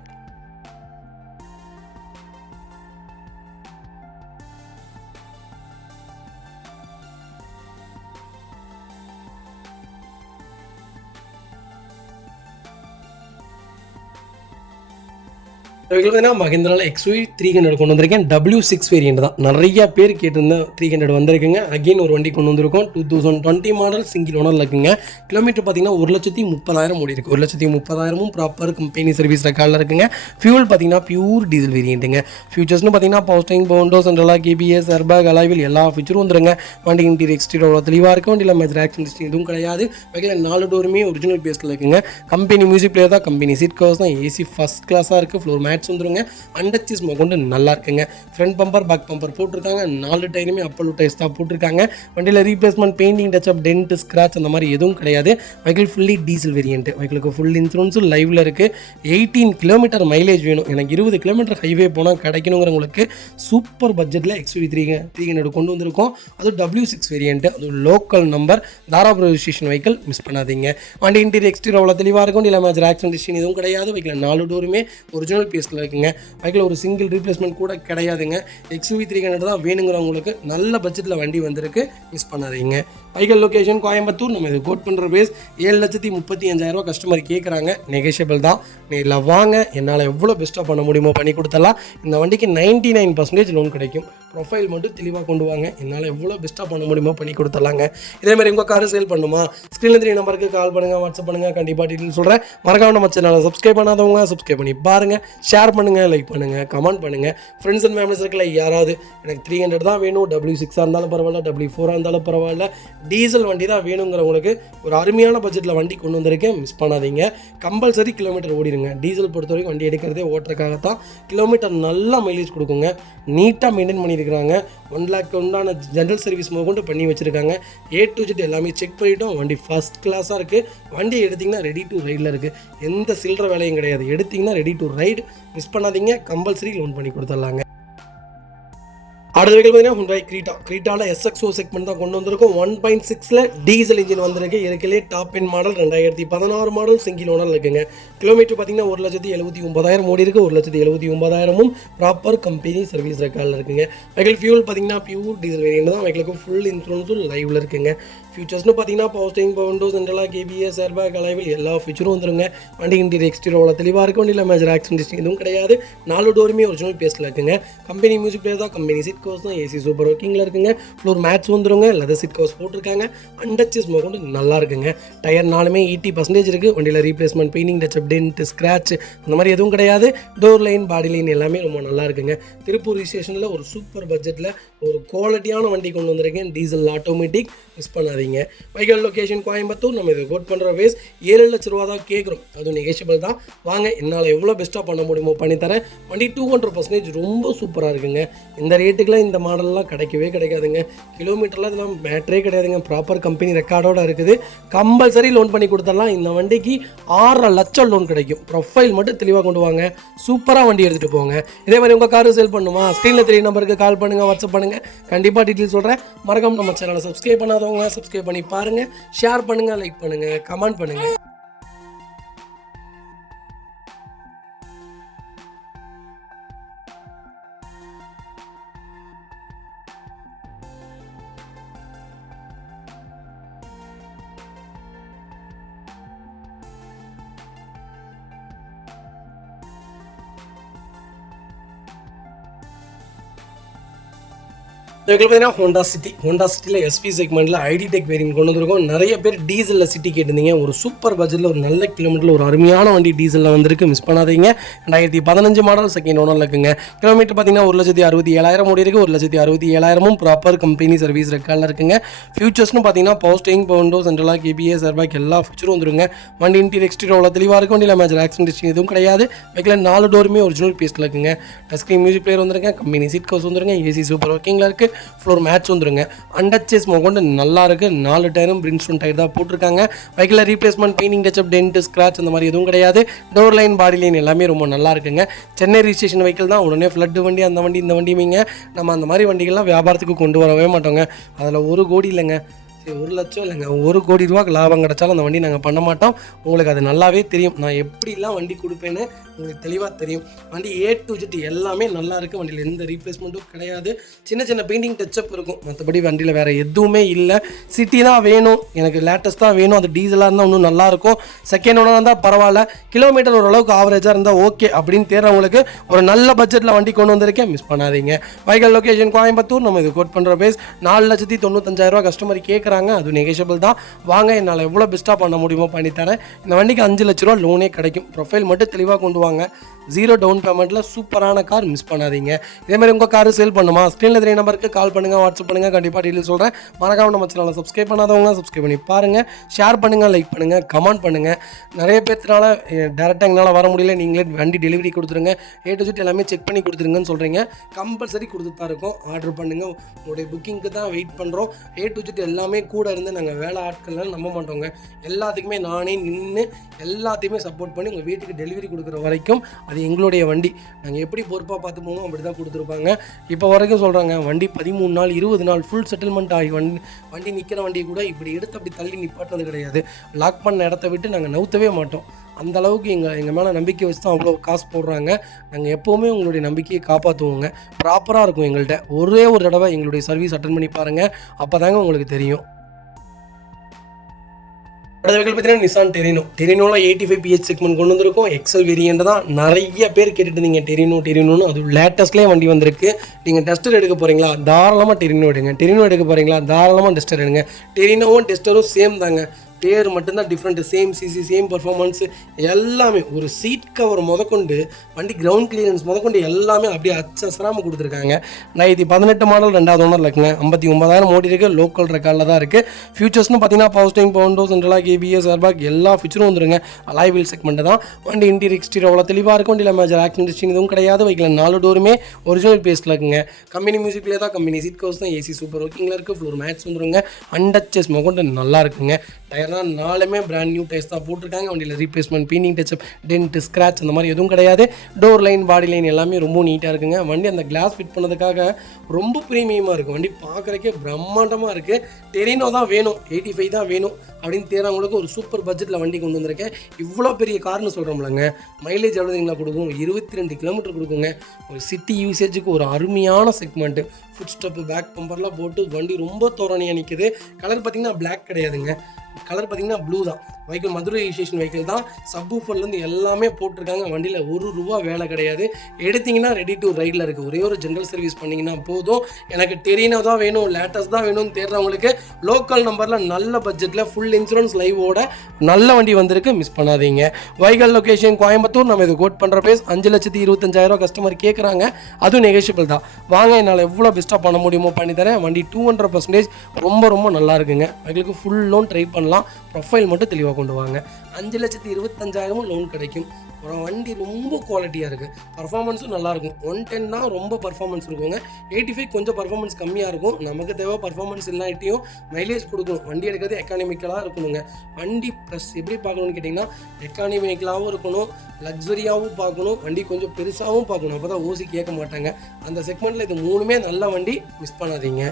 பார்த்தீங்கன்னா மஹிந்திராவில் XUV 300 கொண்டு வந்திருக்கேன். W6 வேரியண்ட் தான். நிறைய பேர் கேட்டிருந்தேன் 300 வந்திருக்குங்க. அகெயின் ஒரு வண்டி கொண்டு வந்திருக்கோம். 2020 மாடல் சிங்கிள் ஓனரில் இருக்குங்க. கிலோமீட்டர் பார்த்தீங்கன்னா 1,30,000 ஓடி இருக்குது. 1,30,000 ப்ராப்பர் கம்பெனி சர்வீஸ் ரெக்கார்டில் இருக்குங்க. ஃபியூல் பார்த்தீங்கன்னா பியூர் டீசல் வேரியண்ட்டுங்க. ஃபியூச்சர்ஸ்னு பார்த்தீங்கன்னா பவர் ஸ்டீரிங், பவுண்டோ, சென்ட்ரலாக, KBS, ஏர்பேக், அலாய்வில் எல்லா ஃபியூச்சரும் வந்துருங்க. வண்டி இன்டீரியர் எக்ஸ்டீரியர் அவ்வளோ தெளிவாக இருக்கும். வண்டியில் மேஜர் ஆக்சிடென்ட் எதுவும் கிடையாது. வகையில் 4 டோருமே ஒரிஜினல் பேஸில் இருக்குங்க. கம்பெனி மியூசிக் பிளேயர் தான், கம்பெனி சீட் கவர்ஸ் தான், ஏசி ஃபஸ்ட் கிளாஸாக இருக்குது. ஃப்ளோர் மேட்ஸ் வந்துருங்க. அண்டர்ச்சீஸ் கொண்டு நல்லா இருக்குங்க. ஃப்ரண்ட் பம்பர், பேக் பம்பர் போட்டிருக்காங்க. 4 டயருமே அப்பல் டயர்ஸ் தான் போட்டிருக்காங்க. வண்டியில் replacement, painting touch up, dent, scratch அந்த மாதிரி எதுவும் கிடையாது. Vehicle fully diesel variant. வெஹிக்கிளுக்கு ஃபுல் இன்சூரன்ஸும் லைவில் இருக்குது. 18 கிலோமீட்டர் மைலேஜ் வேணும். எனக்கு 20 கிலோமீட்டர் ஹைவே போனால் கிடைக்கணுங்கிறவங்களுக்கு சூப்பர் பட்ஜெட்டில் XUV 300 கொண்டு வந்திருக்கோம். அது W6 வேரியன்ட். அது local number, Dharapuram registration vehicle, miss பண்ணாதீங்க. வண்டி இன்டீரியர் எக்ஸ்டீரியர் அவ்வளோ தெளிவாக இருக்கும். இல்லை மேஜர் ஆக்சிடென்ட் எதுவும் கிடையாது. வெஹிக்கிள் 4 டோருமே ஒரிஜினல் பேஸில் இருக்குங்க. பைக்கில் ஒரு சிங்கிள் ரீப்ளேஸ்மெண்ட் கூட கிடையாதுங்க. XUV 300 தான் வேணுங்கிறவங்களுக்கு நல்ல பட்ஜெட்டில் வண்டி வந்திருக்கு, மிஸ் பண்ணாதீங்க. பைக்கல் லொக்கேஷன் கோயம்புத்தூர். நம்ம இது கோட் பண்ணுற பேஸ் 7,35,000 கஸ்டமர் கேட்குறாங்க. நெகோஷியபிள் தான். நேரில் வாங்க, என்னால் எவ்வளோ பெஸ்ட்டாக பண்ண முடியுமோ பண்ணி கொடுத்தலாம். இந்த வண்டிக்கு 99% லோன் கிடைக்கும். ப்ரொஃபைல் மட்டும் தெளிவாக கொண்டு வாங்க, என்னால் எவ்வளோ பெஸ்ட்டாக பண்ண முடியுமோ பண்ணி கொடுத்துடலாங்க. இதேமாதிரி உங்கள் காரு சேல் பண்ணுமா, ஸ்க்ரீனில் 3 நம்பருக்கு கால் பண்ணுங்கள், வாட்ஸ்அப் பண்ணுங்கள். கண்டிப்பாக டீட்டெயில் சொல்கிறேன். மறக்காம நம்ம சேனலை சப்ஸ்கிரைப் பண்ணாதவங்க சப்ஸ்கிரைப் பண்ணி பாருங்கள். ஷேர் பண்ணுங்கள், லைக் பண்ணுங்கள், கமெண்ட் பண்ணுங்கள். ஃப்ரெண்ட்ஸ் அண்ட் ஃபேமிலி சர்க்கிளில் யாராவது எனக்கு 300 தான் வேணும், W6 இருந்தாலும் பரவாயில்ல, W4 இருந்தாலும் பரவாயில்ல, டீசல் வண்டி தான் வேணுங்கிறவங்களுக்கு ஒரு அருமையான பட்ஜெட்டில் வண்டி கொண்டு வந்திருக்கேன், மிஸ் பண்ணாதீங்க. Compulsory kilometre ஓடிடுங்க. டீசல் பொறுத்த வரைக்கும் வண்டி எடுக்கிறதே ஓட்டுறதுக்காகத்தான். கிலோமீட்டர் நல்லா மைலேஜ் கொடுக்குங்க. நீட்டாக மெயின்டைன் பண்ணியிருக்கிறாங்க. 1 லேக் உண்டான ஜென்ரல் சர்வீஸ் கொண்டு பண்ணி வச்சுருக்காங்க. A to Z எல்லாமே செக் பண்ணிட்டோம். வண்டி ஃபஸ்ட் கிளாஸாக இருக்குது. வண்டி எடுத்திங்கன்னா ரெடி டு ரைடில் இருக்குது. எந்த சில்லற வேலையும் கிடையாது. எடுத்திங்கன்னா ரெடி டு ரைடு, மிஸ் பண்ணாதீங்க. கம்பல்சரி லோன் பண்ணி கொடுத்துடலாங்க. அடுத்த வெஹிக்கிள் பார்த்தீங்கன்னா Hyundai Creta. Cretaவில் SXO செக்மெண்ட் தான் கொண்டு வந்திருக்கோம். 1.6 டீசல் இன்ஜின் வந்திருக்கு. இருக்கலே top end model, 2016 model single owner இருக்குங்க. கிலோமீட்டர் பார்த்தீங்கன்னா 1,79,000 ஓடி இருக்குது. 1,79,000 ப்ராப்பர் கம்பெனி சர்வீஸ் ரெக்கார்டில் இருக்குங்க. வெஹிக்கிள் ஃபியூல் பார்த்தீங்கன்னா பியூர் டீசல் வேரியன்ட் தான். வெஹிக்கிளுக்கு ஃபுல் இன்சூரன்ஸும் லைவில் இருக்குங்க. ஃபியூச்சர்ஸ்னு பார்த்தீங்கன்னா பவர் ஸ்டீரிங், பவுண்டோ, சென்ட்ரலாக, KBS, ஏர்பேக், அலாய்வில் எல்லா ஃபியூச்சரும் வந்துருங்க. வண்டி இன்டீரியர் எக்ஸ்டீரியர் அவ்வளோ தெளிவாக இருக்கும். வண்டியில் மேஜர் ஆக்சிடென்ட் எதுவும் கிடையாது. 4 டோருமே ஒரிஜினல் பேஸில் இருக்குங்க. கம்பெனி மியூசிக் பிளேயர் தான், கம்பெனி சீட் கவர்ஸ் தான், ஏசி சூப்பர் ஒர்க்கிங்கில் இருக்குங்க. ஃப்ளோர் மேட்ஸ் வந்துருங்க. லெதர் சீட் கவர்ஸ் போட்டிருக்காங்க. அண்டர்ச்சீஸ் கொண்டு நல்லா இருக்குங்க. டயர் 4மே 80% இருக்குது. வண்டியில் replacement, painting touch up, dent, scratch அந்த மாதிரி எதுவும் கிடையாது. டோர் லைன், பாடி லைன் எல்லாமே ரொம்ப நல்லா இருக்குங்க. திருப்பூர் ஸ்டேஷனில் ஒரு சூப்பர் பட்ஜெட்டில் ஒரு குவாலிட்டியான வண்டி கொண்டு வந்திருக்கேன். டீசல் ஆட்டோமேட்டிக், மிஸ் பண்ணாதீங்க. வைக்கல் லொக்கேஷன் கோயம்புத்தூர். நம்ம இதை கோட் பண்ணுற வேஸ் 7 லட்ச ரூபா தான் கேட்குறோம். அதுவும் நெகோஷியபிள் தான். வாங்க, என்னால் எவ்வளோ பெஸ்ட்டாக பண்ண முடியுமோ பண்ணித்தரேன். வண்டி 200% ரொம்ப சூப்பராக இருக்குங்க. இந்த ரேட்டுக்குலாம் இந்த மாடல்லாம் கிடைக்கவே கிடைக்காதுங்க. கிலோமீட்டரில் இதெல்லாம் மேட்ரே கிடையாதுங்க. ப்ராப்பர் கம்பெனி ரெக்கார்டோடு இருக்குது. கம்பல்சரி லோன் பண்ணி கொடுத்துடலாம். இந்த வண்டிக்கு 6 லட்சம் லோன் கிடைக்கும். ப்ரொஃபைல் மட்டும் தெளிவாக கொண்டு வாங்க. சூப்பராக வண்டி எடுத்துகிட்டு போங்க. இதே மாதிரி உங்கள் காரு சேல் பண்ணுமா, ஸ்க்ரீனில் 3 நம்பருக்கு கால் பண்ணுங்கள், வாட்ஸ்அப் பண்ணுங்கள். கண்டிப்பாக டீட்டெயில் சொல்கிறேன். மறக்காம நம்ம சேனலை சப்ஸ்கிரைப் பண்ணாதவங்க சப்ஸ்கிரைப் பண்ணி பாருங்கள். ஷேர் பண்ணுங்கள், லைக் பண்ணுங்கள், கமெண்ட் பண்ணுங்கள். இதுக்கு பார்த்தீங்கன்னா ஹோண்டா சிட்டியில் SV செக்மெண்ட்டில் ID டெக் வேரியன்ட் கொண்டு வந்திருக்கோம். நிறைய பேர் டீசலில் சிட்டி கேட்டிருந்தீங்க. ஒரு சூப்பர் பட்ஜெட்டில் ஒரு நல்ல கிலோமீட்டரில் ஒரு அருமையான வண்டி டீசலில் வந்திருக்கு, மிஸ் பண்ணாதீங்க. 2015 மாடல் செகண்ட் ஓனரில் இருக்குங்க. கிலோமீட்டர் பார்த்தீங்கன்னா 1,67,000 ஓடி இருக்குது. 1,67,000 ப்ராப்பர் கம்பெனி சர்வீஸ் ரெக்கார்டில் இருக்குங்க. ஃபியூச்சர்ஸ்னு பார்த்தீங்கன்னா பவர் ஸ்டீரிங், பவுண்டோ, சென்ட்ரலாக, KBS, ஏர்பேக் எல்லா ஃபியூச்சரும் வந்துருங்க. வண்டி இன்டீரியர் எக்ஸ்டீரியர் அவ்வளோ தெளிவாக இருக்கும். வண்டியில் மேஜர் ஆக்சிடென்ட் எதுவும் கிடையாது. பைக்கில் 4 டோருமே ஒரிஜினல் பேஸில் இருக்குங்க. டச் ஸ்க்ரீன் மியூசிக் பிளேயர் வந்துருங்க. கம்பெனி சீட் கவர்ஸ் வந்துருங்க. ஏசி சூப்பர் ஒர்க்கிங்கில் இருக்குது. ஃப்ளோர் மேட்ச் வந்துருங்க. அண்டர்ச்சேஸ் கொண்டு நல்லா இருக்குது. 4 டயரும் பிரின்ஸ்டோன் டயர் தான் போட்டிருக்காங்க. பைக்கில் replacement, painting touch up, dent, scratch அந்த மாதிரி எதுவும் கிடையாது. டோர் லைன், பாடி லைன் எல்லாமே ரொம்ப நல்லா இருக்குங்க. சென்னை ரிஜிஸ்ட்ரேஷன் வெஹிக்கிள் தான். உடனே ஃப்ளட் வண்டி, அந்த வண்டி, இந்த வண்டியுமேங்க. நம்ம அந்த மாதிரி வண்டிகள்லாம் வியாபாரத்துக்கு கொண்டு வரவே மாட்டோங்க. அதில் ஒரு கோடி இல்லைங்க. சரி 1 லட்சம் இல்லைங்க, 1 கோடி ரூபாய்க்கு லாபம் கிடச்சாலும் அந்த வண்டி நாங்கள் பண்ண மாட்டோம். உங்களுக்கு அது நல்லாவே தெரியும். நான் எப்படிலாம் வண்டி கொடுப்பேன்னு உங்களுக்கு தெளிவாக தெரியும். வண்டி A to Z எல்லாமே நல்லா இருக்குது. வண்டியில் எந்த ரீப்ளேஸ்மெண்ட்டும் கிடையாது. சின்ன சின்ன பெயிண்டிங் டச்சப் இருக்கும், மற்றபடி வண்டியில் வேறு எதுவுமே இல்லை. சிட்டி தான் வேணும், எனக்கு லேட்டஸ்ட்டாக வேணும், அது டீசலாக இருந்தால் இன்னும் நல்லாயிருக்கும். செகண்ட் ஓனராக இருந்தால் பரவாயில்ல, கிலோமீட்டர் ஓரளவுக்கு ஆவரேஜாக இருந்தால் ஓகே அப்படின்னு தேடுறவங்களுக்கு ஒரு நல்ல பட்ஜெட்டில் வண்டி கொண்டு வந்திருக்கேன். மிஸ் பண்ணாதீங்க. வைக்கல் லொக்கேஷன் கோயம்புத்தூர். நம்ம இது கோட் பண்ணுற பேஸ் 4,95,000 கஸ்டமர் கேட்குறாங்க. அது நெகோஷியபிள் தான். வாங்க, என்னால் எவ்வளோ பெஸ்ட்டாக பண்ண முடியுமோ பண்ணித்தரேன். இந்த வண்டிக்கு 5 லட்ச ரூபா லோனே கிடைக்கும். ப்ரொஃபைல் மட்டும் தெளிவாக கொண்டு வாங்க. 0 டவுன் பேமெண்ட்டில் சூப்பரான கார். மிஸ் பண்ணாதீங்க. இதேமாதிரி உங்கள் கார் சேல் பண்ணுமா, ஸ்க்ரீனில் 3 நம்பருக்கு கால் பண்ணுங்கள், வாட்ஸ்அப் பண்ணுங்கள். கண்டிப்பாக டீட்டெயில் சொல்கிறேன். மறக்காம நம்ம சேனலை சப்ஸ்கிரைப் பண்ணாதவங்க சப்ஸ்கிரைப் பண்ணி பாருங்கள். ஷேர் பண்ணுங்கள், லைக் பண்ணுங்கள், கமெண்ட் பண்ணுங்கள். நிறைய பேர்த்தினால டேரெக்டாக எங்களால் வர முடியல, நீங்களே வண்டி டெலிவரி கொடுத்துருங்க, A to Z எல்லாமே செக் பண்ணி கொடுத்துருங்கன்னு சொல்கிறீங்க. கம்பல்சரி கொடுத்துட்டு தான் இருக்கோம். ஆர்டர் பண்ணுங்கள். உங்களுடைய புக்கிங்க்கு தான் வெயிட் பண்ணுறோம். A to Z எல்லாமே கூட இருந்து நாங்கள் வேலை ஆட்கள்லாம் நம்ப மாட்டோங்க. எல்லாத்துக்குமே நானே நின்று எல்லாத்தையுமே சப்போர்ட் பண்ணி உங்கள் வீட்டுக்கு டெலிவரி கொடுக்குற வரைக்கும் அது எங்களுடைய வண்டி. நாங்கள் எப்படி பொறுப்பாக பார்த்து போவோம் அப்படி தான் கொடுத்துருப்பாங்க. இப்போ வரைக்கும் சொல்கிறாங்க, வண்டி 13 நாள் 20 நாள் ஃபுல் செட்டில்மெண்ட் ஆகி வண்டி நிற்கிற வண்டியை கூட இப்படி எடுத்து அப்படி தள்ளி நிப்பாட்டுறது கிடையாது. லாக் பண்ண இடத்த விட்டு நாங்கள் நவுத்தவே மாட்டோம். அந்த அளவுக்கு எங்கள் மேலே நம்பிக்கை வச்சு தான் அவ்வளோ காசு போடுறாங்க. நாங்கள் எப்போவுமே உங்களுடைய நம்பிக்கையை காப்பாற்றுவோங்க. ப்ராப்பராக இருக்கும் எங்கள்கிட்ட. ஒரே ஒரு தடவை எங்களுடைய சர்வீஸ் அட்டன் பண்ணி பாருங்கள், அப்போ தாங்க உங்களுக்கு தெரியும். அடுத்த வெஹிக்கிள் பார்த்தீங்கன்னா நிசான் டெரினோவில் 85 PH செக்மெண்ட் கொண்டு வந்திருக்கோம். எக்ஸல் வேரியண்ட் தான். நிறைய பேர் கேட்டுட்டு இருந்தீங்க டெரினோன்னு. அது லேட்டஸ்ட்லேயே வண்டி வந்திருக்கு. நீங்கள் டெஸ்டர் எடுக்க போகிறீங்களா, தாராளமாக டெரினோ எடுங்க. டெரினோ எடுக்க போகிறீங்களா, தாராளமாக டெஸ்டர் எடுங்க. டெரினோவும் டெஸ்டரும் சேம் தாங்க, பேர் மட்டும்தான் different. Same CC, same performance எல்லாமே. ஒரு சீட் கவர் முதற்கொண்டு வண்டி கிரவுண்ட் கிளியரன்ஸ் முதற்கொண்டு எல்லாமே அப்படியே அச்சசராமல் கொடுத்துருக்காங்க. 2018 மாடல் 2வது ஓனர் இருக்குங்க. 59,000 ஓடி இருக்குது. லோக்கல் ரெக்கார்டில் தான் இருக்குது. ஃபியூச்சர்ஸ்னு பார்த்தீங்கன்னா power steering, power door, central lock, ABS, airbag எல்லா ஃபியூச்சரும் வந்துருங்க. அலாய் வீல் செக்மெண்ட் தான். வண்டி இன்டீரியர் எக்ஸ்டீரியர் அவ்வளோ தெளிவாக இருக்கும். வண்டியில் மேஜர் ஆக்சிடென்ட் ஹிஸ்டரி எதுவும் கிடையாது. வைக்கல 4 டோருமே ஒரிஜினல் பேஸில் இருக்குங்க. கம்பெனி மியூசிக்லேயே தான், கம்பெனி சீட் கவர்ஸ் தான், AC சூப்பர் ஒர்க்கிங்கில் இருக்குது. ஃப்ளோர் மேட்ஸ் வந்துருங்க. அண்டச்சஸ் கொண்டு நல்லா இருக்குங்க. டயர் தான் 4மே பிராண்ட் நியூ டயர்ஸ் தான் போட்டிருக்காங்க. வண்டியில் ரீப்ளேஸ்மெண்ட், பீனிங், டச்சப், டென்ட், ஸ்க்ராட்ச் அந்த மாதிரி எதுவும் கிடையாது. டோர் லைன், பாடி லைன் எல்லாமே ரொம்ப நீட்டாக இருக்குங்க. வண்டி அந்த கிளாஸ் ஃபிட் பண்ணதுக்காக ரொம்ப ப்ரீமியமாக இருக்குது. வண்டி பார்க்குறக்கே பிரம்மாண்டமாக இருக்குது. டெரினோ தான் வேணும், 85 தான் வேணும் அப்படின்னு தேர்றவங்களுக்கு ஒரு சூப்பர் பட்ஜெட்டில் வண்டி கொண்டு வந்திருக்கேன். இவ்வளோ பெரிய கார்னு சொல்கிறோம்லங்க. மைலேஜ் எவ்வளோங்களா கொடுக்கும், 22 கிலோமீட்டர் கொடுக்குங்க. ஒரு சிட்டி யூசேஜுக்கு ஒரு அருமையான செக்மெண்ட்டு. ஃபுட் ஸ்டெப்பு, பேக் பம்பர்லாம் போட்டு வண்டி ரொம்ப தோரணையாக நிற்குது. கலர் பார்த்திங்கன்னா பிளாக் கிடையாதுங்க, கலர் பார்த்திங்கன்னா ப்ளூ தான். வெஹிக்கிள் மதுரை ரிஜிஸ்ட்ரேஷன் வெஹிக்கிள் தான். சப்வூஃபர்லேருந்து எல்லாமே போட்டிருக்காங்க. வண்டியில் ₹1 வேலை கிடையாது. எடுத்திங்கன்னா ரெடி டு ரைடில் இருக்குது. ஒரே ஒரு ஜென்ரல் சர்வீஸ் பண்ணிங்கன்னா போதும். எனக்கு டெரினோ தான் வேணும், லேட்டஸ்ட் தான் வேணும்னு தேடுறவங்களுக்கு லோக்கல் நம்பரில் நல்ல பட்ஜெட்டில் ஃபுல் இன்சூரன்ஸ் லைவோட நல்ல வண்டி வந்திருக்கு. மிஸ் பண்ணாதீங்க. வைக்கல் லொக்கேஷன் கோயம்புத்தூர். நம்ம இது கோட் பண்ணுற பேஸ் 5,25,000 கஸ்டமர் கேட்குறாங்க. அதுவும் நெகோஷியபிள் தான். வாங்க, என்னால் எவ்வளோ பெஸ்ட்டாக பண்ண முடியுமோ பண்ணித்தரேன். வண்டி 200% ரொம்ப நல்லா இருக்குங்க. வெஹிக்கிளுக்கு ஃபுல் லோன் ட்ரை பண்ணலாம். ப்ரொஃபைல் மட்டும் தெளிவாக கொண்டு வாங்க. 5,25,000 லோன் கிடைக்கும். அப்புறம் வண்டி ரொம்ப குவாலிட்டியாக இருக்குது. பர்ஃபார்மன்ஸும் நல்லாயிருக்கும். 110 தான் ரொம்ப பர்ஃபார்மன்ஸ் இருக்குங்க. 85 கொஞ்சம் பர்ஃபார்மன்ஸ் கம்மியாக இருக்கும். நமக்கு தேவை பர்ஃபார்மன்ஸ் இல்லாட்டியும் மைலேஜ் கொடுக்கணும். வண்டி எடுக்கிறது எக்கானமிக்கலாக இருக்கணுங்க. வண்டி ப்ளஸ் எப்படி பார்க்கணுன்னு கேட்டிங்கன்னா, எக்கானமிக்கலாகவும் இருக்கணும், லக்ஸரியாகவும் பார்க்கணும், வண்டி கொஞ்சம் பெருசாகவும் பார்க்கணும். அப்போ தான் ஓசி கேட்க மாட்டாங்க. அந்த செக்மெண்ட்டில் இது 3மே நல்ல வண்டி. மிஸ் பண்ணாதீங்க.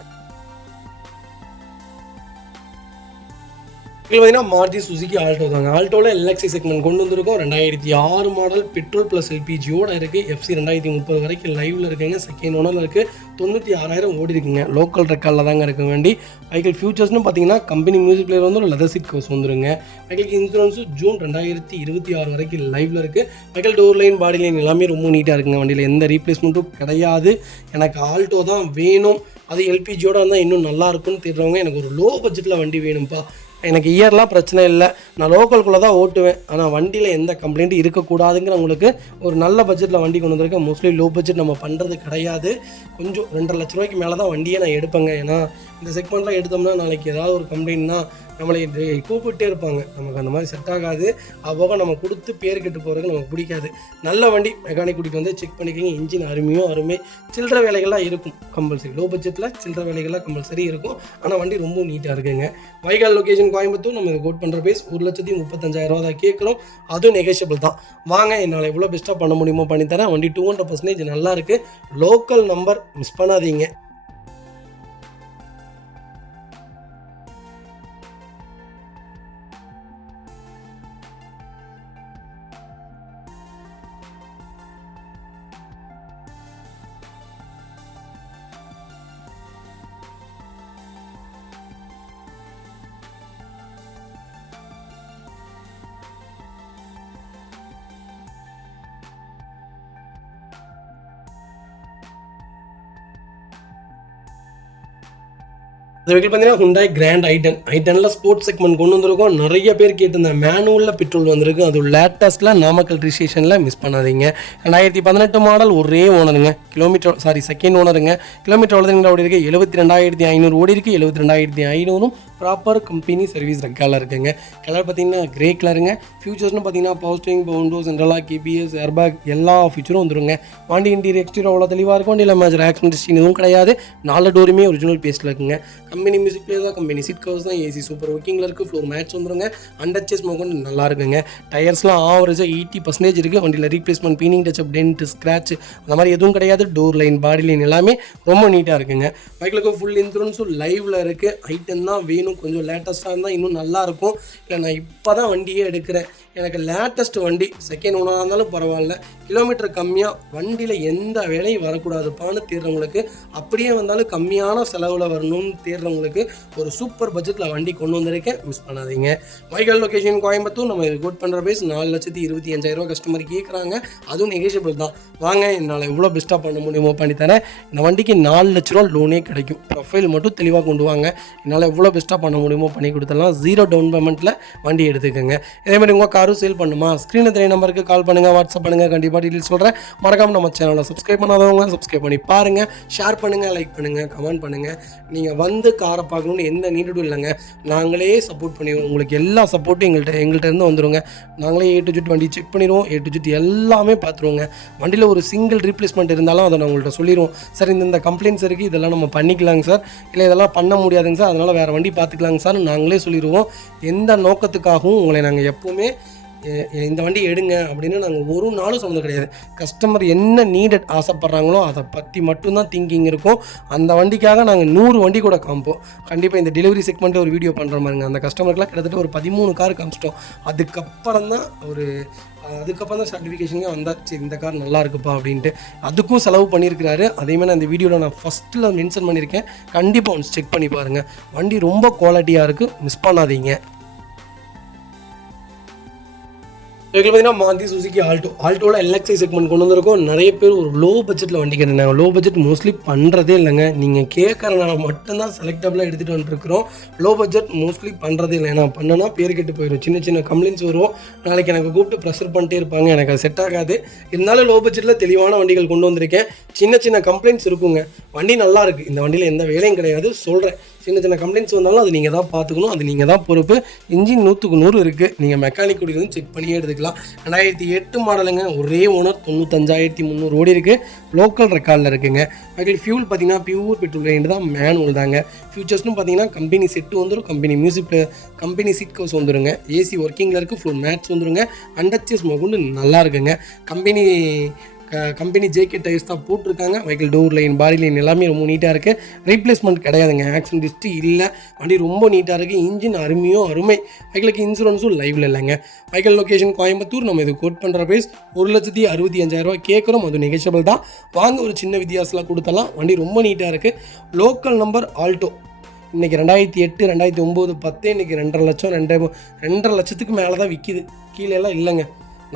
இது பார்த்தீங்கன்னா மாருதி சுசுகி ஆல்டோ தாங்க. ஆல்டோவில் LXI செக்மெண்ட் கொண்டு வந்திருக்கோம். 2006 மாடல் பெட்ரோல் ப்ளஸ் LPGயோட இருக்குது. FC 2030 வரைக்கும் லைவில் இருக்குங்க. செகண்ட் ஓனரில் இருக்குது. 96,000 ஓடி இருக்குங்க. லோக்கல் ரெக்கார்டில் தாங்க இருக்க வேண்டி. வெஹிக்கிள் ஃபியூச்சர்ஸ்னு பார்த்தீங்கன்னா கம்பெனி மியூசிக் பிளேயர் வந்து ஒரு லெதர் சீட் கவர்ஸ் வந்துருங்க. வெஹிக்கிளுக்கு இன்சூரன்ஸும் ஜூன் 2026 வரைக்கும் லைவில் இருக்குது. Vehicle door line, body line எல்லாமே ரொம்ப நீட்டாக இருக்குங்க. வண்டியில் எந்த ரீப்ளேஸ்மெண்ட்டும் கிடையாது. எனக்கு ஆல்டோ தான் வேணும், அது LPGயோட வந்தால் இன்னும் நல்லா இருக்கும்னு தேடுறவங்க, எனக்கு ஒரு லோ பட்ஜெட்டில் வண்டி வேணும்ப்பா, எனக்கு இயர்லாம் பிரச்சனை இல்லை, நான் லோக்கலுக்குள்ளே தான் ஓட்டுவேன், ஆனால் வண்டியில் எந்த கம்ப்ளைண்ட்டும் இருக்கக்கூடாதுங்கிறவங்களுக்கு ஒரு நல்ல பட்ஜெட்டில் வண்டி கொண்டு வந்திருக்கேன். மோஸ்ட்லி லோ பட்ஜெட் நம்ம பண்ணுறது கிடையாது. கொஞ்சம் 2.5 லட்ச ரூபாய்க்கு மேலே தான் வண்டியை நான் எடுப்பேங்க. ஏன்னா இந்த செக்மெண்ட்லாம் எடுத்தோம்னா நாளைக்கு ஏதாவது ஒரு கம்ப்ளைண்ட்னா நம்மளை கூப்பிட்டே இருப்பாங்க. நமக்கு அந்த மாதிரி செட் ஆகாது. அவ்வளோ நம்ம கொடுத்து பேர் கெட்டு போகிறதுக்கு நமக்கு பிடிக்காது. நல்ல வண்டி மெக்கானிக் கூட்டிகிட்டு வந்து செக் பண்ணிக்கிங்க. இன்ஜின் அருமை. சில்லற வேலைகள்லாம் இருக்கும் கம்பல்சரி. லோ பட்ஜெட்டில் சில்லற வேலைகள்லாம் கம்பல்சரி இருக்கும். ஆனால் வண்டி ரொம்ப நீட்டாக இருக்குங்க. வைக்கல் லொக்கேஷன் கோயம்புத்தூர். நம்ம இதை கோட் பண்ணுற பேஸ் 1,35,000 தான் கேட்குறோம். அதுவும் நெகோஷியபிள் தான். வாங்க, என்னால் எவ்வளோ பெஸ்ட்டாக பண்ண முடியுமோ பண்ணித்தரேன். வண்டி 200% நல்லா இருக்குது. லோக்கல் நம்பர் மிஸ் பண்ணாதீங்க. அது வெஹிக்கிள் பார்த்தீங்கன்னா Hyundai Grand i10 sports segment கொண்டு வந்திருக்கோம். நிறைய பேர் கேட்டிருந்தேன். மேனுவலில் பெட்ரோல் வந்திருக்கு. அது லேட்டஸ்ட்டில் நாமக்கல் ரிஜிஸ்ட்ரேஷனில் மிஸ் பண்ணாதீங்க. 2018 மாடல் ஒரே ஓனருங்க. செகண்ட் ஓனருங்க. கிலோமீட்டர் எவ்வளோ ஓடி இருக்கு? 72,500 ஓடி இருக்குது. 72,500 ப்ராப்பர் கம்பெனி சர்வீஸ் ரெக்கார்டில் இருக்குங்க. கலர் பார்த்தீங்கன்னா கிரே கலருங்க. ஃபியூச்சர்ஸ்னு பார்த்தீங்கன்னா பவர் ஸ்டீரிங், பவுண்டோ, சென்ட்ரலா, கேபிஎஸ், ஏர்பேக் எல்லா ஃபியூச்சரும் வந்துருங்க. வண்டி இன்டீரியர் எக்ஸ்டீரியர் அவ்வளோ தெளிவாக இருக்கும். வண்டியில் மேஜர் ஆக்சிடென்ட் ஹிஸ்ட்ரி எதுவும் கிடையாது. 4 டோருமே ஒரிஜினல் பேஸ்ட்டில் இருக்குங்க. கம்பெனி மியூசிக் பிளேயர் தான், கம்பெனி சீட் கவர்ஸ் தான், ஏசி சூப்பர் ஒர்க்கிங்கில் இருக்குது. ஃப்ளோர் மேட்ச் வந்துருங்க. அண்டர்ச்சேஸ் மோகன் நல்லா இருக்குங்க. டயர்ஸ்லாம் ஆவரேஜாக 80% இருக்குது. வண்டியில் ரீப்ளேஸ்மெண்ட், பீனிங் டச்சப், டென்ட், ஸ்க்ராட்ச் அந்த மாதிரி எதுவும் கிடையாது. டோர் லைன், பாடி லைன் எல்லாமே ரொம்ப நீட்டாக இருக்குங்க. பைக்கில் ஃபுல் இன்சூரன்ஸும் லைவில் இருக்குது. i10 தான் வேணும். கொஞ்சம் லேட்டஸ்ட்டாக இருந்தால் இன்னும் நல்லாயிருக்கும். இல்லை நான் இப்போ தான் வண்டியே எடுக்கிறேன், எனக்கு லேட்டஸ்ட் வண்டி, செகண்ட் ஓனராக இருந்தாலும் பரவாயில்ல, கிலோமீட்டர் கம்மியாக, வண்டியில் எந்த வேலையும் வரக்கூடாதுப்பான்னு தேடுறவங்களுக்கு, அப்படியே வந்தாலும் கம்மியான செலவில் வரணும்னு தேடுறவங்களுக்கு ஒரு சூப்பர் பட்ஜெட்டில் வண்டி கொண்டு வந்திருக்கேன். மிஸ் பண்ணாதீங்க. Michael location Coimbatore. நம்ம கோட் பண்ணுற பேஸ் 4,25,000 கஸ்டமர் கேட்குறாங்க. அதுவும் நெகோஷியபிள் தான். வாங்க, என்னால் எவ்வளோ பெஸ்ட்டாக பண்ண முடியுமோ பண்ணித்தரேன். இந்த வண்டிக்கு 4 லட்ச ரூபா லோனே கிடைக்கும். ப்ரொஃபைல் மட்டும் தெளிவாக கொண்டு வாங்க. என்னால் எவ்வளோ பெஸ்ட்டாக பண்ண முடியுமோ பண்ணி கொடுத்துடலாம். 0 டவுன் பேமெண்ட்டில் வண்டி எடுத்துக்கோங்க. இதேமாதிரி உங்கள் காரும் சேல் பண்ணுமா? ஸ்க்ரீனில் தெரிய நம்பருக்கு கால் பண்ணுங்கள், வாட்ஸ்அப் பண்ணுங்கள். கண்டிப்பாக டீட்டெயில்ஸ் சொல்கிறேன். மறக்காமல் நம்ம சேனலை சப்ஸ்கிரைப் பண்ணாதவங்க சப்ஸ்கிரைப் பண்ணி பாருங்கள். ஷேர் பண்ணுங்கள், லைக் பண்ணுங்கள், கமெண்ட் பண்ணுங்கள். நீங்கள் வந்து காரை பார்க்கணுன்னு எந்த நீடும் இல்லைங்க. நாங்களே சப்போர்ட் பண்ணிடுவோம். உங்களுக்கு எல்லா சப்போர்ட்டும் எங்கள்கிட்ட இருந்து வந்துடுங்க. நாங்களே A to Z வண்டி செக் பண்ணிடுவோம். A to Z எல்லாமே பார்த்துருவோங்க. வண்டியில் ஒரு சிங்கிள் ரீப்ளேஸ்மெண்ட் இருந்தாலும் அதை நான் உங்கள்கிட்ட சொல்லிடுவோம். சார் இந்த கம்ப்ளைண்ட்ஸ் இருக்குது, இதெல்லாம் நம்ம பண்ணிக்கலாங்க சார், இல்லை இதெல்லாம் பண்ண முடியாதுங்க சார், அதனால் வேறு வண்டி பார்த்துக்கலாங்க சார் நாங்களே சொல்லிடுவோம். எந்த நோக்கத்துக்காகவும் உங்களை நாங்கள் எப்போவுமே இந்த வண்டி எடுங்க அப்படின்னு நாங்கள் ஒரு நாளும் சொன்னது கிடையாது. கஸ்டமர் என்ன நீடட் ஆசைப்பட்றாங்களோ அதை பற்றி மட்டும்தான் திங்கிங் இருக்கும். அந்த வண்டிக்காக நாங்கள் 100 வண்டி கூட காமிப்போம். கண்டிப்பாக இந்த டெலிவரி செக்மெண்ட்டு ஒரு வீடியோ பண்ணுற மாதிரிங்க. அந்த கஸ்டமருக்குலாம் கிட்டத்தட்ட ஒரு 13 கார் காமிச்சிட்டோம். அதுக்கப்புறம் தான் சர்டிஃபிகேஷனே வந்தால் சரி இந்த கார் நல்லா இருக்குப்பா அப்படின்ட்டு அதுக்கும் செலவு பண்ணியிருக்கிறாரு. அதேமாதிரி நான் இந்த வீடியோவில் நான் ஃபஸ்ட்டில் மென்ஷன் பண்ணியிருக்கேன். கண்டிப்பாக ஒன்று செக் பண்ணி பாருங்கள். வண்டி ரொம்ப குவாலிட்டியாக இருக்குது, மிஸ் பண்ணாதீங்க. இதுக்கு பார்த்தீங்கன்னா மாருதி சுசுகி ஆல்டோவில் LXi செக்மெண்ட் கொண்டு வந்திருக்கோம். நிறைய பேர் ஒரு லோ பட்ஜெட்டில் வண்டி கேட்டிருந்தாங்க. லோ பட்ஜெட் மோஸ்ட்லி பண்ணுறதே இல்லைங்க. நீங்கள் கேட்குறனால மட்டும்தான் செலக்டபிளாக எடுத்துகிட்டு வந்துருக்குறோம். லோ பட்ஜெட் மோஸ்ட்லி பண்ணுறதே இல்லை. ஏன்னா பண்ணனா பேர் கெட்டு போயிடும். சின்ன சின்ன கம்ப்ளைண்ட்ஸ் வரும். நாளைக்கு எனக்கு கூப்பிட்டு ப்ரெஷர் பண்ணிட்டே இருப்பாங்க. எனக்கு அது செட் ஆகாது. இருந்தாலும் லோ பட்ஜெட்டில் தெளிவான வண்டிகள் கொண்டு வந்திருக்கேன். சின்ன கம்ப்ளைண்ட்ஸ் இருக்குங்க. வண்டி நல்லா இருக்குது. இந்த வண்டியில் எந்த வேலையும் கிடையாது. சொல்கிறேன், சின்ன கம்ப்ளைண்ட்ஸ் வந்தாலும் அது நீங்கள் தான் பார்த்துக்கணும். அது நீங்கள் தான் பொறுப்பு. இன்ஜின் 100க்கு 100 இருக்குது. நீங்கள் மெக்கானிக் கூடியதும் செக் பண்ணியே எடுத்துக்கலாம். 2008 மாடலுங்க. ஒரே ஓனர். 95,300 ஓடி இருக்குது. லோக்கல் ரெக்கார்டில் இருக்குங்க. அதில் ஃபியூல் பார்த்தீங்கன்னா பியூர் பெட்ரோல் வேண்டு தான், மேனுவல் தாங்க. ஃபியூச்சர்ஸ்னு பார்த்தீங்கன்னா கம்பெனி செட்டு வந்துடும். Company music, company seat covers வந்துடுங்க. ஏசி ஒர்க்கிங்கில் இருக்குது. ஃபுல் மேட்ச் வந்துடுங்க. அண்டர்ச்சேஸ் மொகுண்டு நல்லா இருக்குங்க. கம்பெனி JK டயர்ஸ் தான் போட்டிருக்காங்க. Vehicle door line, body line எல்லாமே ரொம்ப நீட்டாக இருக்குது. ரீப்ளேஸ்மெண்ட் கிடையாதுங்க. ஆக்சிடென்ட் ஹிஸ்ட்ரி இல்லை. வண்டி ரொம்ப நீட்டாக இருக்குது. இன்ஜின் அருமை. வெஹிக்கிளுக்கு இன்சூரன்ஸும் லைவில் இல்லைங்க. Vehicle location Coimbatore. நம்ம இது கோட் பண்ணுற ப்ரைஸ் 1,65,000 கேட்குறோம். அது நெகோஷியபிள் தான். வாங்க, ஒரு சின்ன வித்தியாசலாம் கொடுத்தலாம். வண்டி ரொம்ப நீட்டாக இருக்குது. Local number Alto. இன்றைக்கி 2008, 2009, 10 இன்றைக்கி 2.5 லட்சம், 2.5 லட்சத்துக்கு மேலே தான் விற்கிது. கீழே எல்லாம் இல்லைங்க.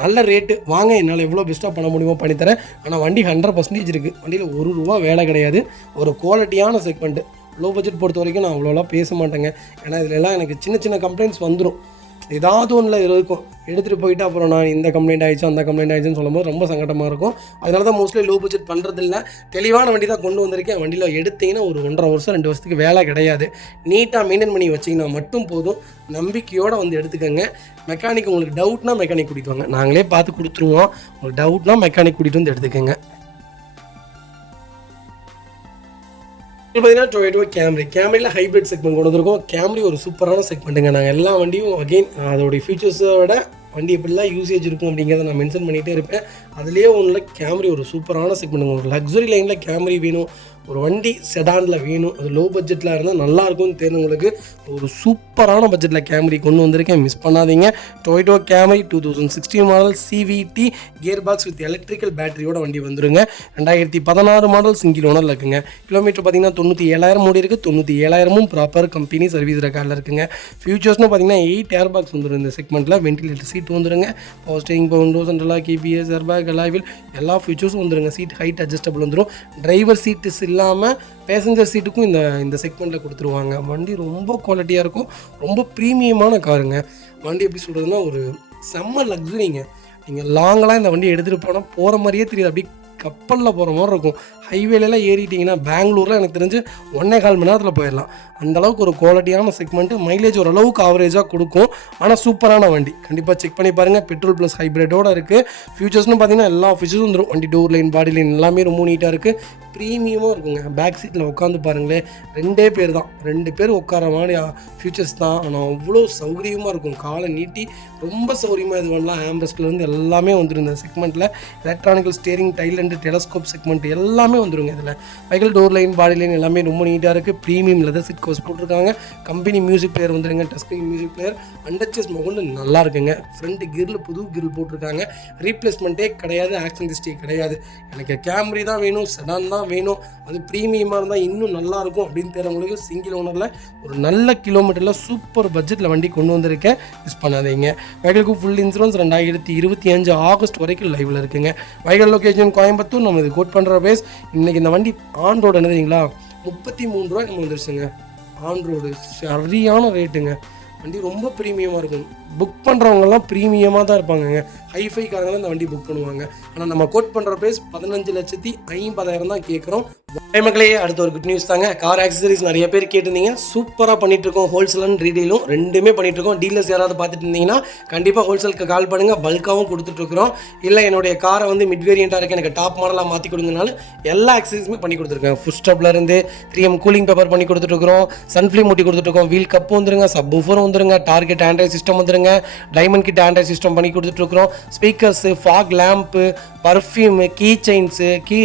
நல்ல ரேட்டு. வாங்க, என்னால் எவ்வளோ பெஸ்ட்டாக பண்ண முடியுமோ பண்ணித்தரேன். ஆனால் வண்டி 100% இருக்குது. வண்டியில் ₹1 வேலை கிடையாது. ஒரு குவாலிட்டியான செக்மெண்ட்டு. லோ பட்ஜெட் பொறுத்த வரைக்கும் நான் அவ்வளோலாம் பேச மாட்டேங்க. ஏன்னா இதிலெல்லாம் எனக்கு சின்ன கம்ப்ளைண்ட்ஸ் வந்துடும். ஏதாவது ஒன்றில் இருக்கும். எடுத்துகிட்டு போயிட்டு அப்புறம் நான் இந்த கம்ப்ளைண்ட் ஆகிடுச்சு, அந்த கம்ப்ளைண்ட் ஆகிடுச்சுன்னு சொல்லும்போது ரொம்ப சங்கடமாக இருக்கும். அதனால தான் மோஸ்ட்லி லோ பட்ஜெட் பண்ணுறதில்ல. தெளிவான வண்டி தான் கொண்டு வந்திருக்கேன். வண்டியில் எடுத்திங்கன்னா ஒரு 1.5 வருஷம் 2 வருஷத்துக்கு வேலை கிடையாது. நீட்டாக மெயின்டைன் பண்ணி வச்சிங்கன்னா மட்டும் போதும். நம்பிக்கையோடு வந்து எடுத்துக்கோங்க. மெக்கானிக் உங்களுக்கு டவுட்னா மெக்கானிக் கூட்டிகிட்டு வாங்க. நாங்களே பார்த்து கொடுத்துருவோம். உங்களுக்கு டவுட்னா மெக்கானிக் கூட்டிகிட்டு வந்து எடுத்துக்கோங்க. பார்த்தீங்கன்னா டொயோட்டோ கேம்ரியில் ஹைப்ரிட் செக்மெண்ட் கொண்டு வந்திருக்கோம். கேம்ரி ஒரு சூப்பரான செக்மெண்ட்டுங்க. நாங்கள் எல்லா வண்டியும் அகெயின் அதோடைய ஃபீச்சர்ஸோட வண்டி எப்படிலாம் யூசேஜ் இருக்கும் அப்படிங்கிறத நான் மென்ஷன் பண்ணிகிட்டே இருப்பேன். அதுலேயே ஒன்றில் கேம்ரி ஒரு சூப்பரான செக்மெண்ட்டுங்க. ஒரு லக்ஸுரி லைனில் கேம்ரி வேணும், ஒரு வண்டி செடானில் வேணும், அது லோ பட்ஜெட்டில் இருந்தால் நல்லாயிருக்கும்னு தெரிஞ்சவங்களுக்கு ஒரு சூப்பரான பட்ஜெட்டில் கேம்ரி கொண்டு வந்திருக்கேன். மிஸ் பண்ணாதீங்க. Toyota Camry 2016 model CVT gear box with electrical பேட்டரியோட வண்டி வந்துருங்க. 2016 மாடல் சிங்கிள் ஓனரில் இருக்குங்க. கிலோமீட்டர் பார்த்தீங்கன்னா 97,000 ஓடி இருக்குது. 97,000 ப்ராப்பர் கம்பெனி சர்வீஸ் ரெக்கார்டில் இருக்குங்க. ஃபியூச்சர்ஸ்னு பார்த்தீங்கன்னா 8 ஏர் பாக்ஸ் வந்துடும் இந்த செக்மெண்ட்டில். வென்டிலேட்டர் சீட் வந்துருங்க. பவர் ஸ்டீரிங், பவுண்டோ, சென்ட்ரலா, KBS, ஏர்பேக், அலாய் வீல் எல்லா ஃபியூச்சர்ஸும் வந்துருங்க. சீட் ஹைட் அட்ஜஸ்டபிள் வந்துடும். டிரைவர் சீட்டு இல்லாமல் பேசஞ்சர் சீட்டுக்கும் இந்த செக்மெண்ட்டில் கொடுத்துருவாங்க. வண்டி ரொம்ப குவாலிட்டியாக இருக்கும், ரொம்ப ப்ரீமியமான காருங்க. வண்டி எப்படி சொல்கிறதுனா ஒரு செம்ம லக்ஸுரிங்க. நீங்கள் லாங்கெலாம் இந்த வண்டியை எடுத்துகிட்டு போனால் போகிற மாதிரியே தெரியாது, அப்படி கப்பலில் போகிற மாதிரி இருக்கும். ஹைவேலெலாம் ஏறிட்டிங்கன்னா பெங்களூரில் எனக்கு தெரிஞ்சு 1.25 மணி நேரத்தில் போயிடலாம். அந்தளவுக்கு ஒரு குவாலிட்டியான செக்மெண்ட்டு, மைலேஜ் ஓரளவுக்கு ஆவரேஜாக கொடுக்கும். ஆனால் சூப்பரான வண்டி, கண்டிப்பாக செக் பண்ணி பாருங்கள். பெட்ரோல் ப்ளஸ் ஹைப்ரிட்டோடு இருக்குது. ஃபியூச்சர்ஸ்னு பார்த்தீங்கன்னா எல்லா ஃபீச்சர்ஸும் வந்துடும். வண்டி டோர் லைன், பாடி லைன் எல்லாமே ரொம்ப நீட்டாக இருக்குது, ப்ரீமியமாக இருக்குங்க. பேக் சீட்டில் உட்காந்து பாருங்களேன், 2 பேர் தான், 2 பேர் உட்கார மாதிரி ஃபியூச்சர்ஸ் தான். ஆனால் அவ்வளோ சௌகரியமாக இருக்கும். காலை நீட்டி ரொம்ப சௌகரியமாக இது பண்ணலாம். ஆம்ரெஸ்ட்லேருந்து எல்லாமே வந்துடும் இந்த செக்மெண்ட்டில். Electronical steering, tilt and telescope segment எல்லாமே வந்துருங்க. இதில் வைக்கல் டோர் லைன், பாடி லைன் எல்லாமே ரொம்ப நீட்டாக இருக்குது. ப்ரீமியம் லெதர் சீட் கவர்ஸ் போட்டிருக்காங்க. கம்பெனி மியூசிக் பிளேயர் வந்துருங்க, டச் ஸ்க்ரீன் மியூசிக் பிளேயர். அண்டர்ச்சஸ் மொகண்டு நல்லா இருக்குங்க. ஃப்ரண்ட் கிரில் புது கிரில் போட்டிருக்காங்க. ரீப்ளேஸ்மெண்ட்டே கிடையாது, ஆக்ஷன் ஹிஸ்ட்ரி கிடையாது. எனக்கு கேம்ரி தான் வேணும், செடான் தான் வேணும், அது ப்ரீமியமாக இருந்தால் இன்னும் நல்லாயிருக்கும் அப்படின்னு தெரிஞ்சவங்களுக்கு சிங்கிள் ஓனரில் ஒரு நல்ல கிலோமீட்டரில் சூப்பர் பட்ஜெட்டில் வண்டி கொண்டு வந்திருக்கேன். மிஸ் பண்ணாதீங்க. வைக்கலுக்கு ஃபுல் இன்சூரன்ஸ் 2025 ஆகஸ்ட் வரைக்கும் லைவில் இருக்குங்க. வைக்கல் லொக்கேஷன் கோயம்புத்தூர். நம்ம இது கோட் பண்ணுற பேஸ். இன்றைக்கி இந்த வண்டி ஆன் ரோடு என்னதுங்களா 33 ரூபாய் நம்ம வந்துருச்சுங்க. ஆன் ரோடு சரியான ரேட்டுங்க. வண்டி ரொம்ப ப்ரீமியமாக இருக்கும். புக் பண்ணுறவங்கலாம் ப்ரீமியமாக தான் இருப்பாங்கங்க. ஹைஃபை காரங்களாம் இந்த வண்டி புக் பண்ணுவாங்க. ஆனால் நம்ம கோட் பண்ணுற ப்ரைஸ் 15,50,000 தான் கேட்குறோம். மக்களே, அடுத்த ஒரு குட் நியூஸ் தாங்க. கார் ஆக்சசரிஸ் நிறைய பேர் கேட்டிருந்தீங்க. சூப்பராக பண்ணிகிட்ருக்கோம். ஹோல்சேல் அண்ட் ரீடெயிலும் ரெண்டுமே பண்ணிகிட்ருக்கோம். டீலர்ஸ் யாராவது பார்த்துட்டு இருந்தீங்கன்னா கண்டிப்பாக ஹோல்சேலுக்கு கால் பண்ணுங்கள். பல்காகவும் கொடுத்துட்ருக்குறோம். இல்லை என்னுடைய காரை வந்து மிட் வேரியண்ட்டாக இருக்குது, எனக்கு டாப் மாடலாக மாற்றி கொடுங்கனாலும் எல்லா ஆக்சசரிஸுமே பண்ணி கொடுத்துருக்கேன். ஃபுட் ஸ்டாப்லேருந்து 3M கூலிங் பேப்பர் பண்ணி கொடுத்துட்ருக்குறோம். சன்ஃப்ளேம் மூட்டி கொடுத்துட்ருக்கோம். வீல் கப்பு வந்துருங்க, சப் ஊஃபரும் வந்துருங்க, டார்கெட் ஆண்ட்ராய்ட் சிஸ்டம் வந்துருங்க, டைமண்ட் கிட் ஆண்ட்ராய்ட் சிஸ்டம் பண்ணி கொடுத்துட்ருக்குறோம். Speakers, fog lamp, perfume, key chains, key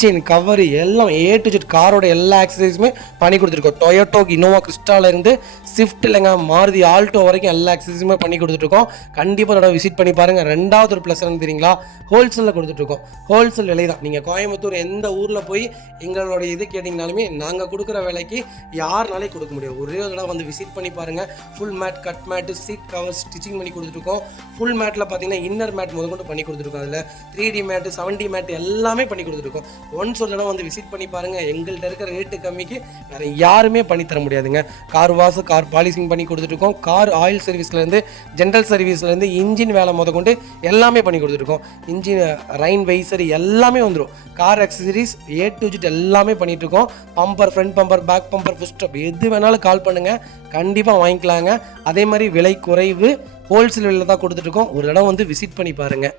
chain cover எல்லாம் A to Z காரோட எல்லா ஆக்சசரிஸுமே பண்ணி கொடுத்துருக்கோம். டொயோட்டோ, இனோவா கிறிஸ்டாலேருந்து ஸ்விஃப்ட் இல்லைங்க மாருதி ஆல்டோ வரைக்கும் எல்லா ஆக்சசரிஸுமே பண்ணி கொடுத்துட்ருக்கோம். கண்டிப்பாக அதோட விசிட் பண்ணி பாருங்கள். ரெண்டாவது ஒரு ப்ளஸ் என்ன தெரியுங்களா, ஹோல்சேலில் கொடுத்துட்ருக்கோம். ஹோல்சேல் விலை தான். நீங்கள் கோயம்புத்தூர் எந்த ஊரில் போய் எங்களோட இது கேட்டிங்கனாலுமே நாங்கள் கொடுக்குற விலைக்கு யாருனாலே கொடுக்க முடியும். ஒரே ஒரு தடவை வந்து விசிட் பண்ணி பாருங்கள். Full mat, cut mat, seat cover stitching பண்ணி கொடுத்துருக்கோம். ஃபுல் மேட்டில் பார்த்தீங்கன்னா இன்னர் மேட் முதற்கொண்டு பண்ணி கொடுத்துருக்கோம். அதில் 3D மேட்டு, 7D மேட்டு எல்லாமே பண்ணி கொடுத்துருக்கோம். ஒன்ஸ் ஒரு தடவை வந்து விசிட் பண்ணி பாருங்கள். எங்கள்கிட்ட இருக்கிற ரேட்டு கம்மிக்கு வேறு யாருமே பண்ணி தர முடியாதுங்க. கார் வாஷ், கார் பாலிசிங் பண்ணி கொடுத்துருக்கோம். கார் ஆயில் சர்வீஸ்லேருந்து, ஜென்ரல் சர்வீஸ்லேருந்து, இன்ஜின் வேலை முதற்கொண்டு எல்லாமே பண்ணி கொடுத்துருக்கோம். இன்ஜின் ரைன் வைசர் எல்லாமே வந்துடும். Car accessories A to Z எல்லாமே பண்ணிகிட்ருக்கோம். Bumper, front bumper, back bumper, foot step எது வேணாலும் கால் பண்ணுங்கள், கண்டிப்பாக வாங்கிக்கலாங்க. அதே மாதிரி விலை குறைவு, ஹோல்சேல் விலையில் தான் கொடுத்துட்ருக்கோம். ஒரு இடம் வந்து விசிட் பண்ணி பாருங்கள்.